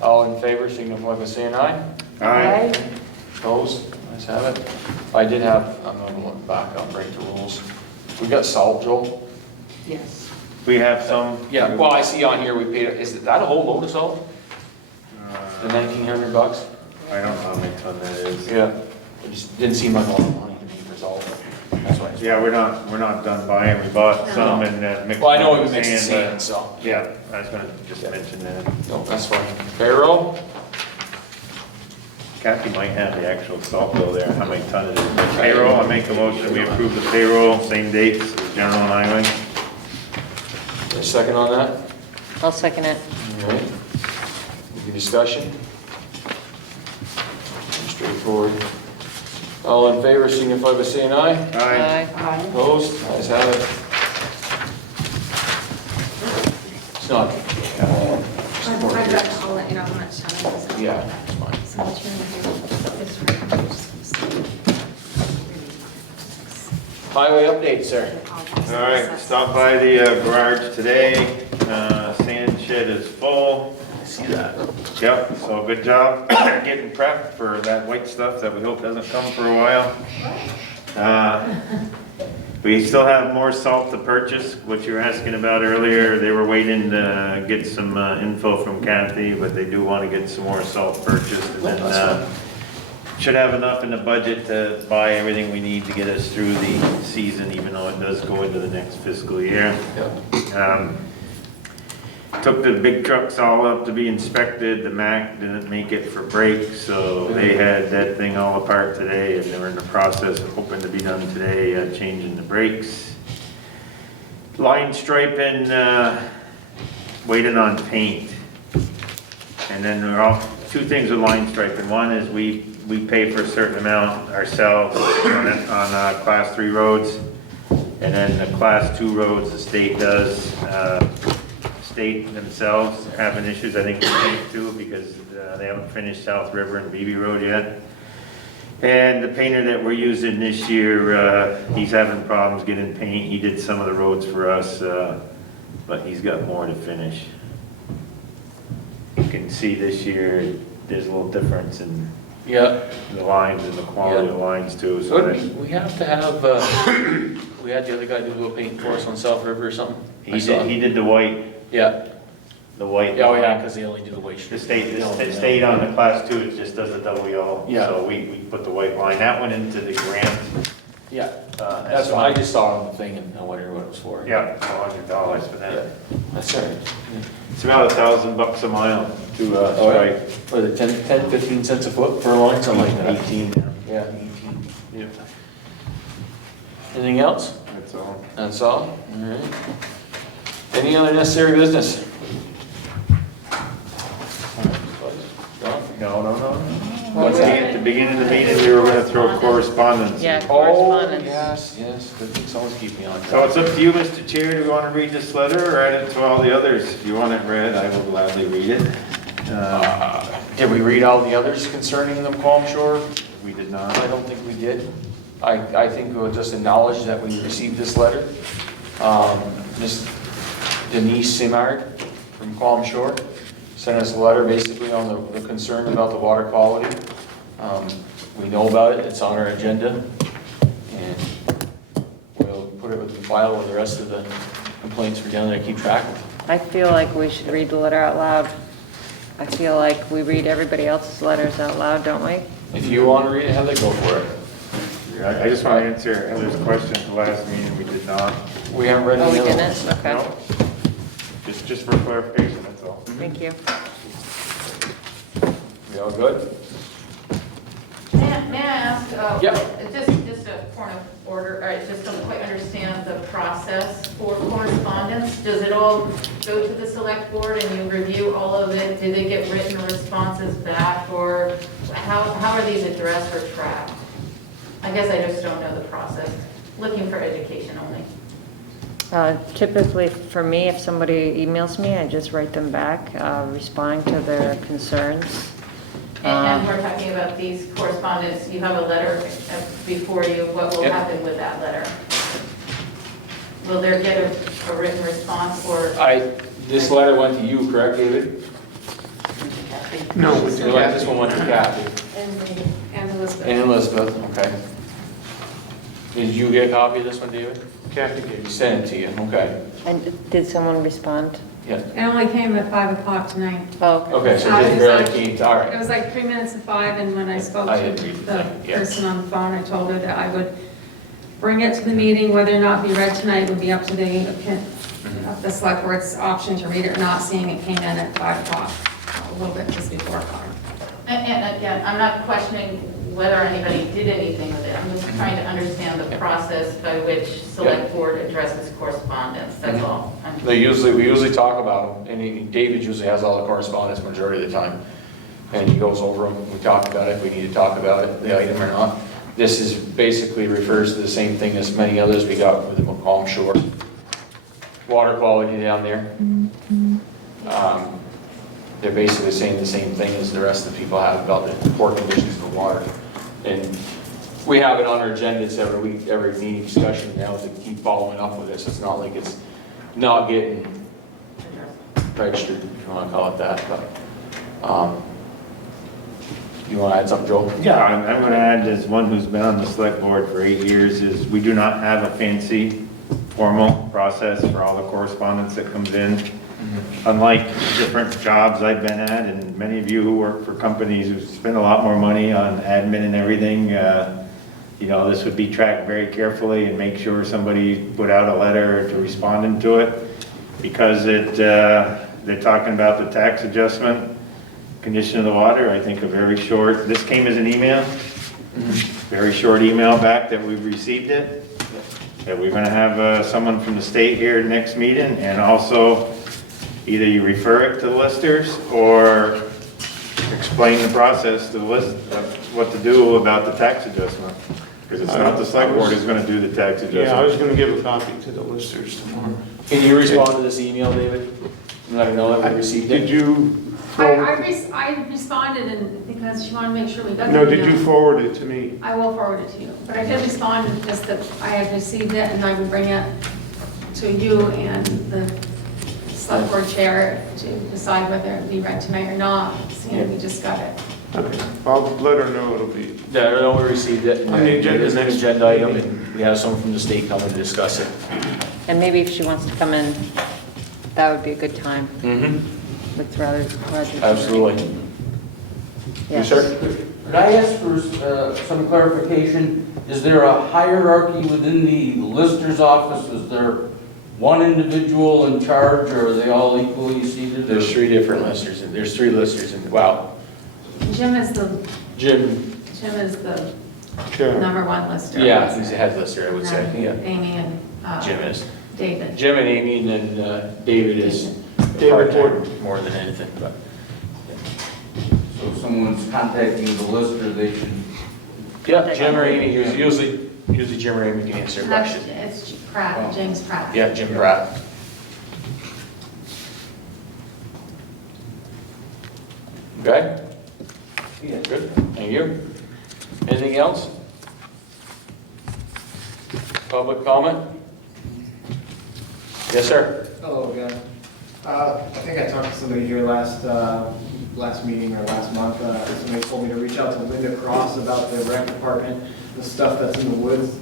All in favor, signify by saying aye. Aye. Opposed? Let's have it. I did have, I'm gonna look back, I'll break the rules. We got salt, Joel? Yes. We have some. Yeah, well, I see on here we paid, is that a whole load of salt? The $1,900? I don't know how many ton that is. Yeah. It just didn't seem like a lot of money to me for salt. That's why. Yeah, we're not done buying, we bought some and mixed. Well, I know we with mixed the sand, sand, so. but- Yeah, I was gonna just mention that. No, that's fine. Payroll? Kathy might have the actual salt bill there, how many ton it is. Payroll, I make a motion, we approve the payroll, same dates, as general and highway. A second on that? I'll second it. All right. Any discussion? Straightforward. All in favor, signify by saying aye. Aye. Opposed? Ayes have it. It's not, I'll let you know how much time it is. yeah, it's fine. So what you're gonna do is right, I'm just gonna Highway update, sir. All right, stopped by the garage today, sand shed is full. I see that. Yep, so good job getting prepped for that white stuff that we hope doesn't come for a while. We still have more salt to purchase, what you were asking about earlier. They were waiting to get some info from Kathy, but they do want to get some more salt purchased. And then should have enough in the budget to buy everything we need to get us through the season, even though it does go into the next fiscal year. Took the big trucks all up to be inspected. The Mack didn't make it for brakes, so they had that thing all apart today, and they were in the process of hoping to be done today, changing the brakes. Line striping, waiting on paint. And then there are two things with line striping. One is we pay for a certain amount ourselves on class 3 roads. And then the class 2 roads, the state does. State themselves having issues, I think, with paint too, because they haven't finished South River and Beebe Road yet. And the painter that we're using this year, he's having problems getting paint. He did some of the roads for us, but he's got more to finish. You can see this year, there's a little difference in the lines and the quality of the lines too. So We have to have, we had the other guy do a little paint for us on South River or something. he did the white. Yeah. The white. Oh, yeah, because they only do the white. The state on the class 2, it just does a double yellow. Yeah. So we put the white line. That went into the grant. Yeah, that's what I just saw on the thing and I wondered what it was for. Yeah, $100 for that. Yeah, that's all right. It's about $1,000 a mile to stripe. For the 10, 15 cents a foot per line, something like that. 18. Yeah. 18. Yep. Anything else? That's all. That's all? All right. Any other necessary business? No. What's that? At the beginning of the meeting, we were gonna throw correspondence. Yeah, Oh, correspondence. yes, good thing someone's keeping me on So track. it's up to you, Mr. Chair. Do you want to read this letter or add it to all the others? If you want it read, I will gladly read it. Did we read all the others concerning the Qualm Shore? We did not. I don't think we did. I think we'll just acknowledge that we received this letter. Miss Denise Simard from Qualm Shore sent us a letter basically on the concern about the water quality. We know about it, it's on our agenda, and we'll put it with the file with the rest of the complaints we're down there to keep track of. I feel like we should read the letter out loud. I feel like we read everybody else's letters out loud, don't we? If you want to read it, Heather, go for it. I just want to answer Heather's question at the last meeting. We did not. We haven't read Oh, we any other didn't? ones. Okay. No. Just for clarification, that's all. Thank you. We all good? May I ask, Yeah. just a point of order, right, just don't quite understand the process for correspondence. Does it all go to the select board and you review all of it? Do they get written responses back, or how are these addressed or tracked? I guess I just don't know the process. Looking for education only. Typically, for me, if somebody emails me, I just write them back, responding to their concerns. And we're talking about these correspondence, you have a letter before you, what will Yep. happen with that letter? Will there get a written response, or? This letter went to you, correct, David? No, This one went to Kathy. And Elizabeth. And Elizabeth, okay. Did you get a copy of this one, David? Kathy gave He sent it to you, okay. And did someone respond? Yeah. It only came at 5 o'clock tonight. Oh, okay. Okay, so it barely came, all It right. was like 3 minutes to 5, and when I spoke I to had read the that, yeah. person on the phone, I told her that I would bring it to the meeting, whether or not it be read tonight would be up to the select board's option to read it or not, seeing it came in at 5 o'clock, a little bit just before 5. And again, I'm not questioning whether anybody did anything with it. I'm just trying to understand the process by which select board addresses correspondence, that's all. We usually talk about them, and David usually has all the correspondence majority of the time. And he goes over them, we talk about it, if we need to talk about it, the item or not. This is basically refers to the same thing as many others we got with the Macomb Shore. Water quality down there. They're basically saying the same thing as the rest of the people have about the poor conditions of the water. And we have it on our agendas every week, every meeting discussion now to keep following up with this. It's not like it's not getting registered, if you want to call it that, but, you want to add something, Joel? Yeah, I'm going to add, as one who's been on the select board for 8 years, is we do not have a fancy formal process for all the correspondence that comes in. Unlike different jobs I've been at, and many of you who work for companies who spend a lot more money on admin and everything, you know, this would be tracked very carefully and make sure somebody put out a letter to responding to it, because they're talking about the tax adjustment, condition of the water. I think a very short, this came as an email, very short email back that we've received it, that we're going to have someone from the state here next meeting, and also either you refer it to the listers or explain the process to the list of what to do about the tax adjustment. Because it's not the select board who's going to do the tax adjustment. Yeah, I was going to give a copy to the listers tomorrow. Can you respond to this email, David? And let me know that we received it? Did you forward? I responded, and because she wanted to make sure we got No, the did you email. forward it to me? I will forward it to you, but I did respond and just that I had received it, and I would bring it to you and the select board chair to decide whether it be read tonight or not, seeing we just got it. Okay, I'll let her know it'll be. Yeah, I know we received it. On the agenda It is an next agenda item, meeting. and we have someone from the state coming to discuss it. And maybe if she wants to come in, that would be a good time, Mm-hmm. with rather. Absolutely. Yes. sir? Could I ask for some clarification? Is there a hierarchy within the lister's office? Is there one individual in charge, or are they all equally seated? There's 3 different listers, and there's 3 listers, and wow, Jim is the Jim, Sure. number 1 lister. yeah, he's a head lister, I would say, And yeah. Amy and Jim is. David. Jim and Amy, and then David is David part-time more than anything, but. So if someone's contacting the lister, they should... Yeah, Jim or Amy, usually Jim or Amy can answer a question. It's Pratt, James Pratt. Yeah, Jim Pratt. Okay? Yeah, good, thank you. Anything else? Public comment? Yes, sir. Hello again. I think I talked to somebody here last meeting or last month. Somebody told me to reach out to Linda Cross about the rec department, the stuff that's in the woods.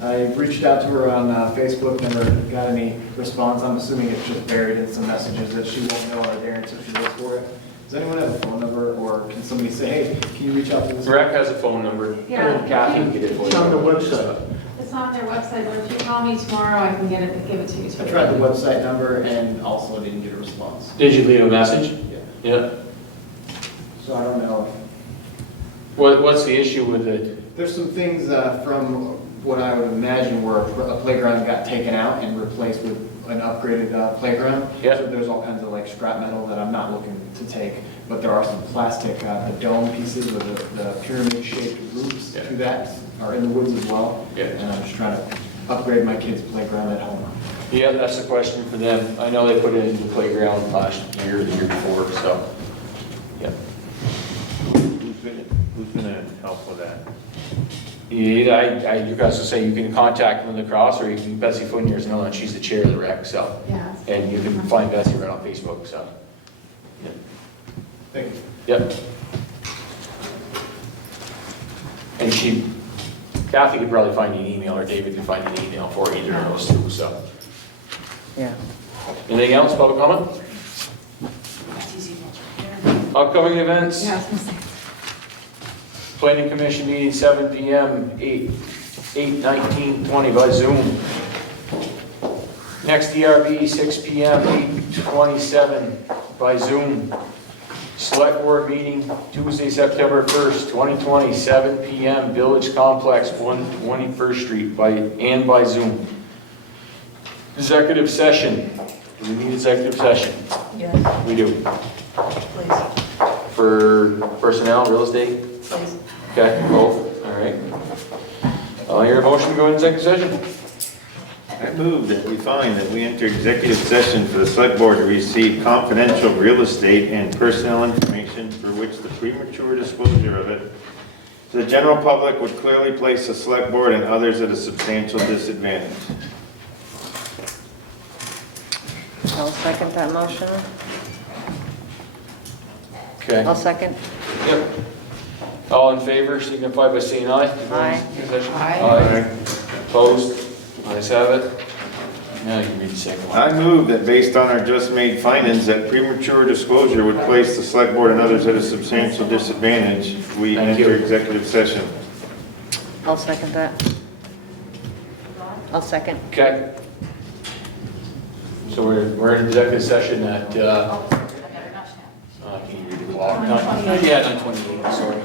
I reached out to her on Facebook, never got any response. I'm assuming it's just buried in some messages that she won't know are there until she looks for it. Does anyone have a phone number, or can somebody say, hey, can you reach out to this? Rec has a phone number. Yeah. Kathy can get it for you. It's on the website. It's on their website, but if you call me tomorrow, I can get it, give it to you. I tried the website number and also didn't get a response. Did you leave a message? Yeah. Yeah. So I don't know What's the issue with it? There's some things from what I would imagine where a playground got taken out and replaced with an upgraded playground. Yeah. So there's all kinds of like scrap metal that I'm not looking to take, but there are some plastic, the dome pieces with the pyramid-shaped roofs to that are in the woods as well. Yeah. And I'm just trying to upgrade my kids' playground at home. Yeah, that's a question for them. I know they put it in the playground last year or the year before, so, yeah. Who's gonna help with that? Yeah, you guys will say you can contact Linda Cross, or you can, Betsy Fournier's another one, she's the chair of the rec, so. Yeah. And you can find Betsy right on Facebook, so. Yeah. Thank you. Yep. And Kathy could probably find you an email, or David could find you an email for either of those two, so. Yeah. Anything else, public comment? Upcoming events? Yeah, I was gonna say. Planning Commission meeting 7 PM, 8/19/20 by Zoom. Next DRB 6 PM, 8/27 by Zoom. Select Board meeting Tuesday, September 1st, 2020, 7 PM, Village Complex, 121st Street by Zoom. Executive session. Do we need executive session? Yes, We do. please, For personnel, real estate? please. Okay, both, all right. I'll hear a motion to go into executive session. I move that we find that we enter executive session for the select board to receive confidential real estate and personnel information for which the premature disclosure of it to the general public would clearly place the select board and others at a substantial disadvantage. I'll second that motion. Okay. I'll second. Yep. All in favor, signify by saying aye. Aye. Aye. Opposed? Ayes have it. Now you can read the second one. I move that based on our just made findings that premature disclosure would place the select board and others at a substantial disadvantage, we Thank enter you. executive session. I'll second that. I'll second. Okay. So we're in executive session at, can you read the clock? Yeah, 9:28, sorry.